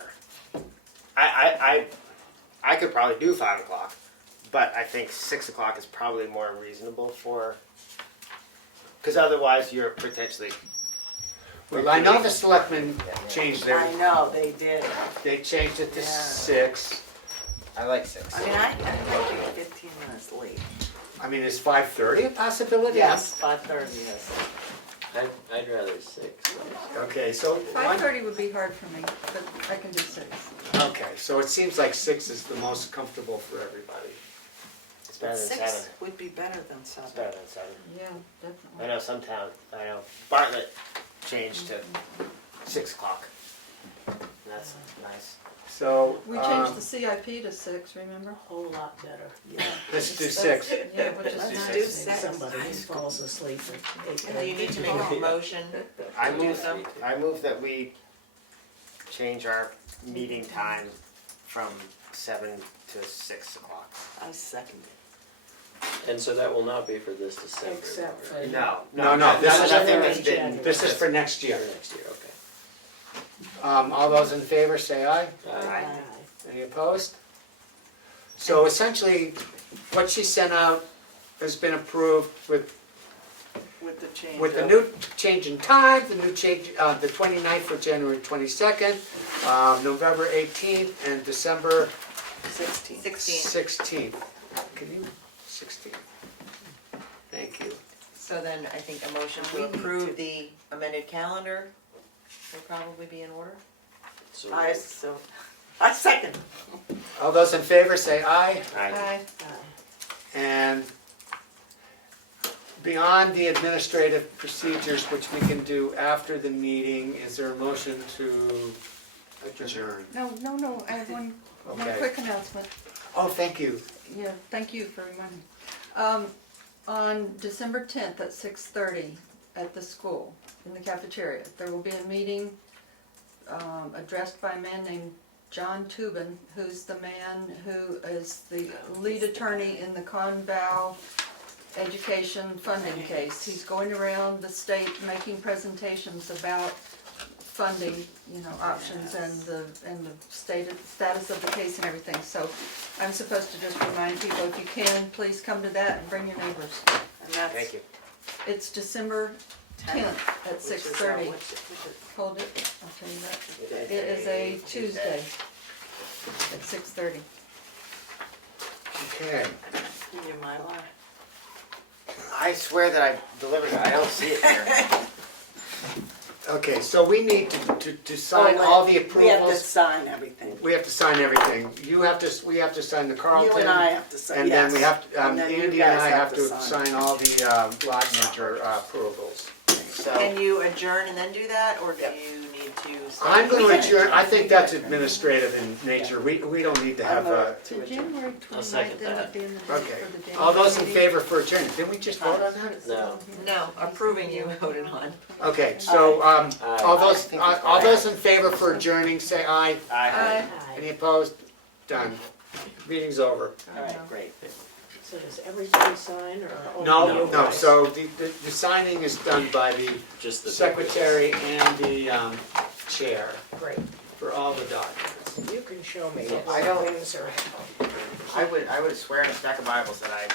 I could probably do 5 o'clock, but I think 6 o'clock is probably more reasonable for, because otherwise you're potentially. Well, I know the selectmen changed their, I know, they did. they changed it to Yeah. 6. I like 6. I mean, I might be 15 minutes late. I mean, is 5:30 a possibility? Yes, 5:30, yes. I'd rather 6. Okay, so, 5:30 would be hard for me, but I can do 6. okay, so it seems like 6 is the most comfortable for everybody. It's better than 7. 6 would be better than 7. It's better than 7. Yeah, I definitely. know some town, I know Bartlett changed to 6 o'clock. And that's nice. So, We changed the CIP to 6, remember? A whole lot better. Yeah. let's do 6. Yeah, which is Let's nice. do 6. Somebody who falls asleep at 8. And you need to make a motion. I to do move, so. I move that we change our meeting time from 7 to 6 o'clock. I second it. And so that will not be for this December. Except for. right? No, this is- nothing that's been. This is for next For year. next year, okay. All those in favor, say aye. Aye. Any opposed? So essentially, what she sent out has been approved with With the change. with the of- new change in time, the new change, the 29th for January 22nd, November 18th, and December 16. 16th. Can you, 16th? Thank you. So then I think a motion to approve the amended calendar will probably be in order. So I second. All those in favor, say aye. Aye. And beyond the administrative procedures, which we can do after the meeting, is there a motion to adjourn? No, I have one Okay. quick announcement. Oh, thank you. Yeah, thank you for reminding me. On December 10th at 6:30 at the school, in the cafeteria, there will be a meeting addressed by a man named John Tubin, who's the man who is the lead attorney in the Comeau education funding case. He's going around the state making presentations about funding, options and the status of the case and everything. So I'm supposed to just remind people, if you can, please come to that and bring your neighbors. And that's Thank you. It's December 10th at which is, 6:30. which is- Hold it, I'll tell you that. It is a Tuesday at 6:30. Okay. Give you my line. I swear that I delivered it, I don't see it here. Okay, so we need to sign all the We have to approvals. sign everything. We have to sign everything. We have to sign the Carlton. You and I have to sign, And then we yes. have, to- And then you Andy and guys I have to sign. sign all the lot merger approvals. So, Can you adjourn and then do that, or do Yep. you need to? I'm stay? going to adjourn, I think that's administrative in nature. We don't need to have a, The January I'll 29th second ended that. up being the date okay. for the January All those in meeting. favor for adjournment, didn't we just vote on that? No. No, approving you voted on. Okay, so, all those in favor for adjourning, say aye. Aye. Any opposed? Done. Meeting's over. All right, great. So does everybody sign, or? only No, you no, guys? so the signing is done by the Just the. secretary and the chair Great, for all the documents. you can show me So if I don't- things are. I would swear in a stack of Bibles that I